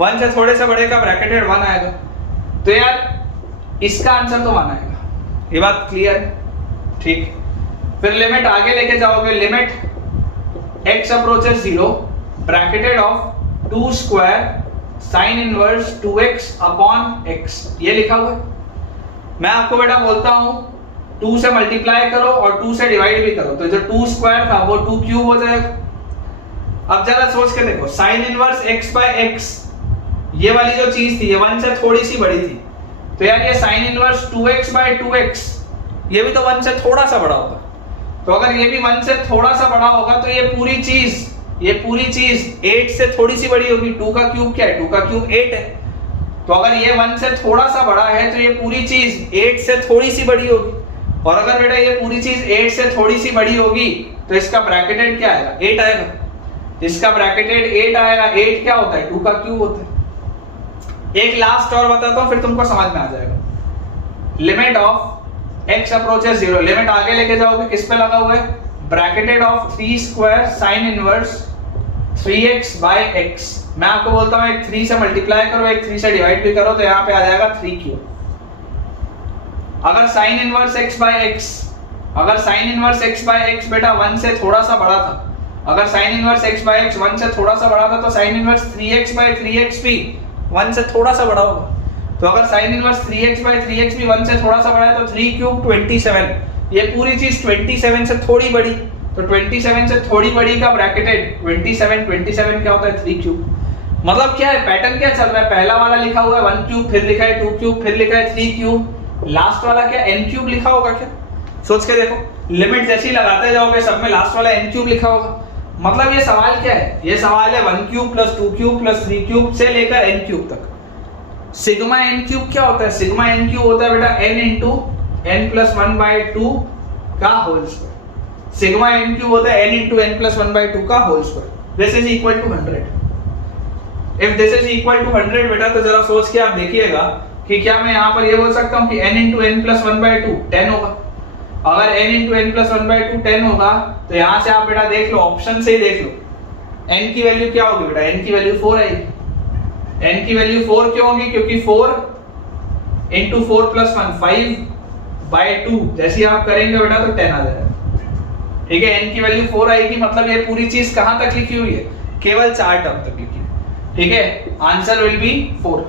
1 से थोड़े से बड़े का ब्रैकेटेड 1 आएगा, तो यार इसका आंसर तो 1 आएगा। ये बात क्लियर है? ठीक। फिर लिमिट आगे लेके जाओगे, limit x approaches 0 bracketed of 2 square sin inverse 2x upon x, ये लिखा हुआ है। मैं आपको बेटा बोलता हूं 2 से मल्टीप्लाई करो और 2 से डिवाइड भी करो, तो जो 2 स्क्वायर था वो 2 क्यूब हो जाएगा। अब जरा सोच के देखो sin inverse x by x, ये वाली जो चीज थी ये 1 से थोड़ी सी बड़ी थी, तो यार ये sin inverse 2x by 2x ये भी तो 1 से थोड़ा सा बड़ा होगा। तो अगर ये भी 1 से थोड़ा सा बड़ा होगा तो ये पूरी चीज 8 से थोड़ी सी बड़ी होगी। 2 का क्यूब क्या है? 2 का क्यूब 8 है। तो अगर ये 1 से थोड़ा सा बड़ा है तो ये पूरी चीज 8 से थोड़ी सी बड़ी होगी। और अगर बेटा ये पूरी चीज 8 से थोड़ी सी बड़ी होगी तो इसका ब्रैकेटेड क्या आएगा? 8 आएगा। इसका ब्रैकेटेड 8 आएगा। 8 क्या होता है? 2 का क्यूब होता है। एक लास्ट और बताता हूं फिर तुमको समझ में आ जाएगा। Limit of x approaches 0, limit आगे लेके जाओगे किस पे लगा हुआ है? Bracketed of 3 square sin inverse 3x by x। मैं आपको बोलता हूं एक 3 से मल्टीप्लाई करो, एक 3 से डिवाइड भी करो, तो यहां पे आ जाएगा 3 क्यूब। अगर sin inverse x by x, अगर sin inverse x by x बेटा 1 से थोड़ा सा बड़ा था, अगर sin inverse x by x 1 से थोड़ा सा बड़ा था तो sin inverse 3x by 3x भी 1 से थोड़ा सा बड़ा होगा। तो अगर sin inverse 3x by 3x भी 1 से थोड़ा सा बड़ा है तो 3 क्यूब 27। ये पूरी चीज 27 से थोड़ी बड़ी, तो 27 से थोड़ी बड़ी का ब्रैकेटेड 27 क्या होता है? 3 क्यूब। मतलब क्या है? पैटर्न क्या चल रहा है? पहला वाला लिखा हुआ है 1 क्यूब, फिर लिखा है 2 क्यूब, फिर लिखा है 3 क्यूब, लास्ट वाला क्या n क्यूब लिखा होगा क्या? सोच के देखो, लिमिट जैसी लगाते जाओगे सब में लास्ट वाला n क्यूब लिखा होगा। मतलब ये सवाल क्या है? ये सवाल है 1 cube plus 2 cube plus 3 cube से लेकर n क्यूब तक। सिग्मा n क्यूब क्या होता है? सिग्मा n क्यूब होता है बेटा n इंटू n प्लस 1/2 का whole square. Sigma n cube होता है n इंटू n प्लस 1/2 का whole square. This is equal to 100। If this is equal to 100 बेटा तो जरा सोच के आप देखिएगा कि क्या मैं यहाँ पर ये बोल सकता हूँ कि n इंटू n प्लस 1/2 10 होगा। अगर n इंटू n प्लस 1/2 10 होगा तो यहाँ से आप बेटा देख लो, ऑप्शन से ही देख लो, n की वैल्यू क्या होगी बेटा? n की वैल्यू 4 आएगी। n की वैल्यू 4 क्यों होगी? क्योंकि 4 इंटू 4 प्लस 1 5/2 जैसी आप करेंगे बेटा तो 10 आ जाएगा। ठीक है, n की वैल्यू 4 आएगी, मतलब ये पूरी चीज कहां तक लिखी हुई है? केवल 4 टर्म तक लिखी है। ठीक है, आंसर विल बी 4।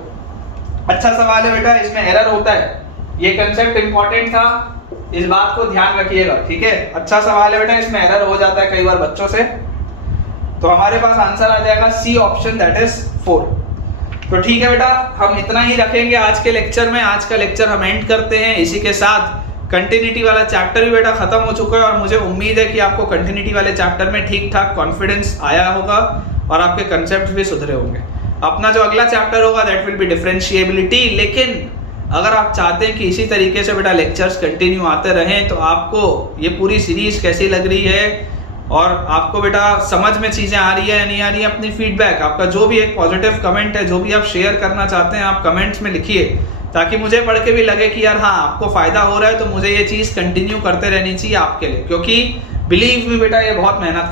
अच्छा सवाल है बेटा, इसमें एरर होता है, ये कंसेप्ट इंपॉर्टेंट था, इस बात को ध्यान रखिएगा। ठीक है, अच्छा सवाल है बेटा, इसमें एरर हो जाता है कई बार बच्चों से। तो हमारे पास आंसर आ जाएगा सी ऑप्शन, दैट इज 4। तो ठीक है बेटा, हम इतना ही रखेंगे आज के लेक्चर में। आज का लेक्चर हम एंड करते हैं। इसी के साथ कंटिन्यूटी वाला चैप्टर भी बेटा खत्म हो चुका है और मुझे उम्मीद है कि आपको कंटिन्यूटी वाले चैप्टर में ठीक ठाक कॉन्फिडेंस आया होगा और आपके कंसेप्ट भी सुधरे होंगे। अपना जो अगला चैप्टर होगा दैट विल बी डिफरेंशिएबिलिटी। लेकिन अगर आप चाहते हैं कि इसी तरीके से बेटा लेक्चर्स कंटिन्यू आते रहें तो आपको ये पूरी सीरीज कैसी लग रही है और आपको बेटा समझ में चीज़ें आ रही है या नहीं आ रही है, अपनी फीडबैक, आपका जो भी एक पॉजिटिव कमेंट है, जो भी आप शेयर करना चाहते हैं, आप कमेंट्स में लिखिए, ताकि मुझे पढ़ के भी लगे कि यार हाँ आपको फ़ायदा हो रहा है, तो मुझे ये चीज़ कंटिन्यू करते रहनी चाहिए आपके लिए। क्योंकि बिलीव मी बेटा, ये बहुत मेहनत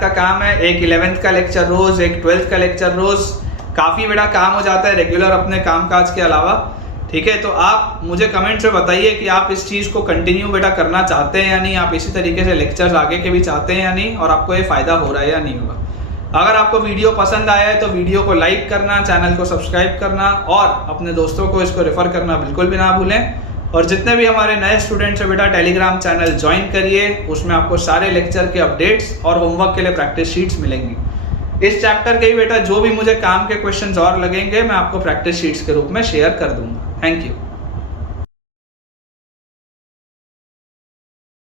का काम है। एक 11th का लेक्चर रोज़, एक 12th का लेक्चर रोज़, काफ़ी बेटा काम हो जाता है रेगुलर अपने कामकाज के अलावा। ठीक है, तो आप मुझे कमेंट में बताइए कि आप इस चीज़ को कंटिन्यू बेटा करना चाहते हैं या नहीं, आप इसी तरीके से लेक्चर्स आगे के भी चाहते हैं या नहीं, और आपको ये फ़ायदा हो रहा है या नहीं होगा। अगर आपको वीडियो पसंद आया है तो वीडियो को लाइक करना, चैनल को सब्सक्राइब करना और अपने दोस्तों को इसको रेफ़र करना बिल्कुल भी ना भूलें। और जितने भी हमारे नए स्टूडेंट्स हैं बेटा, टेलीग्राम चैनल ज्वाइन करिए, उसमें आपको सारे लेक्चर के अपडेट्स और होमवर्क के लिए प्रैक्टिस शीट्स मिलेंगी। इस चैप्टर के ही बेटा जो भी मुझे काम के क्वेश्चंस और लगेंगे मैं आपको प्रैक्टिस शीट्स के रूप में शेयर कर दूंगा। Thank you.